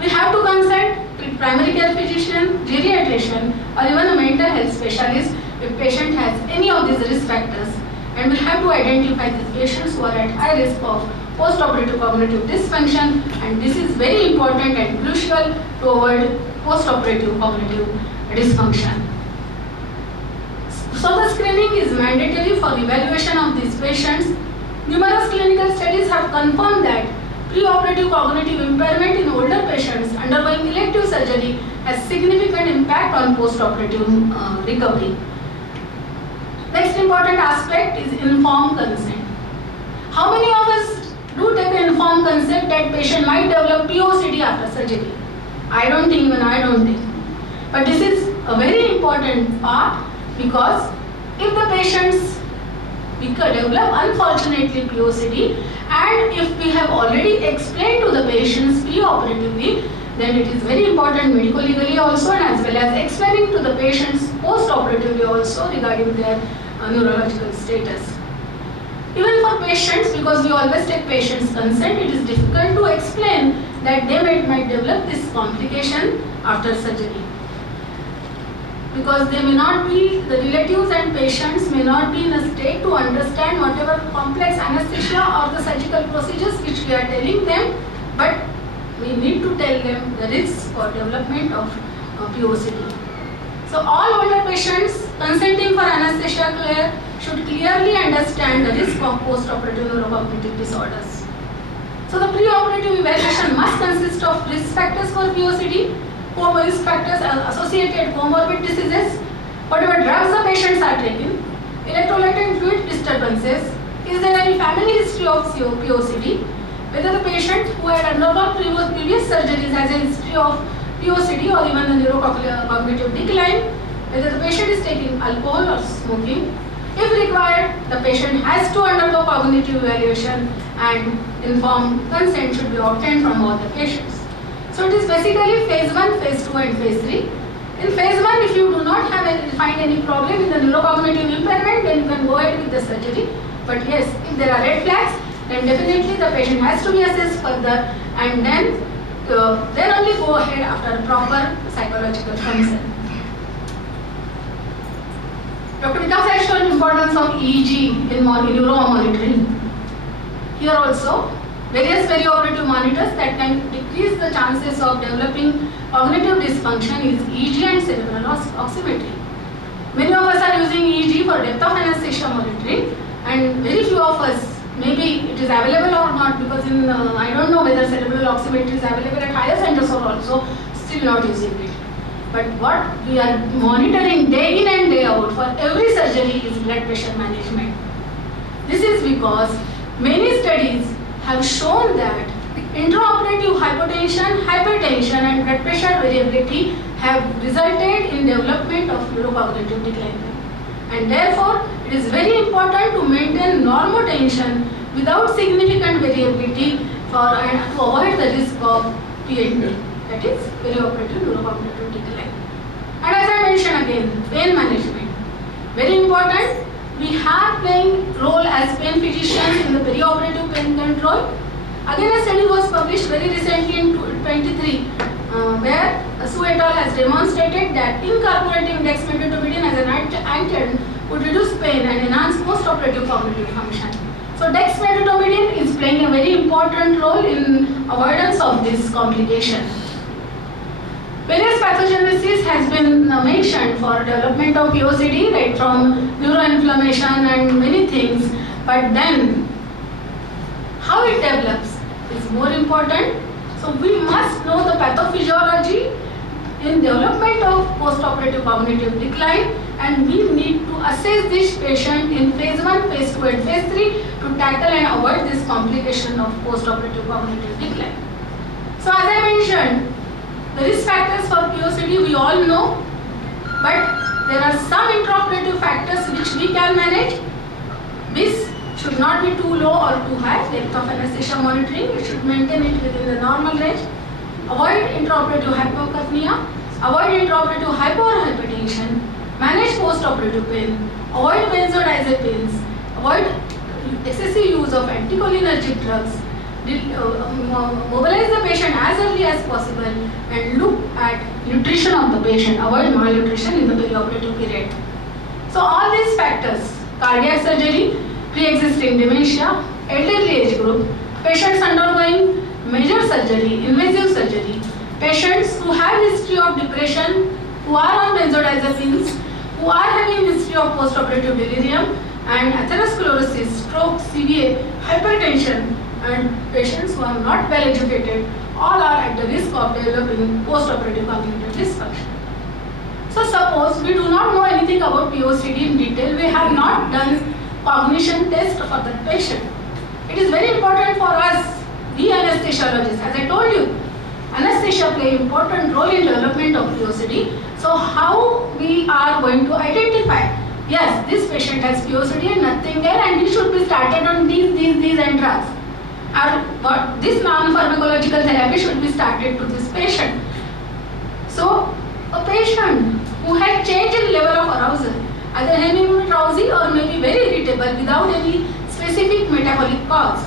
We have to consult primary care physician, geriatrician, or even a mental health specialist if patient has any of these risk factors, and we have to identify the patients who are at high risk of post-operative cognitive dysfunction, and this is very important and crucial to avoid post-operative cognitive dysfunction. So the screening is mandatory for evaluation of these patients. Numerous clinical studies have confirmed that preoperative cognitive impairment in older patients undergoing elective surgery has significant impact on post-operative recovery. Next important aspect is informed consent. How many of us do take an informed consent that patient might develop POCD after surgery? I don't think, even I don't think. But this is a very important part, because if the patients develop unfortunately POCD, and if we have already explained to the patients pre-operatively, then it is very important medico-legally also, and as well as explaining to the patients post-operatively also regarding their neurological status. Even for patients, because we always take patients' consent, it is difficult to explain that they might develop this complication after surgery. Because they may not be, the relatives and patients may not be in a state to understand whatever complex anesthesia or the surgical procedures which we are telling them, but we need to tell them the risks for development of POCD. So all older patients consenting for anesthesia care should clearly understand the risk of post-operative neurocognitive disorders. So the pre-operative evaluation must consist of risk factors for POCD, risk factors associated comorbid diseases, whatever drugs the patients are taking, electrolyte and fluid disturbances, is there any family history of POCD, whether the patient who had undergone previous surgeries has a history of POCD or even the neurocognitive decline, whether the patient is taking alcohol or smoking. If required, the patient has to undergo cognitive evaluation, and informed consent should be obtained from all the patients. So it is basically phase 1, phase 2 and phase 3. In phase 1, if you do not find any problem in the neurocognitive impairment, then you can go ahead with the surgery. But yes, if there are red flags, then definitely the patient has to be assessed further, and then only go ahead after proper psychological consent. Dr. Vikas has shown importance of EEG in neuromonitoring. Here also, various perioperative monitors that can decrease the chances of developing cognitive dysfunction is EEG and cerebral oximetry. Many of us are using EEG for depth of anesthesia monitoring, and very few of us, maybe it is available or not, because in I don't know whether cerebral oximetry is available at higher centers or also still not using it. But what we are monitoring day in and day out for every surgery is blood pressure management. This is because many studies have shown that intraoperative hypotension, hypertension and blood pressure variability have resulted in development of neurocognitive decline. And therefore, it is very important to maintain normotension without significant variability and to avoid the risk of PND, that is perioperative neurocognitive decline. And as I mentioned again, pain management. Very important. We have playing role as pain physicians in the perioperative pain control. Again, a study was published very recently in 23 where Su et al. Has demonstrated that incorporating dexmedetomidine as an adjunct would reduce pain and enhance post-operative cognitive function. So dexmedetomidine is playing a very important role in avoidance of this complication. Various pathogenesis has been mentioned for development of POCD, right, from neuroinflammation and many things, but then how it develops is more important. So we must know the pathophysiology in development of post-operative cognitive decline, and we need to assess this patient in phase 1, phase 2 and phase 3 to tackle and avoid this complication of post-operative cognitive decline. So as I mentioned, the risk factors for POCD we all know, but there are some intraoperative factors which we can manage. This should not be too low or too high. Depth of anesthesia monitoring, it should maintain it within the normal range. Avoid intraoperative hypocapnia, avoid intraoperative hypo or hypertension, manage post-operative pain, avoid benzodiazepines, avoid excessive use of anticholinergic drugs, mobilize the patient as early as possible, and look at nutrition of the patient, avoid malnutrition in the perioperative period. So all these factors, cardiac surgery, pre-existing dementia, elderly age group, patients undergoing major surgery, invasive surgery, patients who have history of depression, who are on benzodiazepines, who are having history of post-operative delirium and atherosclerosis, stroke, CVA, hypertension, and patients who are not well educated, all are at the risk of developing post-operative cognitive dysfunction. So suppose we do not know anything about POCD in detail, we have not done cognition test for the patient. It is very important for us, we anesthesiologists, as I told you, anesthesia play important role in development of POCD. So how we are going to identify, yes, this patient has POCD and nothing there, and he should be started on these and drugs. Or this non-pharmacological therapy should be started to this patient. So a patient who had change in level of arousal, either hemidrowsy or maybe very irritable without any specific metabolic cause.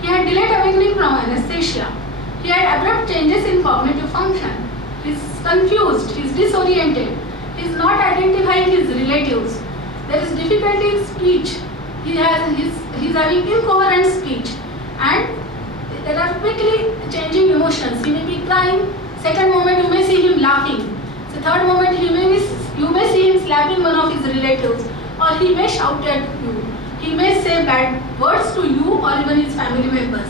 He had delayed awakening from anesthesia. He had abrupt changes in cognitive function. He is confused, he is disoriented, he is not identifying his relatives. There is difficulty in speech. He is having incoherent speech, and there are quickly changing emotions. He may be crying. Second moment you may see him laughing. The third moment you may see him slapping one of his relatives, or he may shout at you. He may say bad words to you or even his family members.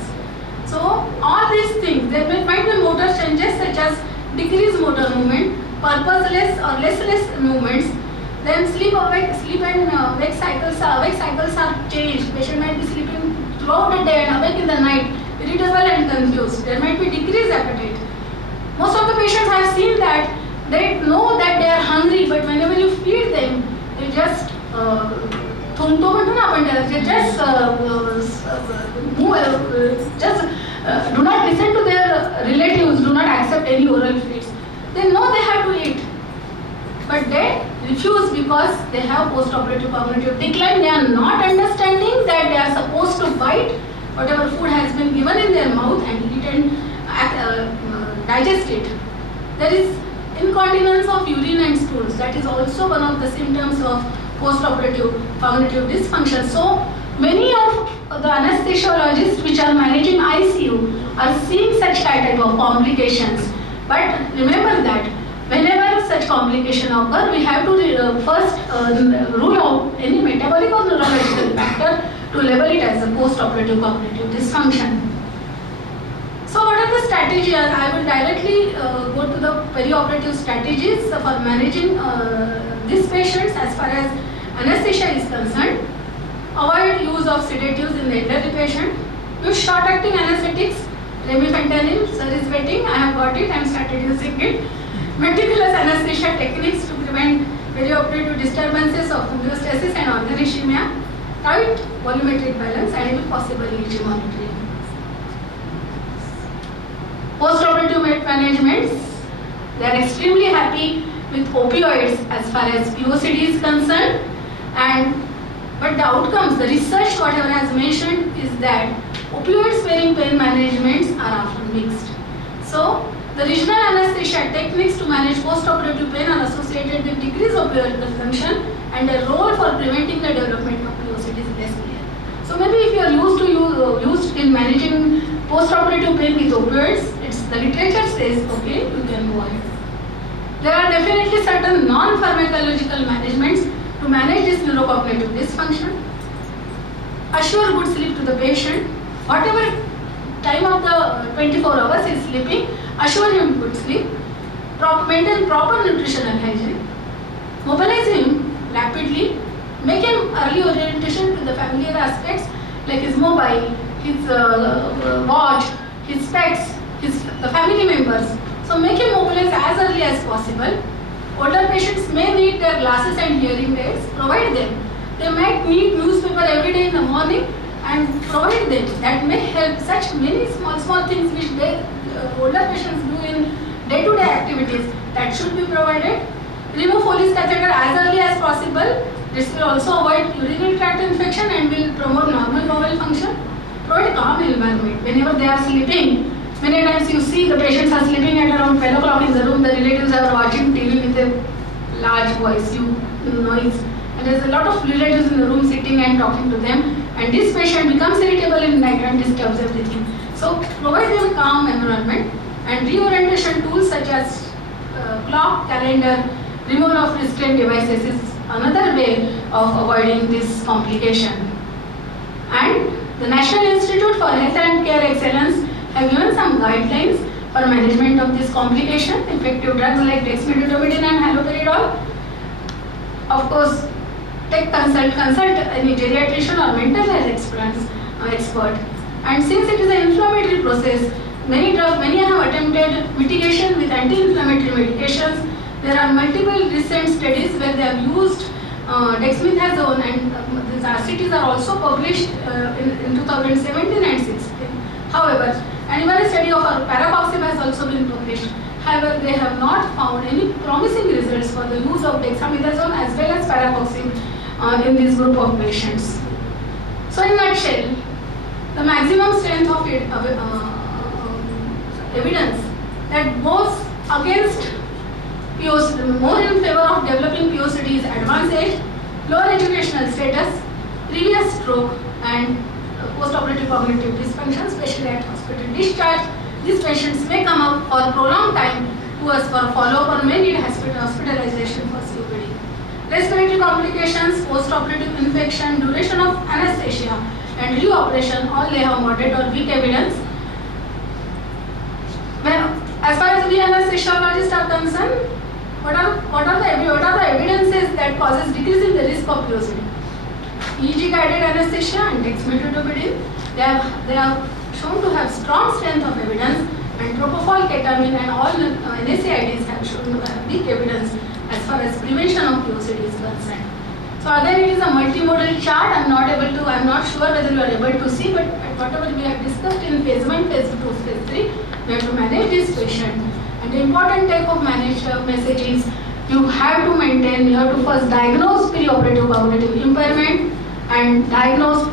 So all these things, there might be motor changes such as decreased motor movement, purposeless or restless movements. Then sleep and wake cycles are changed. Patient might be sleeping throughout the day and awake in the night, irritable and confused. There might be decreased appetite. Most of the patients have seen that they know that they are hungry, but whenever you feed them, they just do not listen to their relatives, do not accept any oral feeds. They know they have to eat, but they refuse because they have post-operative cognitive decline. They are not understanding that they are supposed to bite whatever food has been given in their mouth and eat and digest it. There is incontinence of urine and stools. That is also one of the symptoms of post-operative cognitive dysfunction. So many of the anesthesiologists which are managing ICU are seeing such type of complications. But remember that whenever such complication occur, we have to first rule out any metabolic or neurological factor to label it as a post-operative cognitive dysfunction. So what are the strategies? I will directly go to the perioperative strategies for managing these patients as far as anesthesia is concerned. Avoid use of sedatives in the elderly patient. Use short-acting anesthetics, remifentanil, sarisvating, I have got it, I am started using it. Meticulous anesthesia techniques to prevent perioperative disturbances of homeostasis and organ ischemia. Tight volumetric balance and if possible EEG monitoring. Post-operative managements, they are extremely happy with opioids as far as POCD is concerned, but the outcomes, the research whatever has mentioned is that opioid sparing pain managements are often mixed. So The regional anesthesia techniques to manage post-operative pain are associated with decrease of opioid consumption and their role for preventing the development of POCD is less clear. So maybe if you are used in managing post-operative pain with opioids, the literature says, okay, you can go ahead. There are definitely certain non-pharmacological managements to manage this neurocognitive dysfunction. Assure good sleep to the patient. Whatever time of the 24 hours he is sleeping, assure him good sleep. Maintain proper nutritional hygiene. Mobilize him rapidly. Make him early orientation to the familiar aspects like his mobile, his watch, his specs, the family members. So make him mobilize as early as possible. Older patients may need their glasses and hearing aids. Provide them. They might need newspaper every day in the morning and provide them. That may help. Such many small things which older patients do in day-to-day activities, that should be provided. Remove Foley's catheter as early as possible. This will also avoid urinary tract infection and will promote normal bowel function. Provide a calm environment. Whenever they are sleeping, many times you see the patients are sleeping at around 12 o'clock in the room, the relatives are watching TV with a large voice, noise. And there's a lot of relatives in the room sitting and talking to them. And this patient becomes irritable in the night and disturbs everything. So provide them a calm environment. And reorientation tools such as clock, calendar, removal of restraint devices is another way of avoiding this complication. And the National Institute for Health and Care Excellence have given some guidelines for management of this complication. Effective drugs like dexmedetomidine and haloperidol. Of course, consult any geriatrician or mental health expert. And since it is an inflammatory process, many have attempted mitigation with anti-inflammatory medications. There are multiple recent studies where they have used dexamethasone, and these RCTs are also published in 2017 and 16. However, and even a study of paracoxib has also been published. However, they have not found any promising results for the use of dexamethasone as well as paracoxib in this group of patients. So in a nutshell, the maximum strength of evidence that goes against POCD, more in favor of developing POCD is advanced age, lower educational status, previous stroke, and post-operative cognitive dysfunction, especially at hospital discharge. These patients may come up for prolonged time to us for follow-up or may need hospitalization for COPD. Respiratory complications, post-operative infection, duration of anesthesia, and reoperation all they have moderate or weak evidence. As far as we anesthesiologists are concerned, what are the evidences that causes decrease in the risk of POCD? EEG guided anesthesia and dexmedetomidine, they are shown to have strong strength of evidence, and propofol, ketamine, and all NSAIDs have shown to have weak evidence as far as prevention of POCD is concerned. So again, it is a multimodal chart. I'm not sure whether you are able to see, but whatever we have discussed in phase 1, phase 2, phase 3, we have to manage this patient. And the important take home message is you have to first diagnose perioperative cognitive impairment and diagnose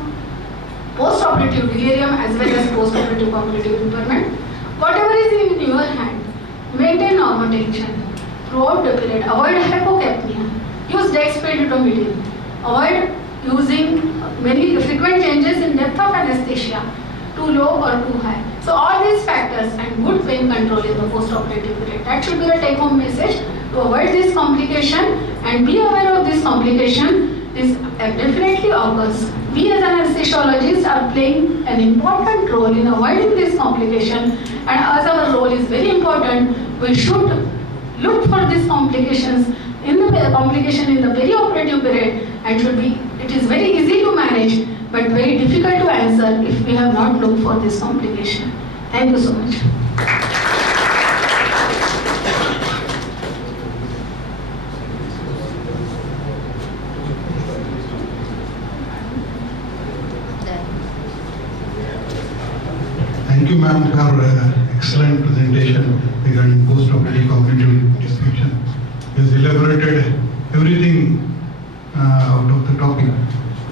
post-operative delirium as well as post-operative cognitive impairment. Whatever is in your hand, maintain normal tension throughout the period. Avoid hypocapnia. Use dexmedetomidine. Avoid using many frequent changes in depth of anesthesia, too low or too high. So all these factors and good pain control in the post-operative period. That should be the take-home message to avoid this complication and be aware of this complication. This definitely occurs. We as anesthesiologists are playing an important role in avoiding this complication, and as our role is very important, we should look for these complications in the perioperative period, and it is very easy to manage but very difficult to answer if we have not looked for this complication. Thank you so much. Thank you, ma'am, for excellent presentation regarding post-operative cognitive dysfunction. You has elaborated everything out of the topic.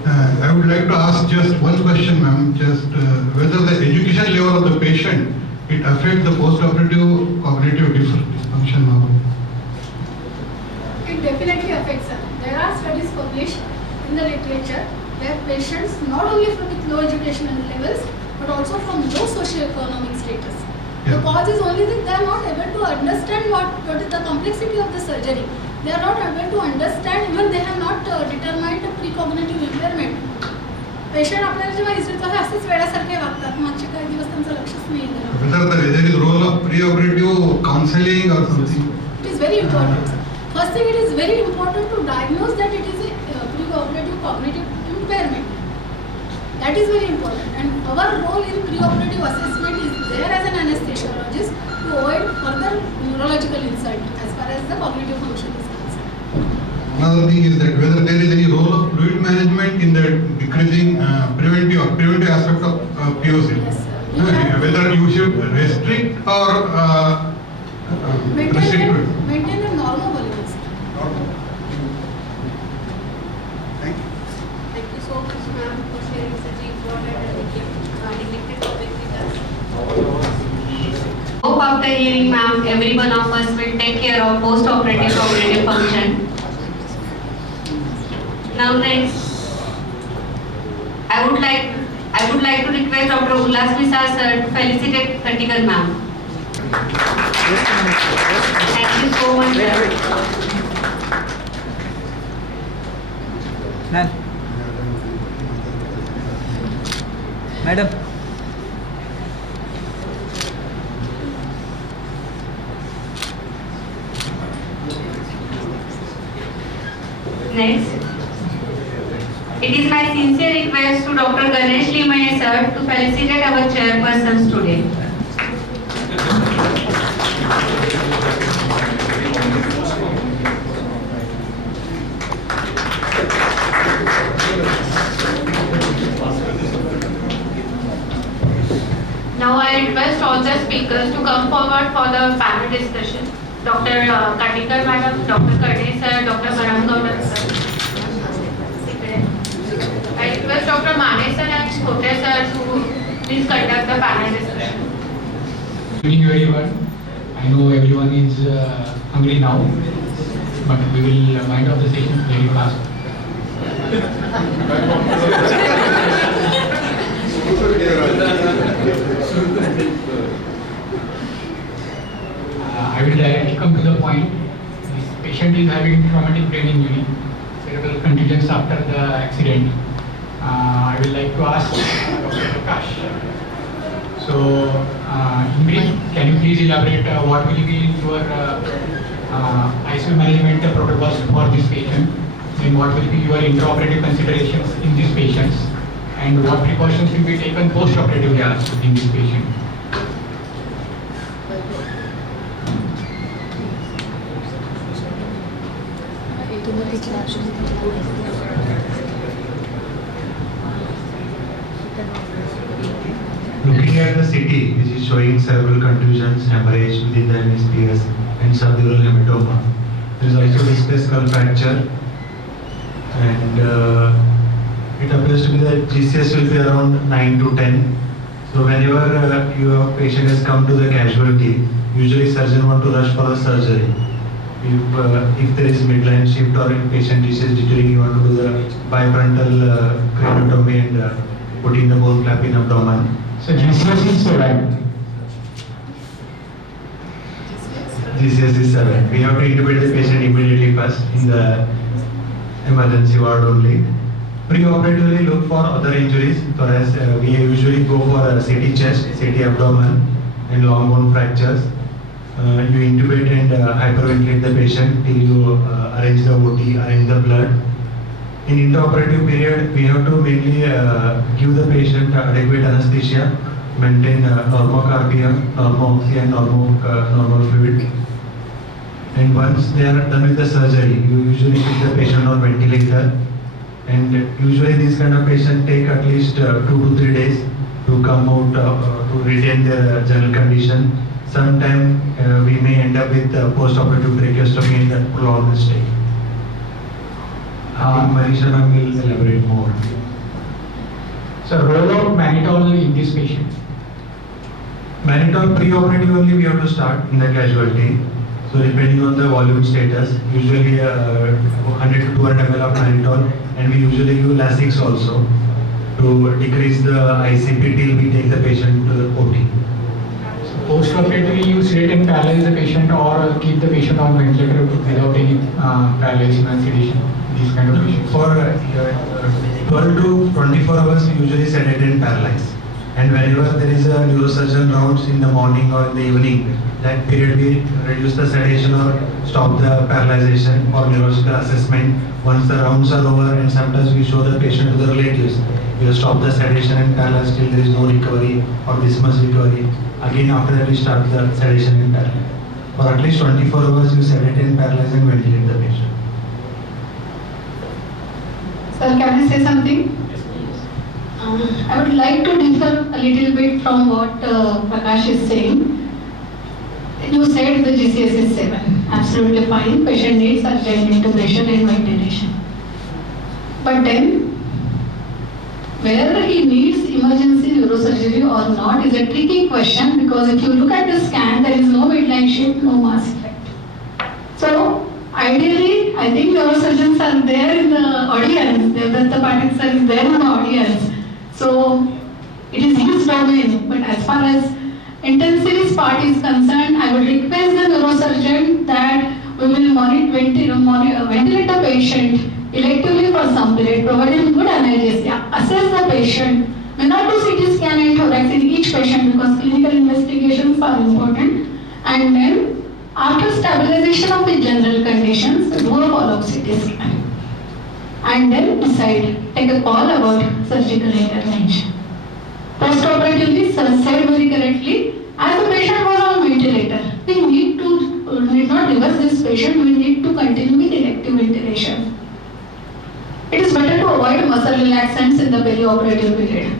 I would like to ask just one question, ma'am, just whether the education level of the patient, it affects the post-operative cognitive cognitive dysfunction now? It definitely affects them. There are studies published in the literature where patients not only from with low educational levels but also from low socioeconomic status. The cause is only that they are not able to understand what is the complexity of the surgery. They are not able to understand, even they have not determined the precognitive impairment. Patient आपल्याला जेव्हा history तेव्हा असेच वेळासारखे वागतात, मागचे काही दिवस त्यांचं लक्षच नाही दिलं. Whether there is role of pre-operative counseling or something? It is very important. First thing, it is very important to diagnose that it is a pre-operative cognitive impairment. That is very important. And our role in pre-operative assessment is there as an anesthesiologist to avoid further neurological insult as far as the cognitive function is concerned. Another thing is that whether there is any role of fluid management in the decreasing preventive aspect of POC. Yes, sir. Whether you should restrict or maintain the normal volumes. Thank you. Thank you so much, ma'am, for sharing such important and neglected topic with us. Hope after hearing ma'am, every one of us will take care of post-operative cognitive function. Now next, I would like to request Dr. Ullas Misa sir to felicitate critical ma'am. Thank you so much, sir. Madam. Next, it is my sincere request to Dr. Ganesh Limaye sir to felicitate our chairpersons today. Now I request all the speakers to come forward for the panel discussion. Dr. Katikar madam, Dr. Karne sir, Dr. Baramgowda sir. I request Dr. Mane sir and Khote sir to please conduct the panel discussion. Good evening everyone. I know everyone is hungry now, but we will wind up the session very fast. I will directly come to the point. This patient is having traumatic brain injury, cerebral contusions after the accident. I will like to ask Dr. Prakash. So, in brief, can you please elaborate what will be your ICU management protocols for this patient? Then what will be your intraoperative considerations in these patients? And what precautions will be taken post-operatively also in this patient? Looking at the CT, which is showing several contusions, hemorrhage within the hemispheres and subdural hematoma. There is also displaced skull fracture, and it appears to be that GCS will be around 9 to 10. So whenever your patient has come to the casualty, usually surgeon want to rush for the surgery. If there is midline shift or if patient is deteriorating, you want to do the bifrontal craniotomy and put in the bone flap in abdomen. So GCS is 7. GCS is 7. We have to intubate the patient immediately first in the emergency ward only. Pre-operatively look for other injuries, whereas we usually go for CT chest, CT abdomen and long bone fractures. You intubate and hyperventilate the patient till you arrange the OT, arrange the blood. In intraoperative period, we have to mainly give the patient adequate anesthesia, maintain normal RPM, normal oxygen, normal fluid. And once they are done with the surgery, you usually put the patient on ventilator. And usually these kind of patients take at least 2 to 3 days to come out to retain their general condition. Sometime we may end up with post-operative tracheostomy in that prolonged state. I think Marisha ma'am will elaborate more. So role of mannitol in this patient. Mannitol pre-operative only we have to start in the casualty. So depending on the volume status, usually 100 to 200 ml of mannitol, and we usually use Lasix also to decrease the ICP till we take the patient to the OT. Post-operatively, you sedate and paralyze the patient or keep the patient on ventilator without any paralysis and sedation, these kind of patients? For 12 to 24 hours, we usually sedate and paralyze. And whenever there is a neurosurgeon rounds in the morning or in the evening, that period we reduce the sedation or stop the paralyzation or neurological assessment. Once the rounds are over, and sometimes we show the patient to the relatives, we will stop the sedation and paralyze till there is no recovery or this much recovery. Again, after that we start the sedation and paralysis. For at least 24 hours, you sedate and paralyze and ventilate the patient. Sir, can I say something? I would like to differ a little bit from what Prakash is saying. You said the GCS is 7. Absolutely fine. Patient needs urgent intubation and ventilation. But then, whether he needs emergency neurosurgery or not is a tricky question, because if you look at the scan, there is no midline shift, no mass effect. So, ideally, I think neurosurgeons are there in the audience. Devdatta Patil sir is there in the audience. So, it is his domain. But as far as intensivist part is concerned, I would request the neurosurgeon that we will ventilate the patient electively for some period, providing good analgesia, assess the patient, may not do CT scan and thorax in each patient because clinical investigations are important, and then after stabilization of the general conditions, do a follow-up CT scan, and then decide, take a call about surgical intervention. Post-operatively, sir said very correctly, as the patient was on ventilator, we need not reverse this patient, we need to continue with elective ventilation. It is better to avoid muscle relaxants in the perioperative period.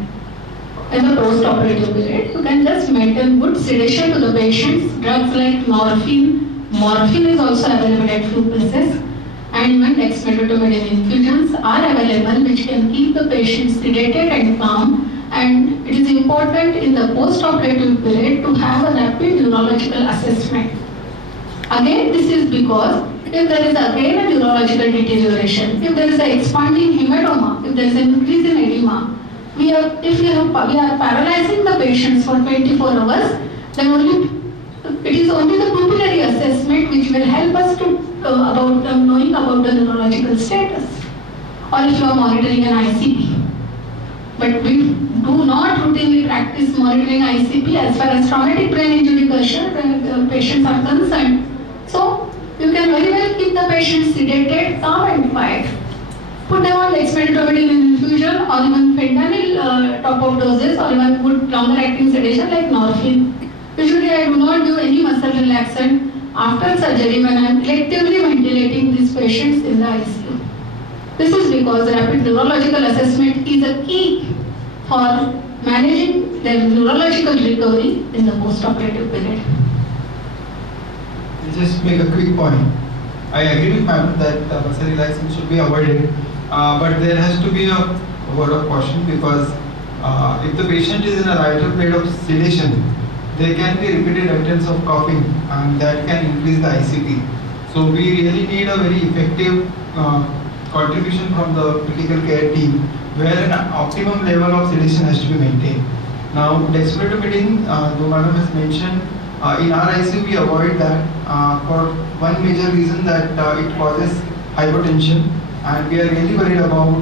In the post-operative period, you can just maintain good sedation to the patients. Drugs like morphine is also available at few places, and even dexmedetomidine infusions are available which can keep the patient sedated and calm. And it is important in the post-operative period to have a rapid neurological assessment. Again, this is because if there is again a neurological deterioration, if there is an expanding hematoma, if there is an increase in edema, we are paralyzing the patients for 24 hours, then it is only the pupillary assessment which will help us to knowing about the neurological status, or if you are monitoring an ICP. But we do not routinely practice monitoring ICP as far as traumatic brain injury patients are concerned. So, you can very well keep the patient sedated, calm and quiet. Put them on dexmedetomidine infusion or even fentanyl top-up doses or even good longer-acting sedation like morphine. Usually I do not do any muscle relaxant after surgery when I am electively ventilating these patients in the ICU. This is because rapid neurological assessment is a key for managing the neurological recovery in the post-operative period. I'll just make a quick point. I agree with ma'am that muscle relaxation should be avoided, but there has to be a word of caution because if the patient is in a lighter plate of sedation, there can be repeated attempts of coughing and that can increase the ICP. So we really need a very effective contribution from the critical care team where an optimum level of sedation has to be maintained. Now dexmedetomidine, though madam has mentioned, in our ICU we avoid that for one major reason that it causes hypotension, and we are really worried about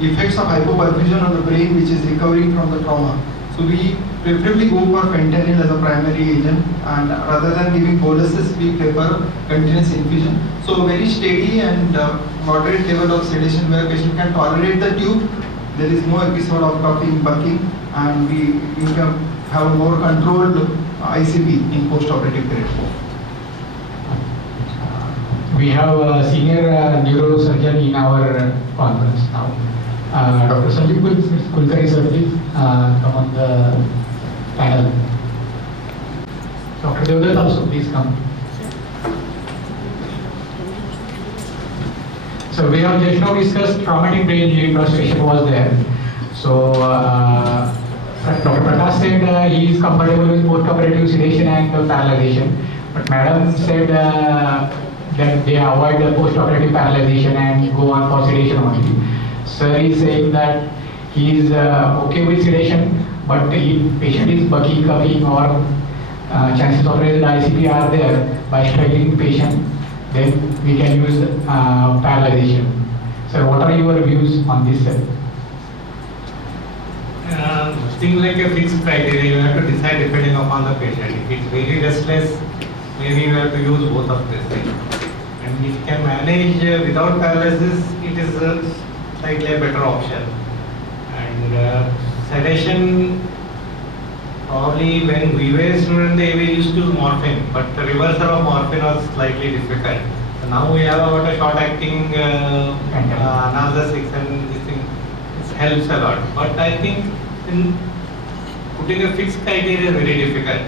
the effects of hypoperfusion on the brain which is recovering from the trauma. So we preferably go for fentanyl as a primary agent, and rather than giving boluses we prefer continuous infusion. So very steady and moderate level of sedation where patient can tolerate the tube. There is no episode of coughing, bucking, and we can have a more controlled ICP in post-operative period. We have a senior neurosurgeon in our conference now. Dr. Sanjeev Kulkarni sir, please come on the panel. Dr. Devdatta also, please come. So we have just now discussed traumatic brain injury, first patient was there. So Dr. Prakash said he is comfortable with post-operative sedation and paralyzation. But madam said that they avoid the post-operative paralyzation and go on for sedation only. Sir is saying that he is okay with sedation, but if patient is bucking, cupping, or chances of raised ICP are there by struggling patient, then we can use paralyzation. Sir, what are your views on this, sir? Nothing like a fixed criteria. You have to decide depending upon the patient. If it's very restless, maybe you have to use both of these things. And if you can manage without paralysis, it is slightly a better option. And sedation, probably when we were students, we used to use morphine, but the reversal of morphine was slightly difficult. So now we have about a short-acting analgesics, and this thing helps a lot. But I think in putting a fixed criteria is very difficult.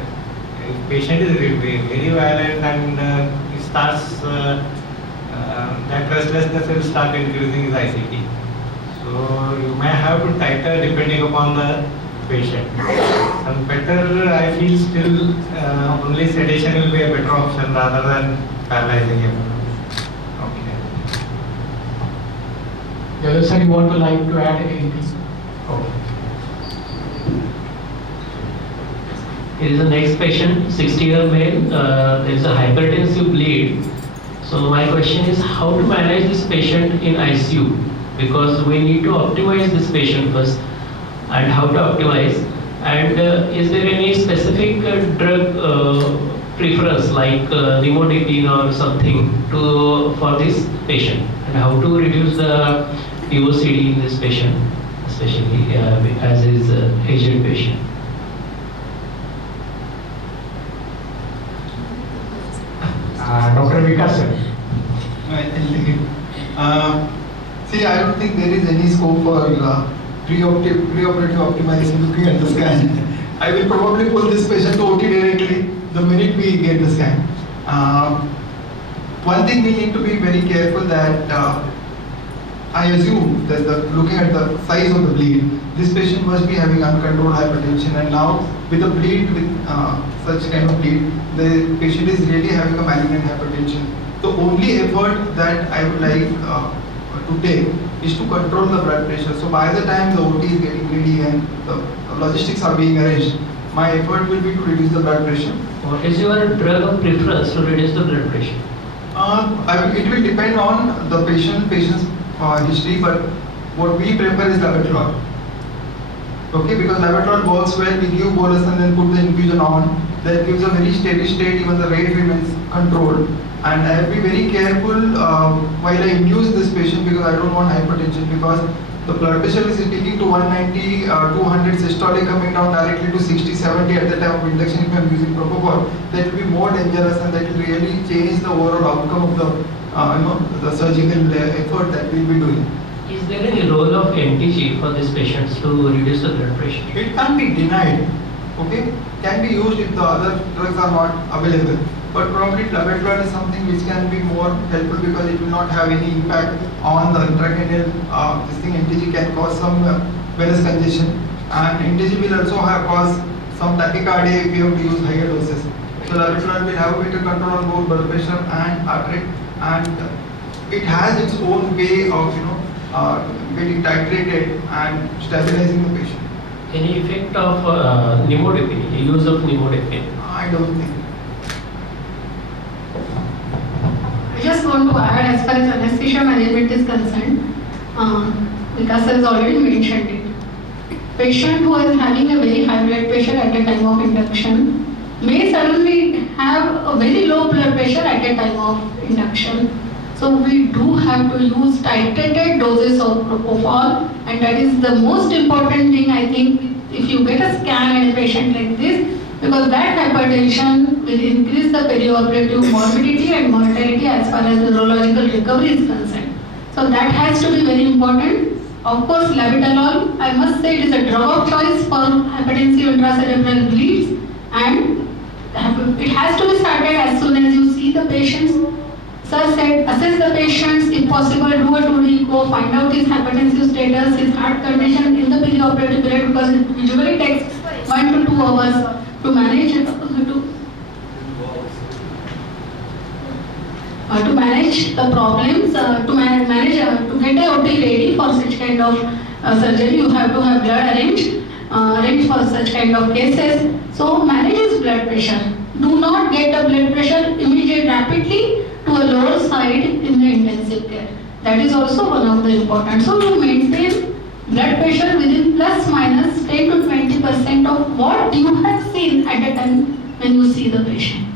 If patient is very violent and he starts that restlessness will start increasing his ICT. So you may have to tighter depending upon the patient. And better, I feel still only sedation will be a better option rather than paralyzing him. Okay. The other side, you want to like to add anything? Okay. Here is the next patient, 60-year male. There is a hypertensive bleed. So my question is how to manage this patient in ICU, because we need to optimize this patient first, and how to optimize. And is there any specific drug preference like nimodipine or something for this patient, and how to reduce the POCD in this patient, especially as is aged patient? Dr. Vikas, sir. See, I don't think there is any scope for preoperative optimization looking at the scan. I will probably pull this patient to OT directly the minute we get the scan. One thing we need to be very careful that I assume that looking at the size of the bleed, this patient must be having uncontrolled hypertension, and now with a bleed, with such kind of bleed, the patient is really having a malignant hypertension. The only effort that I would like to take is to control the blood pressure. So by the time the OT is getting ready and the logistics are being arranged, my effort will be to reduce the blood pressure. What is your drug of preference to reduce the blood pressure? It will depend on the patient's history, but what we prefer is labetalol. Okay, because labetalol works well. We give bolus and then put the infusion on. That gives a very steady state. Even the rate remains controlled. And I have to be very careful while I induce this patient, because I don't want hypertension, because the blood pressure is peaking to 190, 200 systolic, coming down directly to 60, 70 at the time of induction if I am using propofol. That will be more dangerous, and that will really change the overall outcome of the surgical effort that we will be doing. Is there any role of MTG for these patients to reduce the blood pressure? It can't be denied. Okay, can be used if the other drugs are not available. But probably labetalol is something which can be more helpful, because it will not have any impact on the intracranial. This thing MTG can cause some venous congestion, and MTG will also cause some tachycardia if you have to use higher doses. So labetalol will have a better control on both blood pressure and heart rate, and it has its own way of getting titrated and stabilizing the patient. Any effect of nimodipine, use of nimodipine? I don't think. I just want to add, as far as anesthesia management is concerned, Vikas has already mentioned it. Patient who is having a very high blood pressure at the time of induction may suddenly have a very low blood pressure at the time of induction. So we do have to use titrated doses of propofol, and that is the most important thing, I think, if you get a scan in a patient like this, because that hypertension will increase the perioperative morbidity and mortality as far as neurological recovery is concerned. So that has to be very important. Of course, labetalol, I must say, it is a drug of choice for hypertensive intracerebral bleeds, and it has to be started as soon as you see the patients Sir said, assess the patients, if possible, do a 2D echo, find out his hypertensive status, his heart condition in the perioperative period, because it usually takes 1 to 2 hours to manage the problems, to get a OT ready for such kind of surgery. You have to have blood arranged for such kind of cases. So manage his blood pressure. Do not get the blood pressure immediately rapidly to a lower side in the intensive care. That is also one of the important. So you maintain blood pressure within plus minus 10 to 20% of what you have seen at the time when you see the patient.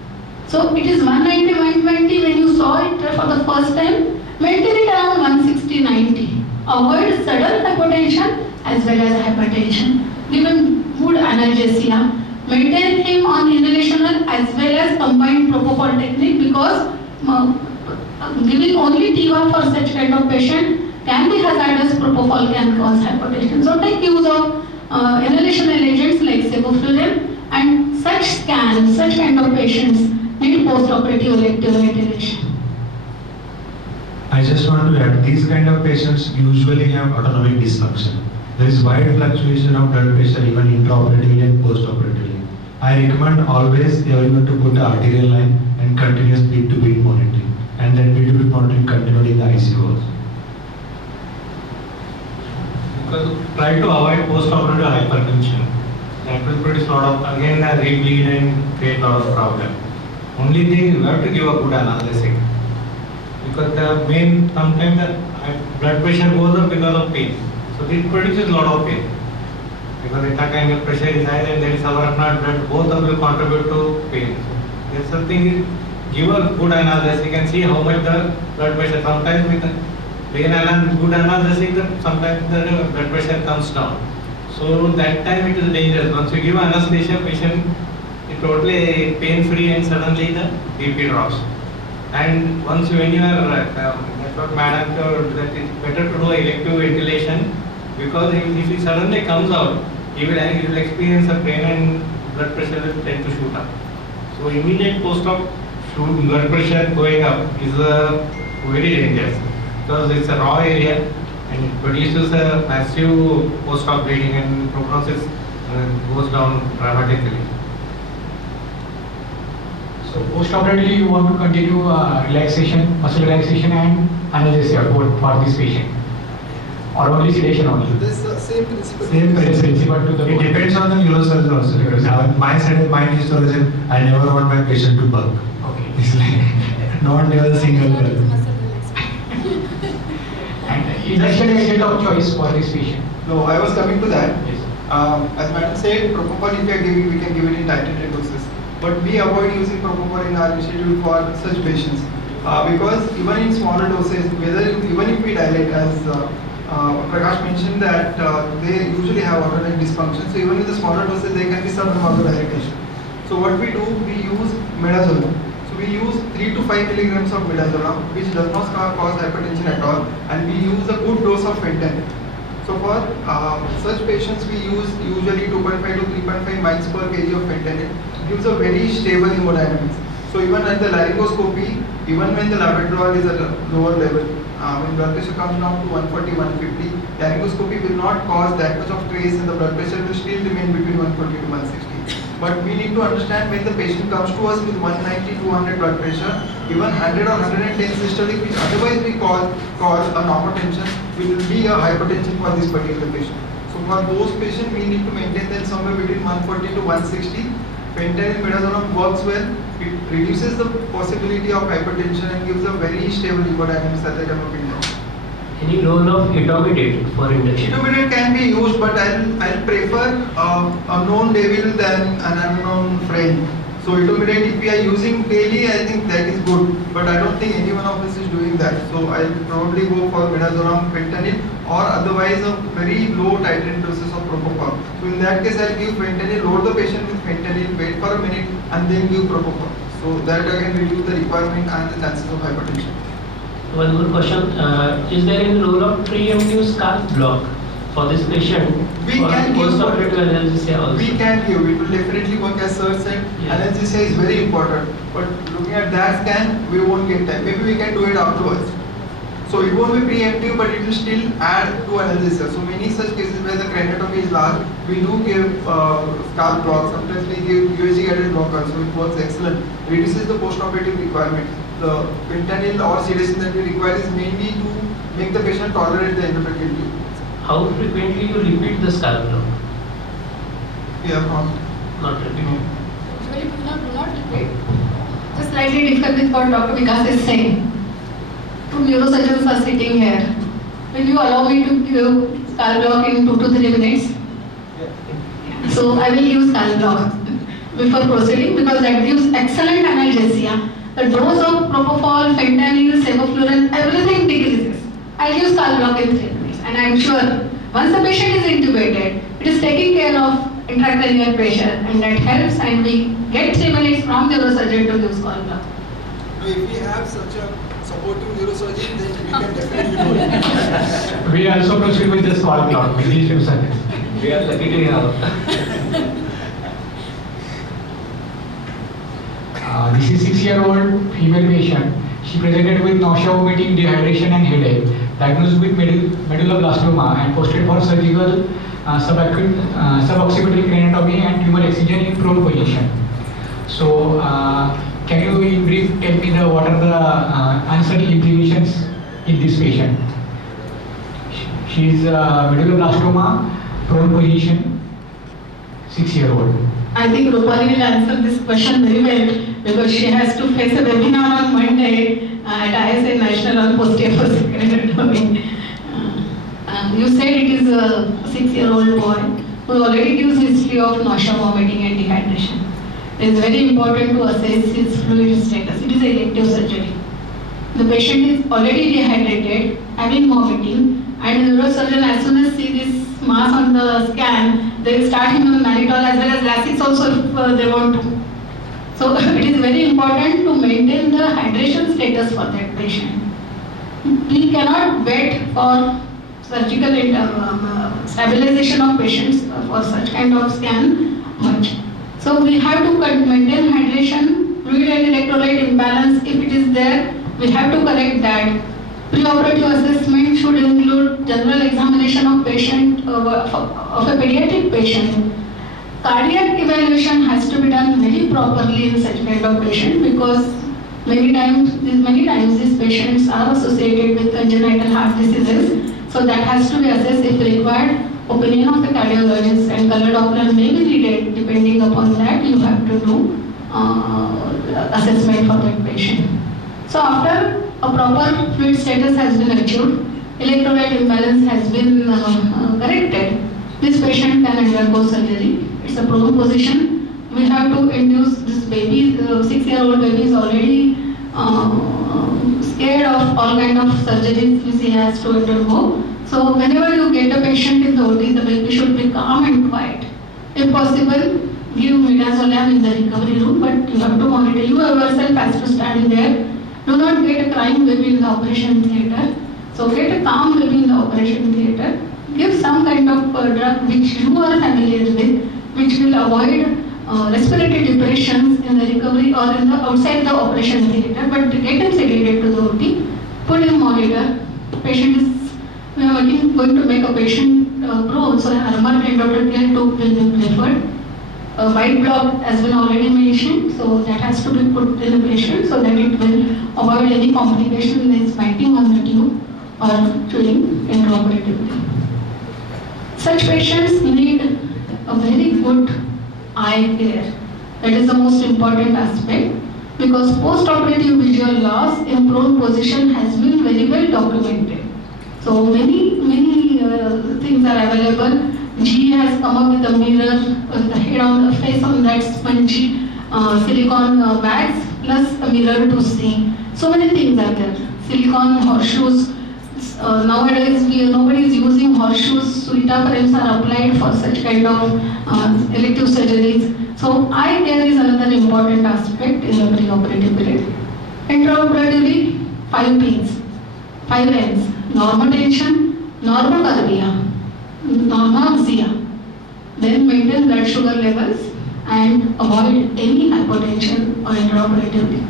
So it is 190, 120 when you saw it for the first time. Maintain it around 160, 90. Avoid sudden hypertension as well as hypertension. Give him good analgesia. Maintain him on inhalational as well as combined propofol technique, because giving only TIVA for such kind of patient can be hazardous. Propofol can cause hypertension. So take use of inhalational agents like sevoflurane, and such scans, such kind of patients need post-operative elective ventilation. I just want to add, these kind of patients usually have autonomic dysfunction. There is wide fluctuation of blood pressure even intraoperatively and postoperatively. I recommend always everyone to put the arterial line and continuous beat-to-beat monitoring, and then beat-to-beat monitoring continued in the ICU also. Because try to avoid post-operative hypertension. That will produce a lot of, again, a rebleed and create a lot of problem. Only thing, you have to give a good analgesic. Because the main, sometimes the blood pressure goes up because of pain. So this produces a lot of pain. Because intracranial pressure is high and there is subarachnoid blood, both of will contribute to pain. So there's something, give a good analgesic and see how much the blood pressure. Sometimes with pain and good analgesic, sometimes the blood pressure comes down. So that time it is dangerous. Once you give anesthesia, patient is totally pain-free and suddenly the BP drops. And once when you are, that's what Madam told, that it's better to do elective ventilation, because if it suddenly comes out, he will experience a pain and blood pressure will tend to shoot up. So immediate post-op blood pressure going up is very dangerous, because it's a raw area and it produces a massive post-op bleeding and prognosis goes down dramatically. So post-operatively you want to continue relaxation, muscle relaxation and analgesia for this patient, or only sedation only? This same principle. Same principle to the It depends on the neurosurgeon also, because my side of my neurosurgeon, I never want my patient to bug. Okay. It's like not never a single bug. And injection agent of choice for this patient? No, I was coming to that. Yes. As Madam said, propofol if we are giving, we can give it in titrated doses. But we avoid using propofol in our institute for such patients, because even in smaller doses, even if we dilate, as Prakash mentioned that they usually have autonomic dysfunction. So even in the smaller doses, there can be some vasodilatation. So what we do, we use midazolam. So we use 3 to 5 milligrams of midazolam, which does not cause hypertension at all, and we use a good dose of fentanyl. So for such patients, we use usually 2.5 to 3.5 miles per kg of fentanyl. It gives a very stable hemodynamics. So even at the laryngoscopy, even when the laboratory is at a lower level, when blood pressure comes down to 140, 150, laryngoscopy will not cause that much of trace, and the blood pressure will still remain between 140 to 160. But we need to understand, when the patient comes to us with 190, 200 blood pressure, even 100 or 110 systolic, which otherwise we cause a normal tension, will be a hypertension for this particular patient. So for those patients, we need to maintain them somewhere between 140 to 160. Fentanyl midazolam works well. It reduces the possibility of hypertension and gives a very stable hemodynamics at the time of induction. Any role of etomidate for induction? Etomidate can be used, but I'll prefer a known devil than an unknown friend. So etomidate, if we are using daily, I think that is good, but I don't think any one of us is doing that. So I'll probably go for midazolam, fentanyl, or otherwise a very low titrate doses of propofol. So in that case, I'll give fentanyl, load the patient with fentanyl, wait for a minute, and then give propofol. So that I can reduce the requirement and the chances of hypertension. One more question, is there any role of preemptive scar block? for this patient, We for can give post-operative analgesia also. We can give. It will definitely work, as sir said. Yeah. Analgesia is very important. But looking at that scan, we won't get time. Maybe we can do it afterwards. So it won't be preemptive, but it will still add to analgesia. So many such cases where the craniotomy is large, we do give scalp block. Sometimes we give USG guided block also. It works excellent. Reduces the post-operative requirement. The fentanyl or sedation that we require is mainly to make the patient tolerate the endotracheal tube. How frequently you repeat the scalp block? Yeah, Not repeat. Usually do not repeat. Just slightly different with what Dr. Vikas is saying. Two neurosurgeons are sitting here. Will you allow me to give scalp block in 2 to 3 minutes? Yeah. So I will use scalp block before proceeding because that gives excellent analgesia. The dose of propofol, fentanyl, sevoflurane, everything decreases. I will use scalp block in 3 minutes, and I am sure once the patient is intubated, it is taking care of intracranial pressure, and that helps. And we get 3 minutes from neurosurgeon to give scalp block. If we have such a supportive neurosurgeon, then we can definitely do it. We also proceed with the scalp block with these two surgeons. We are lucky to have. This is 6-year-old female patient. She presented with nausea, vomiting, dehydration and headache. Diagnosed with medulloblastoma and posted for surgical suboccipitally craniotomy and tumor excision in prone position. So, can you in brief tell me what are the uncertain implications in this patient? She is medulloblastoma, prone position, 6-year-old. I think Rupali will answer this question very well because she has to face a webinar on Monday at ISA National on posterior craniotomy. You said it is a 6-year-old boy who already gives history of nausea, vomiting and dehydration. It is very important to assess his fluid status. It is elective surgery. The patient is already dehydrated, having vomiting, and the neurosurgeon, as soon as see this mass on the scan, they start him on mannitol as well as Lasix also if they want to. So it is very important to maintain the hydration status for that patient. We cannot wait for surgical stabilization of patients for such kind of scan much. So we have to maintain hydration, fluid and electrolyte imbalance. If it is there, we have to correct that. Preoperative assessment should include general examination of patient of a pediatric patient. Cardiac evaluation has to be done very properly in such kind of patient because many times these patients are associated with congenital heart diseases. So that has to be assessed if required. Opinion of the cardiologist and color Doppler may be needed. Depending upon that, you have to do assessment for that patient. So after a proper fluid status has been achieved, electrolyte imbalance has been corrected, this patient can undergo surgery. It's a prone position. We have to induce this baby, 6-year-old baby is already scared of all kind of surgeries which he has to undergo. So whenever you get a patient in the OT, the baby should be calm and quiet. If possible, give midazolam in the recovery room, but you have to monitor. You yourself has to stand there. Do not get a crying baby in the operation theatre. So get a calm baby in the operation theatre. Give some kind of drug which you are familiar with, which will avoid respiratory depressions in the recovery or in the outside the operation theatre. But get him sedated to the OT. Put him monitor. Patient is going to make a patient prone, so armor endotracheal tube will be preferred. A white block has been already mentioned, so that has to be put in the patient so that it will avoid any complication in his biting on the tube or chewing intraoperatively. Such patients need a very good eye care. That is the most important aspect because post-operative visual loss in prone position has been very well documented. So many things are available. GE has come up with a mirror, the head on the face on that spongy silicone bags plus a mirror to see. So many things are there. Silicone horseshoes. Nowadays nobody is using horseshoes. Suita frames are applied for such kind of elective surgeries. So eye care is another important aspect in the preoperative period. Intraoperatively, 5 P's, 5 N's. Normal tension, normal curvature, Normoxia. Then maintain blood sugar levels and avoid any hypertension or intraoperatively.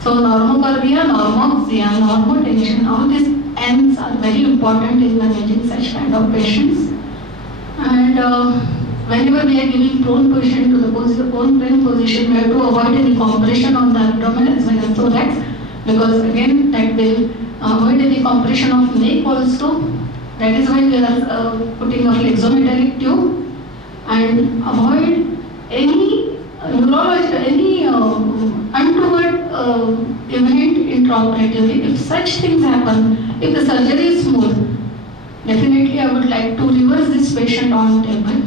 So normocardia, normoxia, normotension, all these N's are very important in managing such kind of patients. And whenever we are giving prone position to the prone position, we have to avoid any compression on the abdomen as well as thorax, because again that will avoid any compression of neck also. That is why we are putting a flexometallic tube, and avoid any untoward event intraoperatively. If such things happen, if the surgery is smooth, definitely I would like to reverse this patient on table.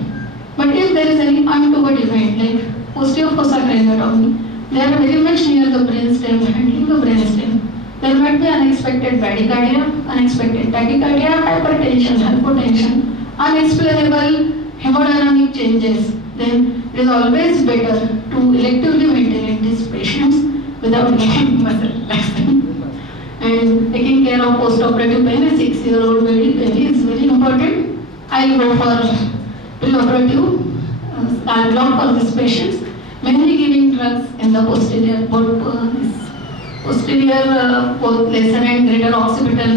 But if there is any untoward event like posterior fossa craniotomy, they are very much near the brainstem, handling the brainstem. There might be unexpected bradycardia, unexpected tachycardia, hypertension, hypotension, unexplainable hemodynamic changes. Then it is always better to electively ventilate these patients without getting muscle relaxation. And taking care of postoperative pain, a 6-year-old baby is very important. I will go for preoperative skull block for these patients, mainly giving drugs in the posterior, both lesser and greater occipital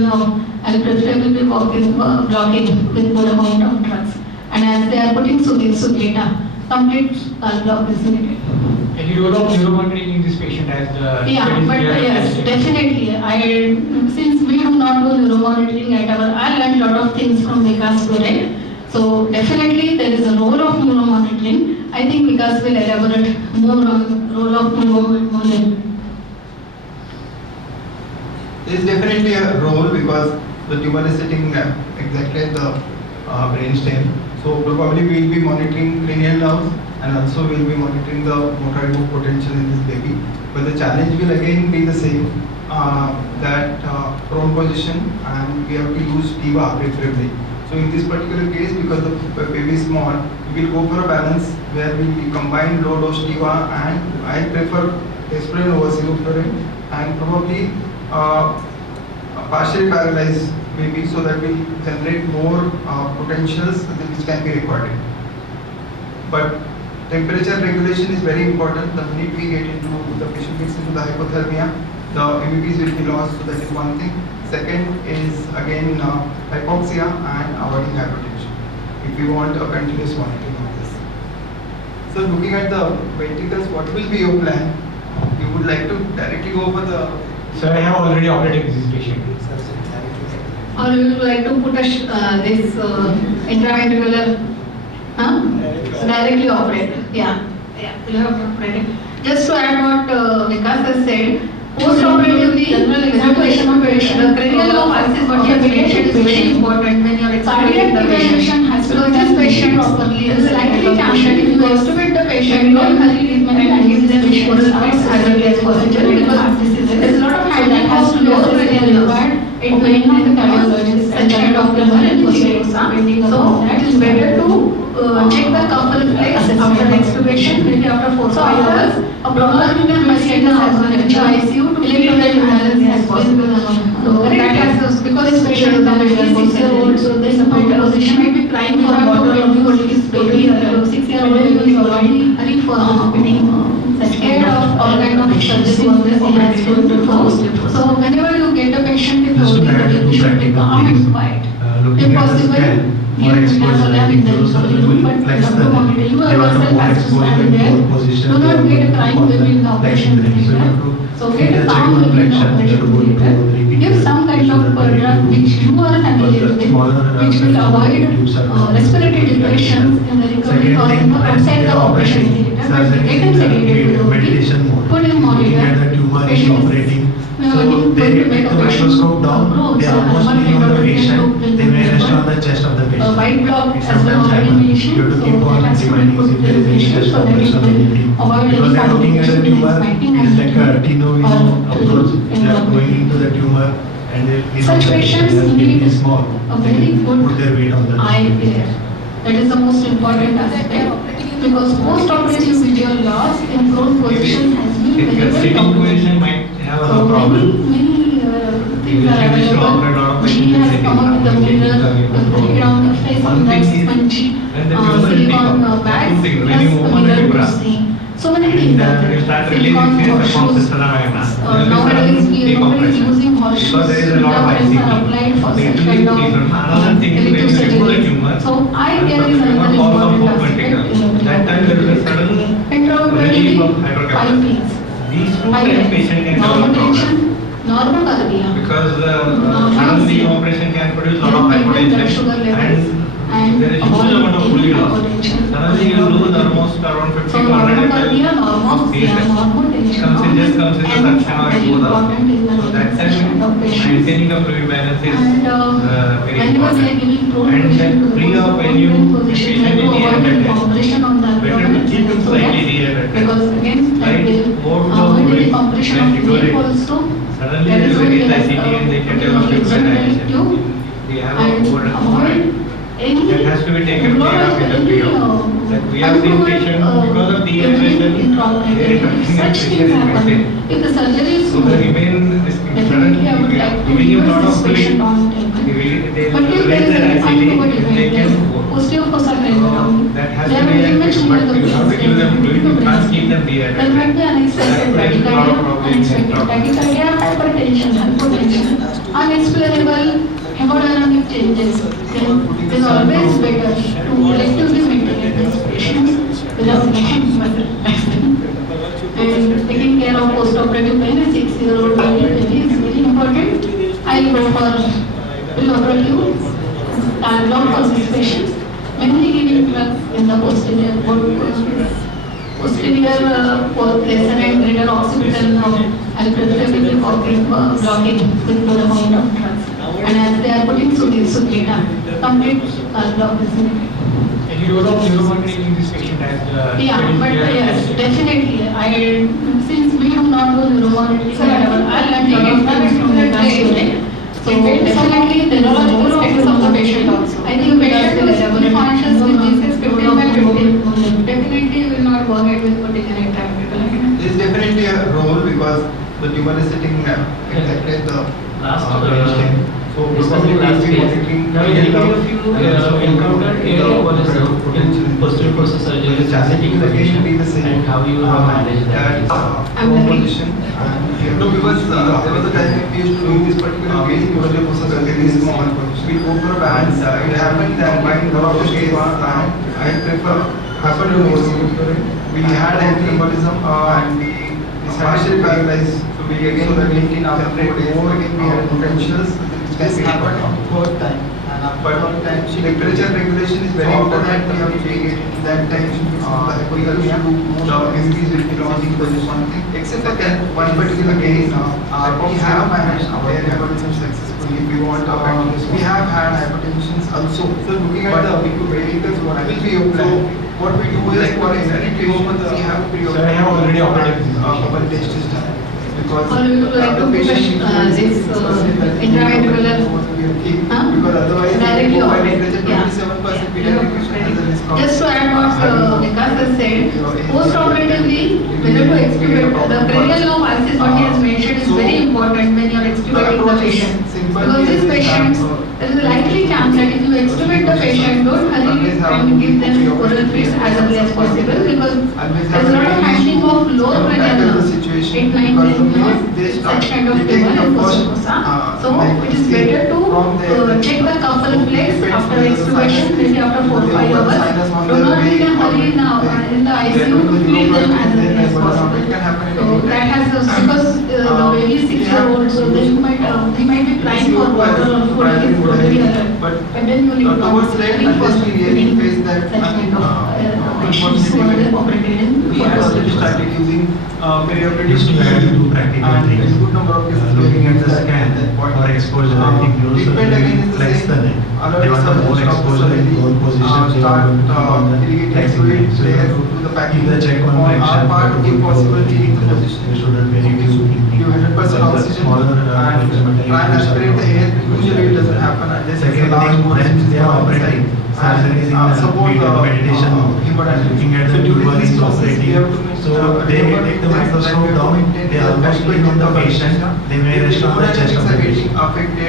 and preferably blocking with good amount of drugs. And as they are putting Suglita, complete skull block is needed. Any role of neuromonitoring in this patient as the yes, definitely. Since we do not do neuromonitoring at I learned a lot of things from Vikas today. So definitely there is a role of neuromonitoring. I think Vikas will elaborate more on the role of neuromonitoring. There is definitely a role because the tumor is sitting exactly at the brainstem. So probably we will be monitoring cranial nerves and also we will be monitoring the motor move potential in this baby. But the challenge will again be the same, that prone position, and we have to use TIVA preferably. So in this particular case, because the baby is small, we will go for a balance where we combine low dose TIVA, and I prefer aspirin over sevoflurane, and probably partially paralyzed baby, so that will generate more potentials which can be recorded. But temperature regulation is very important. The minute we get into the patient gets into the hypothermia, the MEPs will be lost. So that is one thing. Second is again hypoxia and avoiding hypertension, if you want a continuous monitoring of this. So looking at the ventricles, what will be your plan? You would like to directly go for the... Sir, I have already operated this patient. Or you would like to put this intraventricular directly operate? Yeah, you have to operate it. Just to add what Vikas has said, post-operatively, general examination of patient, the cranial nerve is what you have mentioned is very important when you are examining the patient. Has to this patient properly. It is likely chance that if you estimate the patient, don't hurry treatment and give this patient as early as possible, because there is a lot of time that has to be already required. It may not the cardiologist and child of the emergency. So that is better to check the couple place after extubation, maybe after 4 or 5 hours. A proper investigator has gone into ICU to make sure that imbalance as possible. So that has because this patient is now 6-year-old, so this position might be crying for water or his baby. 6-year-old baby is already hurrying for opening. Scared of all kind of surgery on this, he has to do first. So whenever you get a patient with you should be calm and quiet. If possible, you have a lab in the recovery room, but you have to monitor. You yourself has to stand there. Do not get a crying baby in the operation theatre. So get a calm baby in the operation theatre. Give some kind of drug which you are familiar with, which will avoid respiratory depressions in the recovery or outside the operation theatre. But get him sedated meditation mode. Put him monitor. The tumor is operating. So they take the microscope down, they are almost near the patient, they may rest on the chest of the patient. White block It as well sometimes happens. You have to keep on reminding if there is any stress or anything. Because they are looking at the tumor, it is like a Tino-Vino approach. They are going into the tumor and they such patients need small. a very good Put their weight on the eye care. That is the most important aspect. Because post-operative visual loss in prone position has been very Sitting position might have a problem. Many things are available. She has come up with the mirror, put it on the face on that spongy silicone bags, plus the mirror to see. So many things are there. Silicone horseshoes. Nowadays, nobody is using horseshoes. Interventions are applied for such kind of elective surgery. So eye care is another important aspect. Intraoperatively, 5 P's. These two Eye patient can normal develop tension, normal cardia. because suddenly operation can produce a lot of hypertension and there is huge amount of fluid loss. Suddenly you lose almost around 50 So to 100 normal cardia, ml normal of CM, normal tension, comes in the and suction or very it goes up. important is the So that nutrition of time patients. maintaining the fluid balance is And very whenever we are important. giving prone And position to the pre-op when you position, we have patient to in the avoid end the compression on the better to abdomen keep him so slightly that dehydrated. because again that Right? will Overflow avoid fluid the compression when of you the do neck it. also. Suddenly That there is is why very they ICT and they can develop examinate hypertension. you We have and a good avoid any that has to be taken care of in the pre-op. That we have seen patients because of dehydration, their reduction in such pressure things is happen. maintained. If the surgery is So the smooth, remain this definitely I would like to giving him use lot of this patient fluid. on table. They But if there raise is their any ICT untoward and they event, can work. osteoporosis around, That has they to are be very much active, near but the you have to give them fluid, you can't keep them There dehydrated. might be unexpected That creates a lot of problems in tachycardia, tachycardia, hypertension, hypotension, unexplainable hemodynamic changes. Then it is always better to electively maintain these patients without getting accident. And taking care of post-operative pain in 6-year-old baby is very important. I go for preoperative dialogue for these patients, mainly giving drugs in the posterior lesser and greater occipital alveolar blocking with good amount of drugs. And as they are putting sucreta, complete block is needed. Any role of neuromonitoring in this patient as Yeah, but yes, definitely. Since we do not do neuromonitoring, I learned a lot of things from the class. So definitely the neurological status of the patient also. I think patient who is fully conscious with disease 15/15 definitely will not go ahead with putting an intracranial. There is definitely a role because the tumor is sitting exactly at the brain stem. So probably we will be monitoring. Now, any of you encountered any embolism in posterior process surgery The challenge will again be the same. and how you have managed that? Position. No, because there was a time we used to do this particular case in posterior process surgery is small. We go for a band. It happened that my doctor case I prefer hypertension. We had embolism and we partially paralyzed. So we again maintain after 4 days. Again we had potentials. This happened on third time. But temperature regulation is very important. We have to take it that time. We have to do more increase in physiological position. Except for that one particular case, we have managed our hypertension successfully. We want we have had hypertension also. So looking at the vehicles, what will be your plan? What we do is for every patient we have Sir, I have already operated couple tests done. Because Or we would like to push this intraventricular because otherwise directly by operate. temperature Yeah. 27% pediatric patient has a risk of Just to add what Vikas has said, post-operatively, whether to extubate, the cranial nerve axis, what he has mentioned is very important when you are extubating the patient. Because these patients, there is a likely chance that if you extubate the patient, don't hurry and give them oral feeds as early as possible because there is a lot of handling of lower cranial nerve. It might be such kind of tumor in post-operative. So it is better to check the cuff reflex after extubation, maybe after 4-5 hours. Do not be in a hurry in the ICU to feed them as early as possible. So that has because the baby is 6-year-old, so they might be crying for water or food and is already alert. And then you need to hurry for feeding such kind of patients who are operated in. we have already started using perioperative Used to have to do practical and in things. good number of cases Looking at the scan or exposure, I think treatment again is the flex the same. neck. Alert They want more stop exposure in surgery, both positions. They start want to keep on the irrigating flexing fluid neck. So there to the packing. if the check on On flexion, our part, to if possible, to change the the position. we shouldn't be able to Give 100% oxygen smaller and try and aspirate the air. Usually it doesn't happen unless it's a Second large thing, when they are volume operating, and surgery is in support the meditation, hemodynamics. looking at So the during tumor this is process, operating we have to So they take the microscope down, they almost lean on the patient, they may rest on the chest of the patient.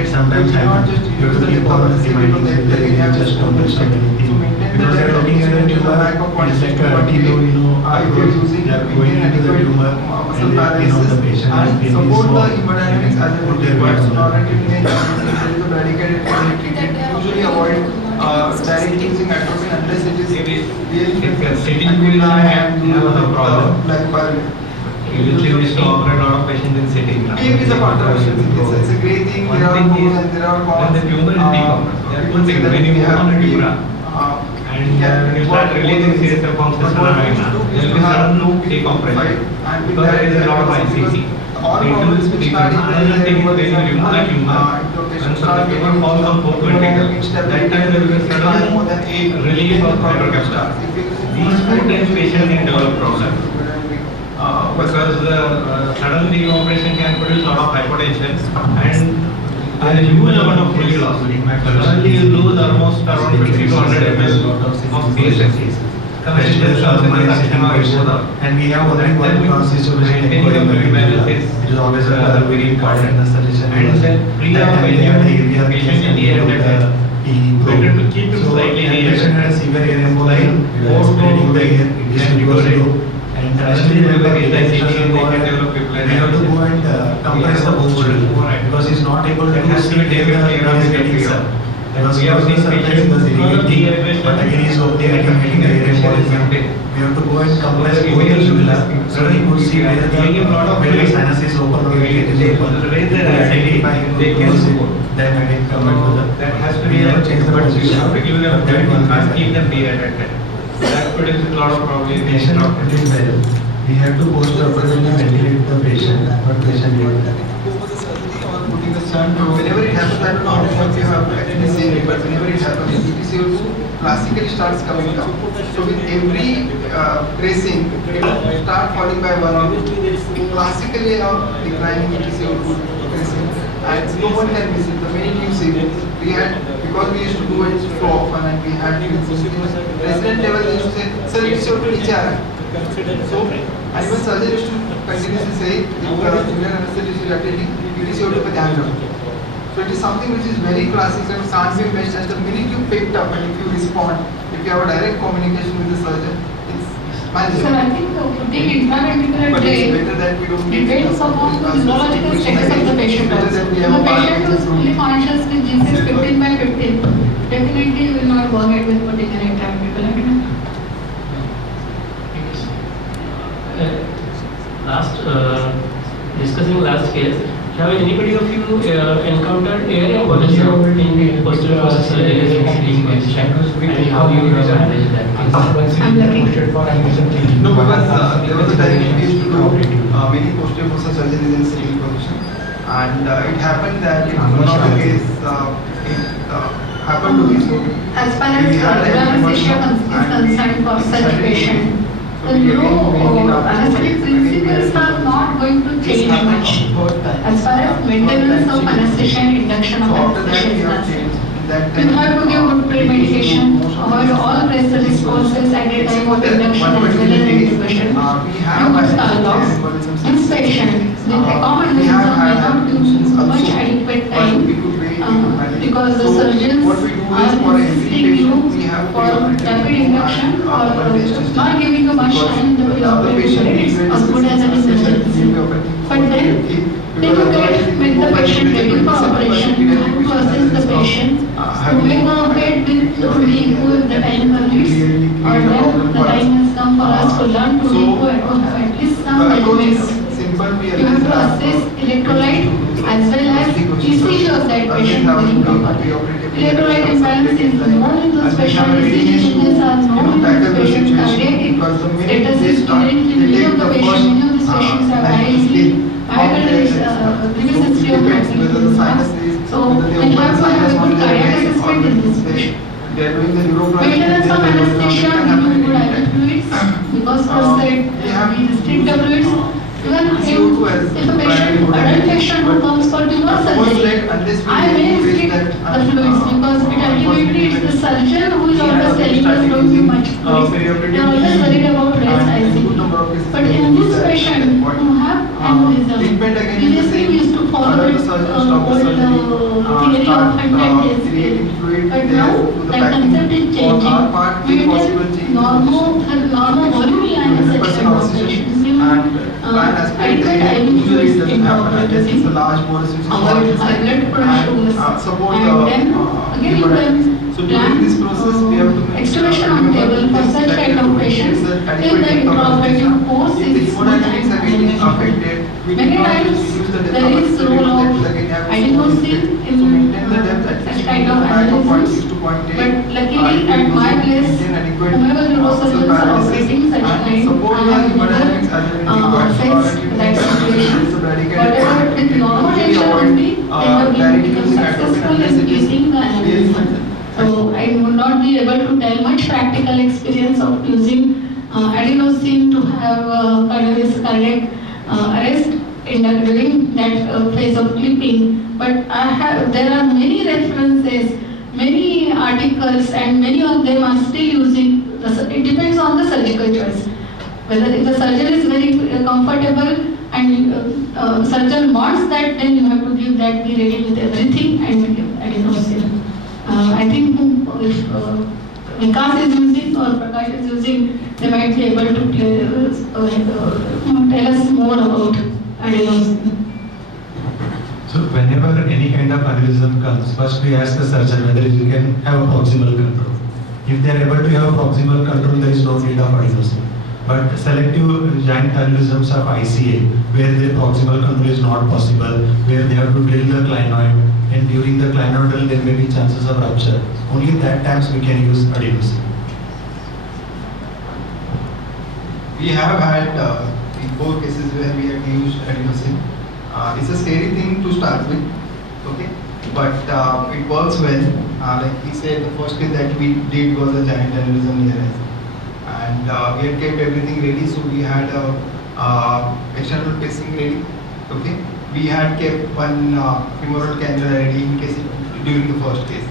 Sometimes happens, you have to keep on reminding them that they just don't rest on anything. Because they are looking at the tumor, it's like a kilo, approach, they are going into the tumor and they lean on the patient and they support the so hemodynamics as a put their routine, weight but on not that. until dedicated usually avoid direct using atropine unless it is really Sitting position can have a problem. like Usually we used to operate a lot of patients in sitting. PAP is a controversial thing. It's a great thing. There are pros and there are cons. When the tumor is decompressed, there are two things. When you move on a tumor and when you start releasing CSF from cisterna magna, there will be sudden decompression because there is a lot of ICC. All problems which start in Another thing is when you remove the tumor, when the tumor falls on fourth ventricle, that time there will be sudden release of hydrocapsular. These two times patients can develop problems. Because sudden decompression can produce a lot of hypotension and a huge amount of fluid loss. Suddenly you lose almost around 50 to 100 ml of CSF. And we have only one constitution It is always a very important solution. And then patient in the end better to keep him slightly near. Patient had a severe ear emboli, spreading the ear, it was low. And actually, we have to go and compress the whole shoulder because he's not able to see where the nerve is getting served. Because he was irrigating, but again he's accumulating the ear embolism. We have to go and compress both the uvula so he could see where the sinus is open or where it is open. To identify then again come back to the. That has to be a change the position. You have to give them that you can't keep them dehydrated. That produces a lot of problems. Patient doing well. We have to post-operatively ventilate the patient, but patient didn't. Putting the shunt, whenever it happens, I don't know how much you have actually seen it, but whenever it happens, ETCO2 classically starts coming down. So with every tracing, it will start falling by 1 or 2. Classically, declining ETCO2 tracing, and no one can miss it. The minute you see it, we had, because we used to do it so often, and we had to resident level, they used to say, sir, ETCO2 niche aa raha hai. So, and even surgeon used to continuously say, junior anesthetist is attending, ETCO2 पे ध्यान रखो. So it is something which is very classic and can't be missed. And the minute you picked up and if you respond, if you have a direct communication with the surgeon, it's magic. So I think the intraventricular But it's tray better that we don't depends upon the physiological status of the patient also. If the patient who is fully conscious with G6 15 by 15, definitely you will not go ahead with putting an intraventricular tray. Discussing last case, have anybody of you encountered air embolism in posterior process surgery in sitting position and how you manage that case? I'm looking. No, because there was a time we used to do many posterior fossa surgeries in sitting position, and it happened that in one of the cases happened to be so. As far as neuroanaesthesia is concerned for such a patient, the anesthetic principles are not going to change much. As far as maintenance of anesthesia and induction of anesthesia is concerned, you have to give good pre-medication, avoid all pressure responses at the time of induction as well as intubation. You must locks. This patient with accommodation may not use much adequate time because the surgeons are insisting you for rapid induction or not giving you much time to be operated as good as an emergency. But then you get with the patient ready for operation, you have to assess the patient to make a bed with RECO if the time permits, or when the time has come for us to learn to RECO and to have at least some elements. You have to assess electrolyte as well as ECG of that patient very properly. Electrolyte imbalance is known in those patients, ECG changes are known in those patients, cardiac status is currently many of the patients, many of these patients have previous history of hypertension. So we have to have a good cardiac assessment in this patient. Maintenance of anesthesia, giving good IV fluids, because first said we restrict the fluids. Even if a patient, adult patient who comes for tumor surgery, I may restrict the fluids because it ultimately is the surgeon who is always telling us don't give much fluids. They are always worried about less IC. stop the surgery, start creating fluid but there now to the that concept is packing. On our changing. part, We if possible, maintain change the normal volume and 100% section oxygen operation. and try and aspirate the Adequate air. IV Usually it fluids doesn't in happen unless it's a operating. large bolus which is not Avoid high inside. blood pressure And support and then again you can so during this process, we have to extubation on table for such kind of patients if the intraoperative course is smooth and affected. many times there is role of adenosine in such kind of aneurysms, but luckily at my place, whomever neurosurgeons are operating such kind, I have never faced that situation. Whatever with normal tension only, they have become successful in using the aneurysm. So I would not be able to tell much practical experience of using adenosine to have cardiac arrest during that phase of clipping. But there are many references, many articles, and many of them are still using. It depends on the surgical choice. Whether if the surgeon is very comfortable and surgeon wants that, then you have to give that, be ready with everything and give adenosine. I think if Vikas is using or Prakash is using, they might be able to tell us more about adenosine. So whenever any kind of aneurysm comes, first we ask the surgeon whether you can have a proximal control. If they are able to have a proximal control, there is no need of adenosine. But selective giant aneurysms of ICA, where the proximal control is not possible, where they have to drill the clinoid, and during the clinoid drill there may be chances of rupture. Only that times we can use adenosine. We have had in 4 cases where we have used adenosine. It's a scary thing to start with, okay? But it works well. Like he said, the first case that we did was a giant aneurysm near us. And we had kept everything ready, so we had external pacing ready, okay? We had kept one femoral cannula ready in case during the first case.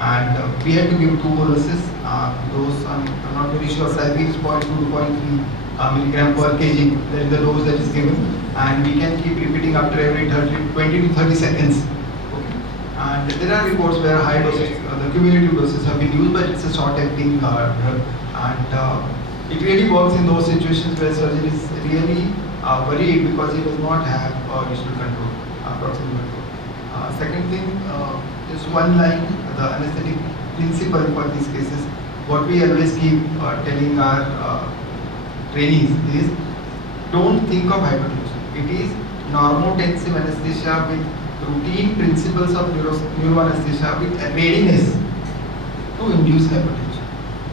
And we had to give 2 boluses. Those I'm not very sure, I think it's 0.2 to 0.3 milligram per kg. That is the dose that is given. And we can keep repeating after every 20 to 30 seconds. Okay. And there are reports where high doses, the cumulative doses have been used, but it's a short-acting drug. And it really works in those situations where surgeon is really worried because he does not have digital control, proximal control. Second thing, just one line, the anesthetic principle for these cases. What we always keep telling our trainees is, don't think of hypertension. It is normotensive anesthesia with routine principles of neuroanesthesia with readiness to induce hypertension.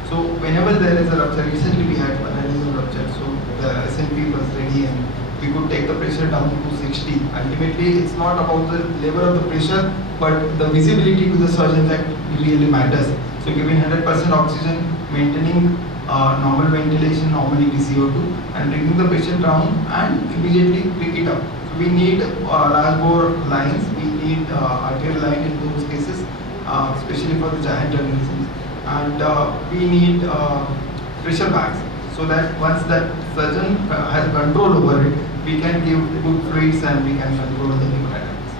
So whenever there is a rupture, recently we had one aneurysm rupture, so the SNP was ready and we could take the pressure down to 60. Ultimately, it's not about the level of the pressure, but the visibility to the surgeon that really matters. So giving 100% oxygen, maintaining normal ventilation, normal ETCO2, and bringing the patient down and immediately pick it up. So we need large bore lines, we need arterial line in those cases, especially for the giant aneurysms. And we need pressure bags, so that once that surgeon has control over it, we can give good fluids and we can control the hemodynamics.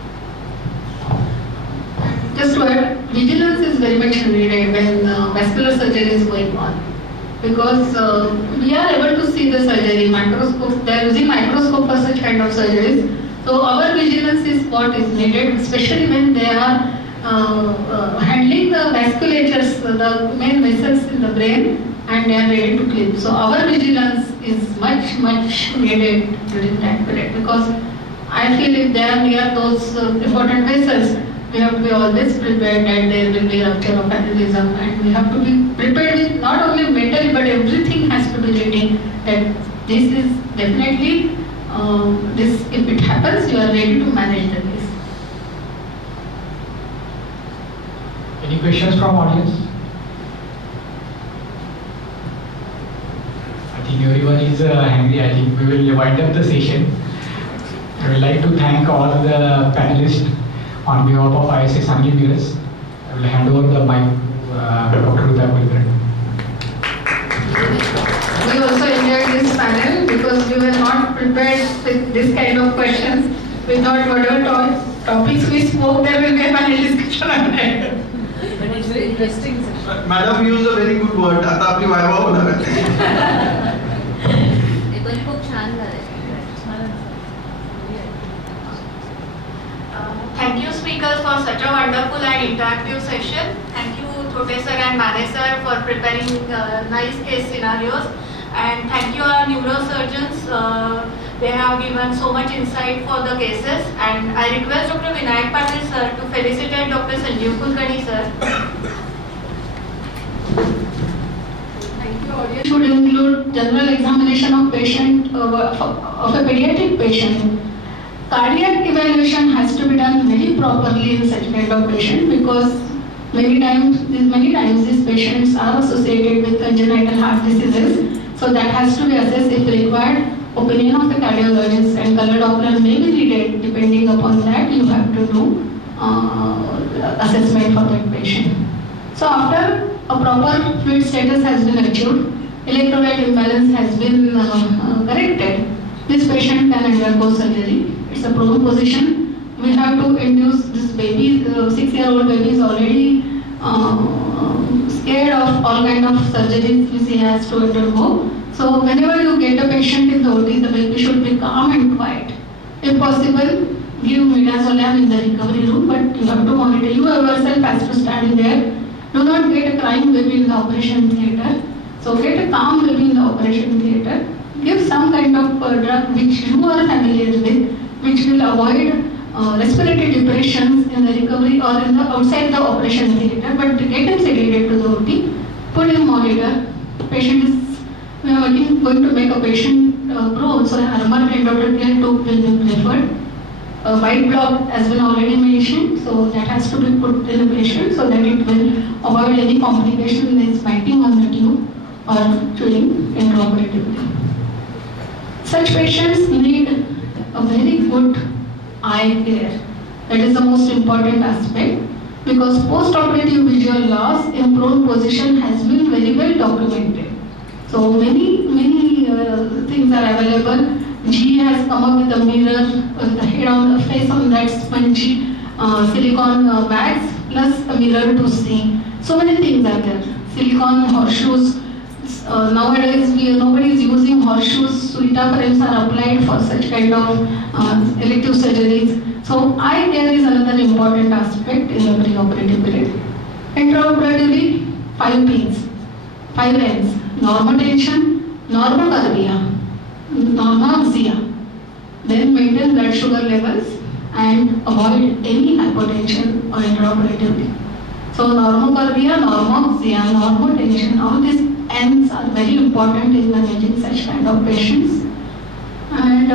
Just to add, vigilance is very much needed when vascular surgery is going on, because we are able to see the surgery, microscope, they are using microscope for such kind of surgeries. So our vigilance is what is needed, especially when they are handling the vasculatures, the main vessels in the brain, and they are ready to clip. So our vigilance is much needed during that period, because I feel if they are near those important vessels, we have to be always prepared that there will be rupture of aneurysm, and we have to be prepared with not only mentally but everything has to be ready, that this is definitely this, if it happens, you are ready to manage the case. Any questions from audience? I think everyone is hungry. I think we will wind up the session. I would like to thank all the panelists on behalf of ISA-Sangli Miraj. I will hand over the mic to Dr. Kulkarni. We also enjoyed this panel because we were not prepared with this kind of questions. We thought whatever topics we spoke, there will be a panel discussion on that. But it's very interesting. Madam used a very good word. आता आपली viva होणार आहे. ते पण खूप छान झाले. Thank you speakers for such a wonderful and interactive session. Thank you Thote sir and Mane sir for preparing nice case scenarios. And thank you our neurosurgeons. They have given so much insight for the cases. And I request Dr. Vinayak Patil sir to felicitate Dr. Sanjeev Kulkarni sir. Should include general examination of patient of a pediatric patient. Cardiac evaluation has to be done very properly in such kind of patient because many times these patients are associated with congenital heart diseases. So that has to be assessed if required. Opinion of the cardiologist and color Doppler may be needed. Depending upon that, you have to do assessment for that patient. So after a proper fluid status has been achieved, electrolyte imbalance has been corrected, this patient can undergo surgery. It's a prone position. We have to induce this baby, 6-year-old baby is already scared of all kind of surgeries which he has to undergo. So whenever you get a patient in the OT, the baby should be calm and quiet. If possible, give midazolam in the recovery room, but you have to monitor. You yourself has to stand there. Do not get a crying baby in the operation theatre. So get a calm baby in the operation theatre. Give some kind of drug which you are familiar with, which will avoid respiratory depressions in the recovery or in the outside the operation theatre. But get him sedated to the OT. Put him monitor. Patient is we are going to make a patient prone, so armor endotracheal tube will be preferred. White block has been already mentioned, so that has to be put in the patient so that it will avoid any complication in its biting on the tube or chewing intraoperatively. Such patients need a very good eye care. That is the most important aspect because post-operative visual loss in prone position has been very well documented. So many things are available. GE has come up with a mirror, the head on the face on that spongy silicone bags plus a mirror to see. So many things are there. Silicone horseshoes. Nowadays nobody is using horseshoes. Suita frames are applied for such kind of elective surgeries. So eye care is another important aspect in the preoperative period. Intraoperatively, 5 P's, 5 N's. Normal tension, normal curvature, normoxia, then maintain blood sugar levels and avoid any hypotension or intraoperatively. So normal curvature, normoxia, normal tension, all these N's are very important in managing such kind of patients. And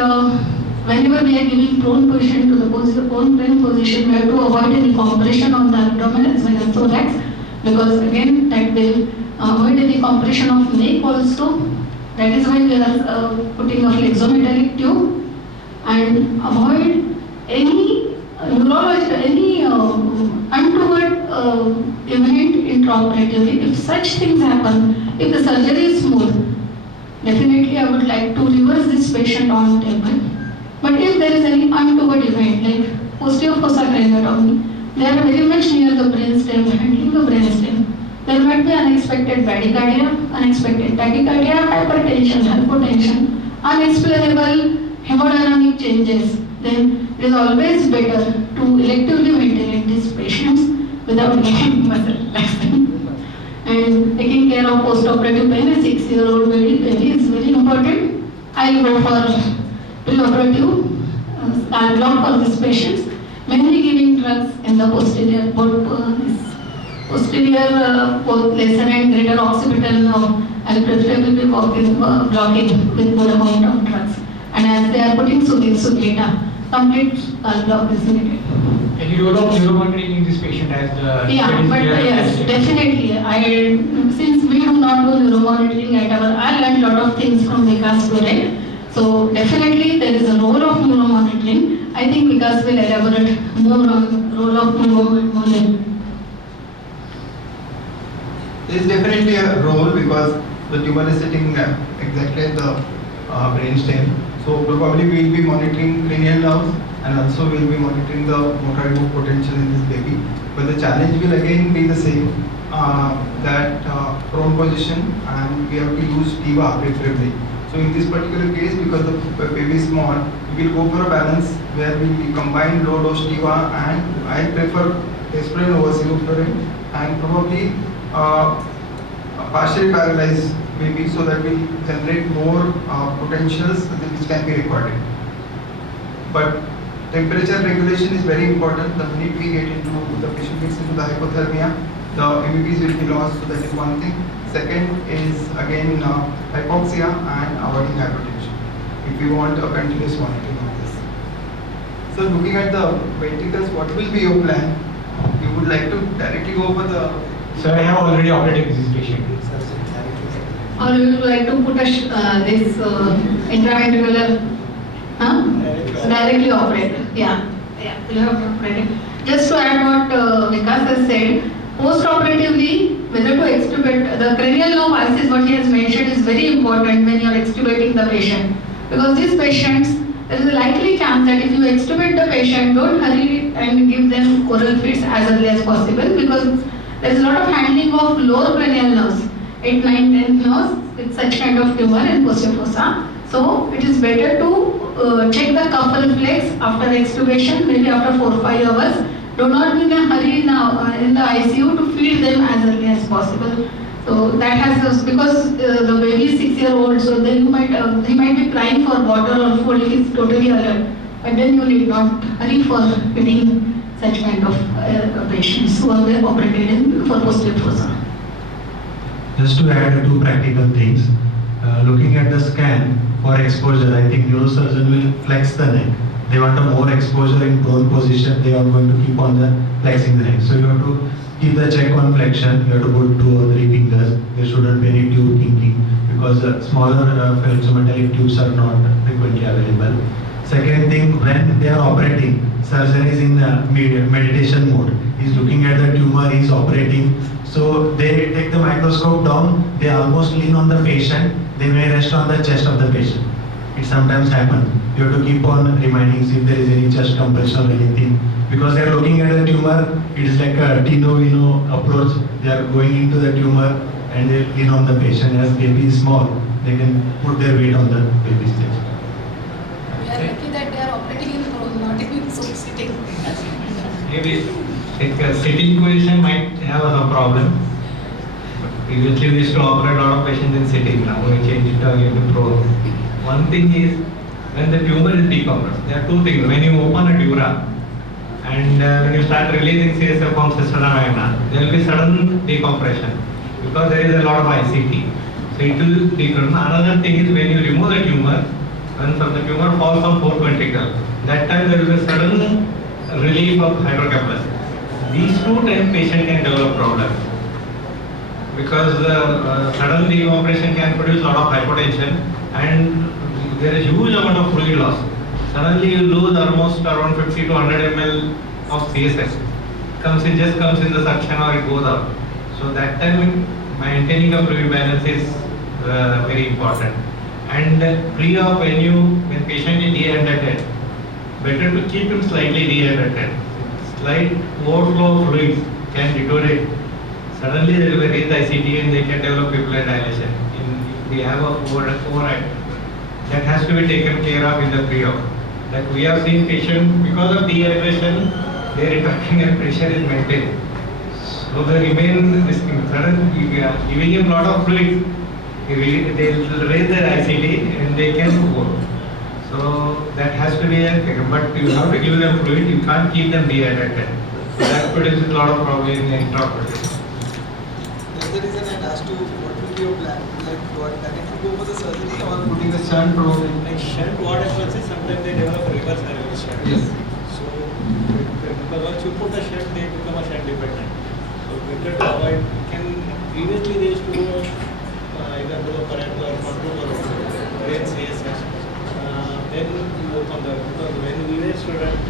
whenever we are giving prone position to the prone position, we have to avoid any compression on the abdomen as well as thorax because again that will avoid any compression of neck also. That is why we are putting a flexometallic tube and avoid any untoward event intraoperatively. If such things happen, if the surgery is smooth, definitely I would like to reverse this patient on table. But if there is any untoward event like posterior fossa craniotomy, they are very much near the brainstem, handling the brainstem. There might be unexpected bradycardia, unexpected tachycardia, hypertension, hypotension, unexplainable hemodynamic changes. Then it is always better to electively ventilate these patients without getting muscle relaxing. And taking care of post-operative pain, a 6-year-old baby is very important. I will go for preoperative scar block for these patients, mainly giving drugs in the posterior both lesser and greater occipital and preferably blocking with good amount of drugs. And as they are putting Sugeta, complete block is needed. Any role of neuromonitoring in this patient as the yes, definitely. Since we do not do neuromonitoring at I learned a lot of things from Vikas today. So definitely there is a role of neuromonitoring. I think Vikas will elaborate more on the role of neuromonitoring. There is definitely a role because the tumor is sitting exactly at the brainstem. So probably we will be monitoring cranial nerves and also we will be monitoring the motor move potential in this baby. But the challenge will again be the same, that prone position, and we have to use TIVA preferably. So in this particular case, because the baby is small, we will go for a balance where we combine low dose TIVA, and I prefer aspirin over sevoflurane, and probably partially paralyzed baby, so that will generate more potentials which can be recorded. But temperature regulation is very important. The minute we get into the patient gets into the hypothermia, the MEPs will be lost. So that is one thing. Second is again hypoxia and avoiding hypertension, if we want a continuous monitoring of this. So looking at the ventricles, what will be your plan? You would like to directly go for the... So I have already operated this patient. Or you would like to put a this intraventricular, directly operate. Yeah, you have to operate it. Just to add what Vikas has said, post-operatively, whether to extubate, the cranial nerve icis, what he has mentioned, is very important when you are extubating the patient. Because these patients, there is a likely chance that if you extubate the patient, don't hurry and give them oral feeds as early as possible, because there is a lot of handling of lower cranial nerves, 8, 9, 10 nerves with such kind of tumor in posterior fossa. So it is better to check the cuff reflex after extubation, maybe after 4-5 hours. Do not be in a hurry now in the ICU to feed them as early as possible. So that has, because the baby is 6-year-old, so then he might be crying for water or food if he's totally alert. But then you need not hurry for feeding such kind of patients who are operated in for posterior fossa. Just to add two practical things, looking at the scan for exposure, I think neurosurgeon will flex the neck. They want a more exposure in prone position, they are going to keep on the flexing the neck. So you have to keep the check on flexion, you have to put 2 or 3 fingers. There shouldn't be any tube kinking, because smaller phalangometallic tubes are not frequently available. Second thing, when they are operating, surgeon is in meditation mode. He's looking at the tumor, he's operating. So they take the microscope down, they almost lean on the patient, they may rest on the chest of the patient. It sometimes happens. You have to keep on reminding if there is any chest compression or anything. Because they are looking at the tumor, it is like a Tino-Vino approach. They are going into the tumor and they lean on the patient. As baby is small, they can put their weight on the baby's chest. We are lucky that they are operating in prone, not in sitting. Maybe like sitting position might have a problem. Previously we used to operate a lot of patients in sitting. Now we change it again to prone. One thing is, when the tumor is decompressed, there are two things. When you open a dura and when you start releasing CSF from cisterna magna, there will be sudden decompression because there is a lot of ICT. So it will decompress. Another thing is, when you remove the tumor, when the tumor falls on fourth ventricle, that time there will be a sudden relief of hydrocephalus. These 2 times patient can develop problems because sudden decompression can produce a lot of hypotension and there is huge amount of fluid loss. Suddenly you lose almost around 50 to 100 ml of CSF. Just comes in the suction or it goes out. So that time maintaining a fluid balance is very important. And pre-op, when patient is dehydrated, better to keep him slightly dehydrated. Slight overflow of fluids can deteriorate. Suddenly there will be raised ICT and they can develop pupillary dilation. If we have a override, that has to be taken care of in the pre-op. Like we have seen patients, because of dehydration, their intracranial pressure is maintained. So they remain risky. Giving him a lot of fluid, they will raise their ICT and they can go. So that has to be taken. But you have to give them fluid, you can't keep them dehydrated. So that produces a lot of problem in the intraoperative. That's the reason I asked you, what will be your plan? Like, what, directly go for the surgery or putting a shunt probably? Like shunt, what happens is sometimes they develop reverse nerve shunt. Yes. So, because once you put a shunt, they become a shunt dependent. So, better to avoid. Previously they used to go either do a current or control or drain CSF. Then you open the, because when we were student,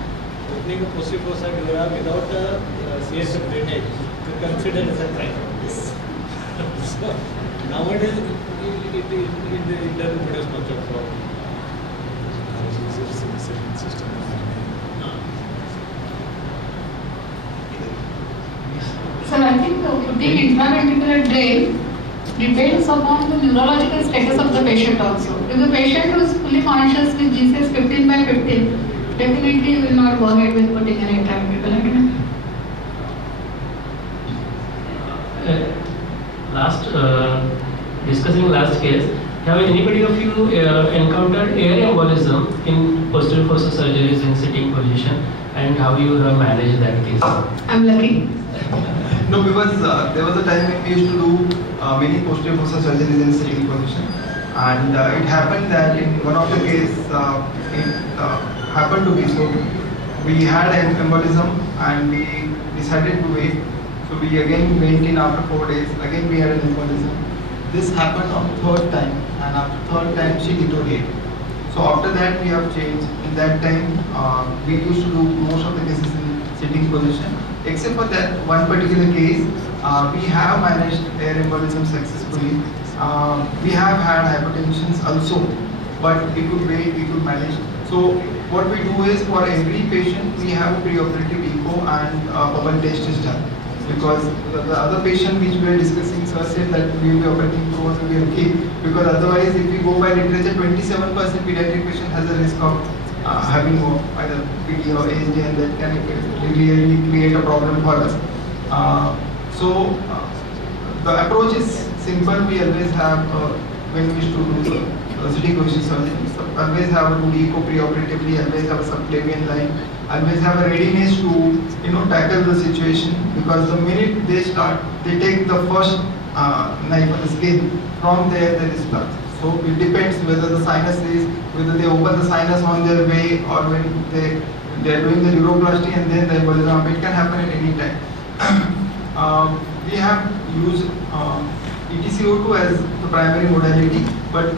opening a posterior fossa dura without a CSF drainage, you consider as a crime. So, nowadays, it doesn't produce much of problem. Sir, I think putting intraventricular drain depends upon the neurological status of the patient also. If the patient is fully conscious with GCS 15/15, definitely will not go ahead with putting an intraventricular drain. Discussing last case, have anybody of you encountered air embolism in posterior fossa surgeries in sitting position, and how you have managed that case? I'm lucky. No, because there was a time when we used to do many posterior fossa surgeries in sitting position, and it happened that in one of the cases, it happened to be so. We had an embolism and we decided to wait. So we again went in after 4 days. Again we had an embolism. This happened on third time, and after third time she deteriorated. So after that we have changed. In that time we used to do most of the cases in sitting position. Except for that one particular case, we have managed air embolism successfully. We have had hypertensions also, but we could wait, we could manage. So what we do is, for every patient we have a preoperative echo and bubble test is done. Because the other patient which we are discussing, sir said that we will be operating through will be okay. Because otherwise, if we go by literature, 27% pediatric patient has a risk of having either PD or ASD, and that can really create a problem for us. The approach is simple. We always have, when we used to do sitting position surgery, always have a 2D echo preoperatively, always have a subclavian line, always have a readiness to tackle the situation, because the minute they start, they take the first knife on the skin. From there they start. So it depends whether the sinus is, whether they open the sinus on their way, or when they are doing the neuroplasty and then the embolism. It can happen at any time. We have used ETCO2 as the primary modality, but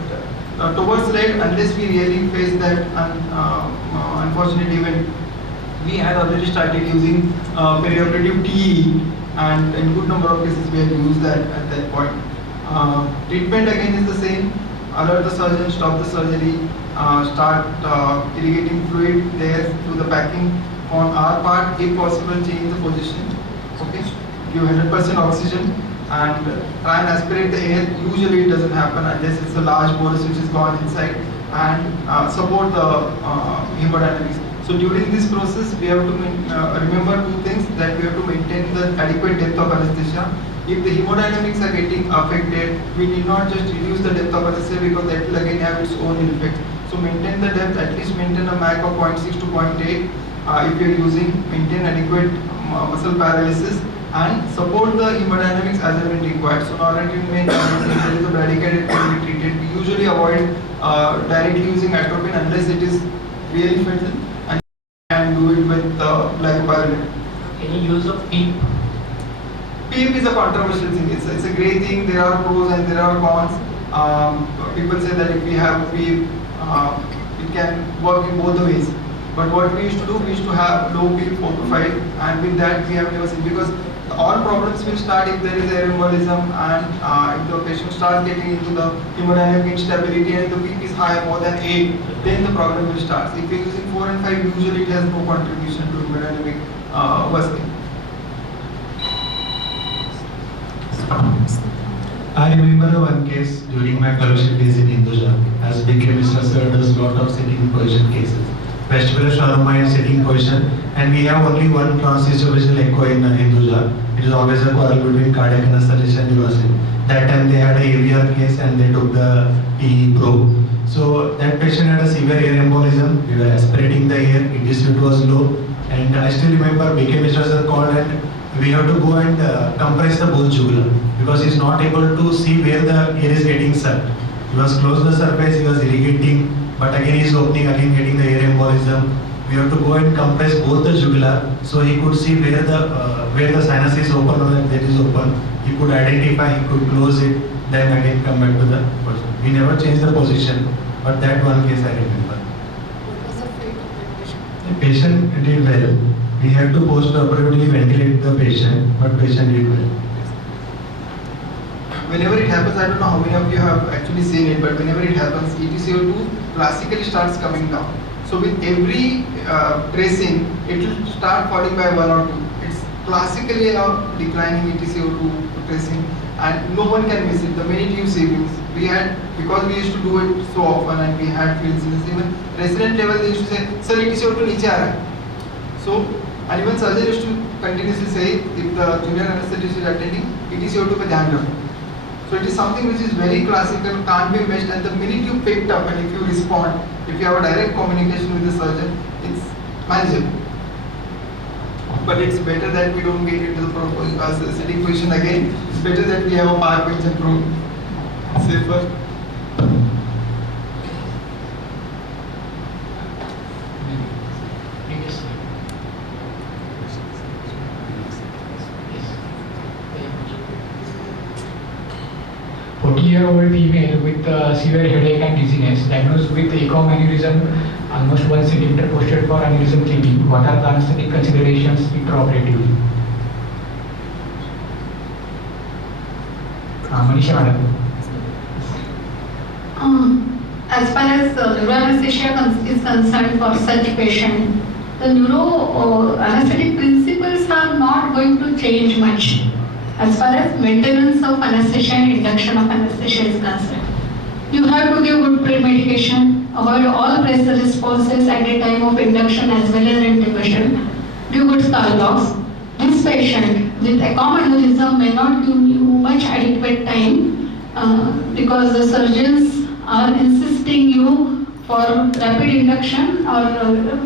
towards late, unless we really face that unfortunate event, we had already started using perioperative TE, and in good number of cases we have used that at that point. Treatment again is the same. Alert the surgeon, stop the surgery, start irrigating fluid there through the packing. On our part, if possible, change the position. Okay, give 100% oxygen and try and aspirate the air. Usually it doesn't happen unless it's a large bolus which is gone inside, and support the hemodynamics. So during this process, we have to remember two things: that we have to maintain the adequate depth of anesthesia. If the hemodynamics are getting affected, we need not just reduce the depth of anesthesia, because that will again have its own effects. So maintain the depth, at least maintain a MAC of 0.6 to 0.8. If you are using, maintain adequate muscle paralysis, and support the hemodynamics as and when required. So noradrenaline, there is a barricade, it can be treated. We usually avoid directly using atropine unless it is really fatal, and do it with glycopyrrolate. Any use of PEEP? PEEP is a controversial thing. It's a great thing. There are pros and there are cons. People say that if we have PEEP, it can work in both the ways. But what we used to do, we used to have low PEEP 4 to 5, and with that we have never seen, because all problems will start if there is air embolism, and if the patient starts getting into the hemodynamic instability and the PEEP is high, more than 8, then the problem will start. If you are using 4 and 5, usually it has no contribution to hemodynamic worsening. I remember one case during my fellowship days in Hinduja, as BK Mr. Sir does lot of sitting position cases. Vestibular trauma in sitting position, and we have only one transesophageal echo in Hinduja. It is always a quarrel between cardiac anesthesia and neurosync. That time they had a AVR case and they took the TE probe. So that patient had a severe air embolism. We were aspirating the air, ETCO2 was low, and I still remember BK Mr. Sir called, and we have to go and compress the both jugular, because he is not able to see where the air is getting sucked. He was close to the surface, he was irrigating, but again he is opening, again getting the air embolism. We have to go and compress both the jugular, so he could see where the sinus is open or that is open. He could identify, he could close it, then again come back to the person. We never changed the position, but that one case I remember. What was the fate of that patient? The patient did well. We had to post-operatively ventilate the patient, but patient did well. Whenever it happens, I don't know how many of you have actually seen it, but whenever it happens, ETCO2 classically starts coming down. So with every tracing, it will start falling by 1 or 2. classically a declining ETCO2 tracing, and no one can miss it. The minute you see it, we had, because we used to do it so often and we had fields in this, even resident level they used to say, sir, ETCO2 niche aa raha hai. So, and even surgeon used to continuously say, if the junior anesthetist is attending, ETCO2 pe dhyan rakho. So it is something which is very classical, can't be missed, and the minute you picked up and if you respond, if you have a direct communication with the surgeon, it's manageable. But it's better that we don't get into the sitting position again. It's better that we have a park bench and room. Safer. Year-old female with severe headache and dizziness, diagnosed with ecom aneurysm, almost 1 centimeter, posted for aneurysm cleaning. What are the anesthetic considerations intraoperatively? Manisha madam. As far as neuroanesthesia is concerned for such patient, the neuroanesthetic principles are not going to change much. As far as maintenance of anesthesia and induction of anesthesia is concerned, you have to give good pre-medication, avoid all pressure responses at the time of induction as well as intubation, give good skull locks. This patient with ecom aneurysm may not give you much adequate time because the surgeons are insisting you for rapid induction or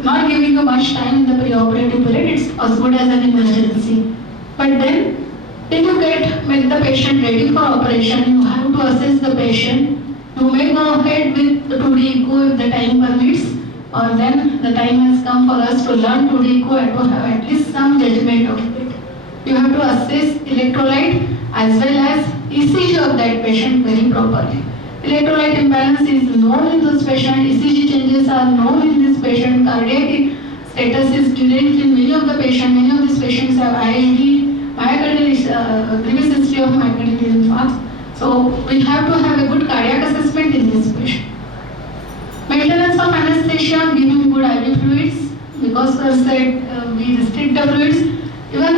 not giving you much time in the preoperative period. It's as good as an emergency. But then, till you make the patient ready for operation, you have to assess the patient. You may go ahead with the 2D echo if the time permits, or then the time has come for us to learn 2D echo and to have at least some judgment of it. You have to assess electrolyte as well as ECG of that patient very properly. Electrolyte imbalance is known in this patient, ECG changes are known in this patient, cardiac status is deranged in many of the patients. Many of these patients have ILD, myocardial previous history of myocardial infarct. So we have to have a good cardiac assessment in this patient. Maintenance of anesthesia, giving good IV fluids, because as said we restrict the fluids. Even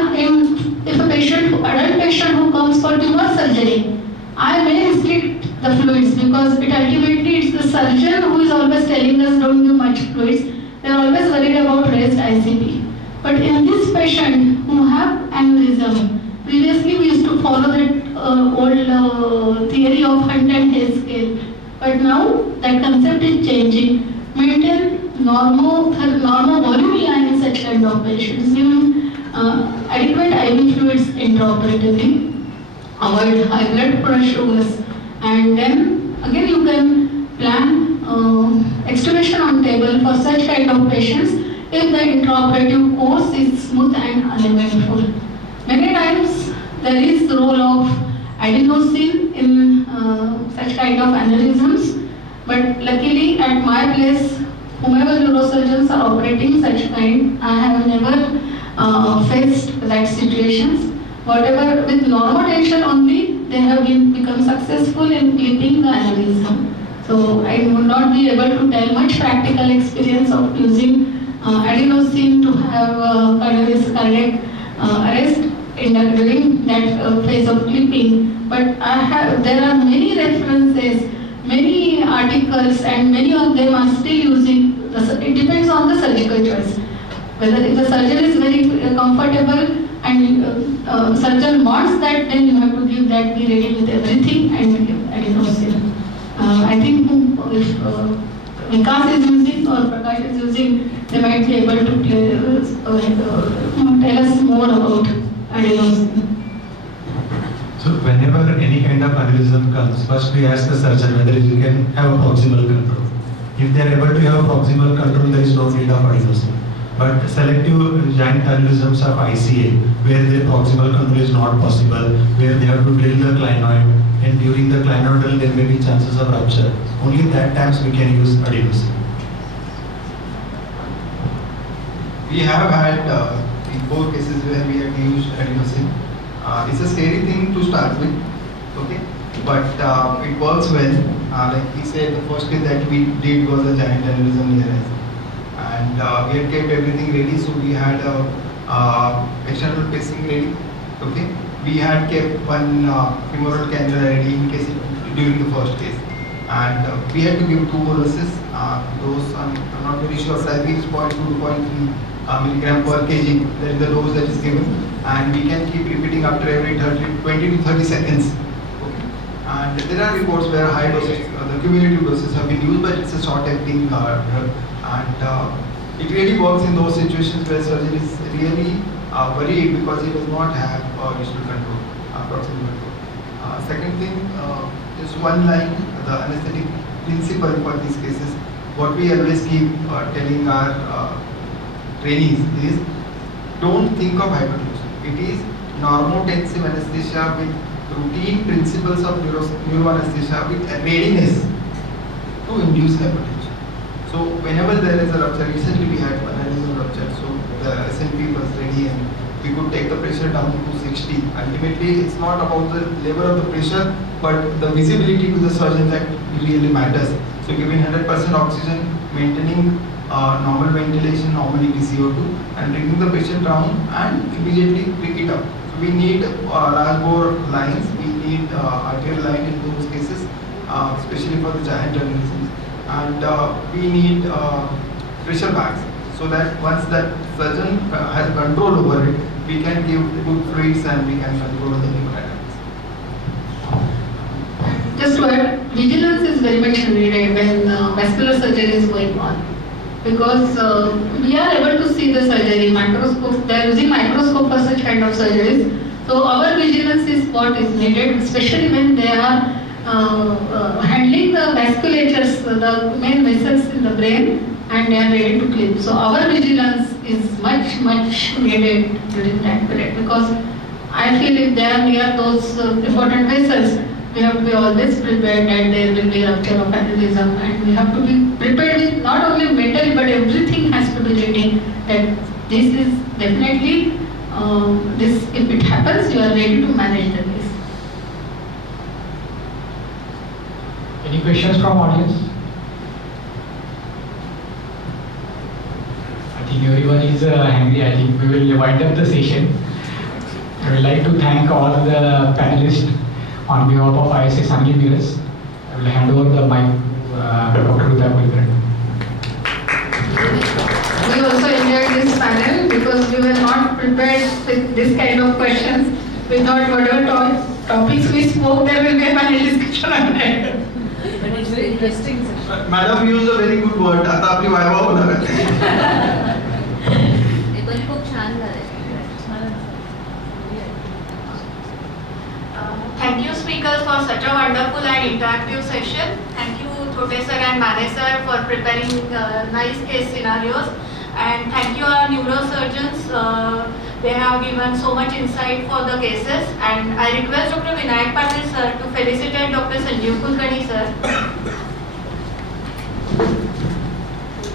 if a patient, adult patient who comes for tumor surgery, I may restrict the fluids because it ultimately it's the surgeon who is always telling us don't give much fluids. They are always worried about raised ICP. But in this patient who have aneurysm, previously we used to follow that old theory of Hunt and Hay scale. But now that concept is changing. Maintain normal volumina in such kind of patients. Giving adequate IV fluids intraoperatively. Avoid high blood pressure sugars. And then again you can plan extubation on table for such kind of patients if the intraoperative course is smooth and uneventful. Many times there is the role of adenosine in such kind of aneurysms, but luckily at my place, whomever neurosurgeons are operating such kind, I have never faced that situations. Whatever with normal tension only, they have become successful in clipping the aneurysm. So I would not be able to tell much practical experience of using adenosine to have cardiac arrest during that phase of clipping. But there are many references, many articles, and many of them are still using. It depends on the surgical choice. Whether if the surgeon is very comfortable and surgeon wants that, then you have to give that, be ready with everything and give adenosine. I think if Vikas is using or Prakash is using, they might be able to tell us more about adenosine. So whenever any kind of aneurysm comes, first we ask the surgeon whether you can have a proximal control. If they are able to have a proximal control, there is no need of adenosine. But selective giant aneurysms of ICA, where the proximal control is not possible, where they have to drill the clinoid, and during the clinoid drill there may be chances of rupture. Only that times we can use adenosine. We have had in 4 cases where we have used adenosine. It's a scary thing to start with, okay? But it works well. Like we said, the first thing that we did was a giant aneurysm near us. And we had kept everything ready, so we had a external pacing ready. Okay, we had kept one femoral cannula ready in case during the first case, and we had to give 2 boluses. Those I'm not very sure. I think it's 0.2 to 0.3 milligram per kg. That is the dose that is given, and we can keep repeating after every 20 to 30 seconds. Okay. And there are reports where high doses, the cumulative doses have been used, but it's a short-acting drug, and it really works in those situations where surgeon is really worried because he does not have visual control, proximal control. Second thing, just one line, the anesthetic principle for these cases. What we always keep telling our trainees is, don't think of hypertension. It is normotensive anesthesia with routine principles of neuroanesthesia with readiness to induce hypertension. So whenever there is a rupture, recently we had one aneurysm rupture, so the SNP was ready and we could take the pressure down to 60. Ultimately, it's not about the level of the pressure, but the visibility to the surgeon that really matters. So giving 100% oxygen, maintaining normal ventilation, normal ETCO2, and bringing the patient down and immediately pick it up. So we need large bore lines, we need arterial line in those cases, especially for the giant aneurysms, and we need pressure bags, so that once that surgeon has control over it, we can give good fluids and we can control the hemodynamics. Just to add, vigilance is very much needed when vascular surgery is going on, because we are able to see the surgery, microscope, they are using microscope for such kind of surgeries. So our vigilance is what is needed, especially when they are handling the vasculatures, the main vessels in the brain, and they are ready to clip. So our vigilance is much needed during that period, because I feel if they are near those important vessels, we have to be always prepared that there will be rupture of aneurysm, and we have to be prepared with not only mentally but everything has to be ready, that this is definitely, this if it happens, you are ready to manage the case. Any questions from audience? I think everyone is hungry. I think we will wind up the session. I would like to thank all the panelists on behalf of Miraj-Sangli Miraj. I will hand over the mic to Dr. Kulkarni. We also enjoyed this panel because we were not prepared with this kind of questions. We thought whatever topics we spoke, there will be a panel discussion on that. But it's very interesting. Madam used a very good word. आता आपली viva होणार आहे. ते पण खूप छान झाले. Thank you speakers for such a wonderful and interactive session. Thank you Thote sir and Mane sir for preparing nice case scenarios. And thank you our neurosurgeons. They have given so much insight for the cases. And I request Dr. Vinayak Patil sir to felicitate Dr. Sanjeev Kulkarni sir.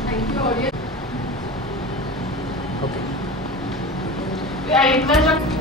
Thank you, audience. I request Dr.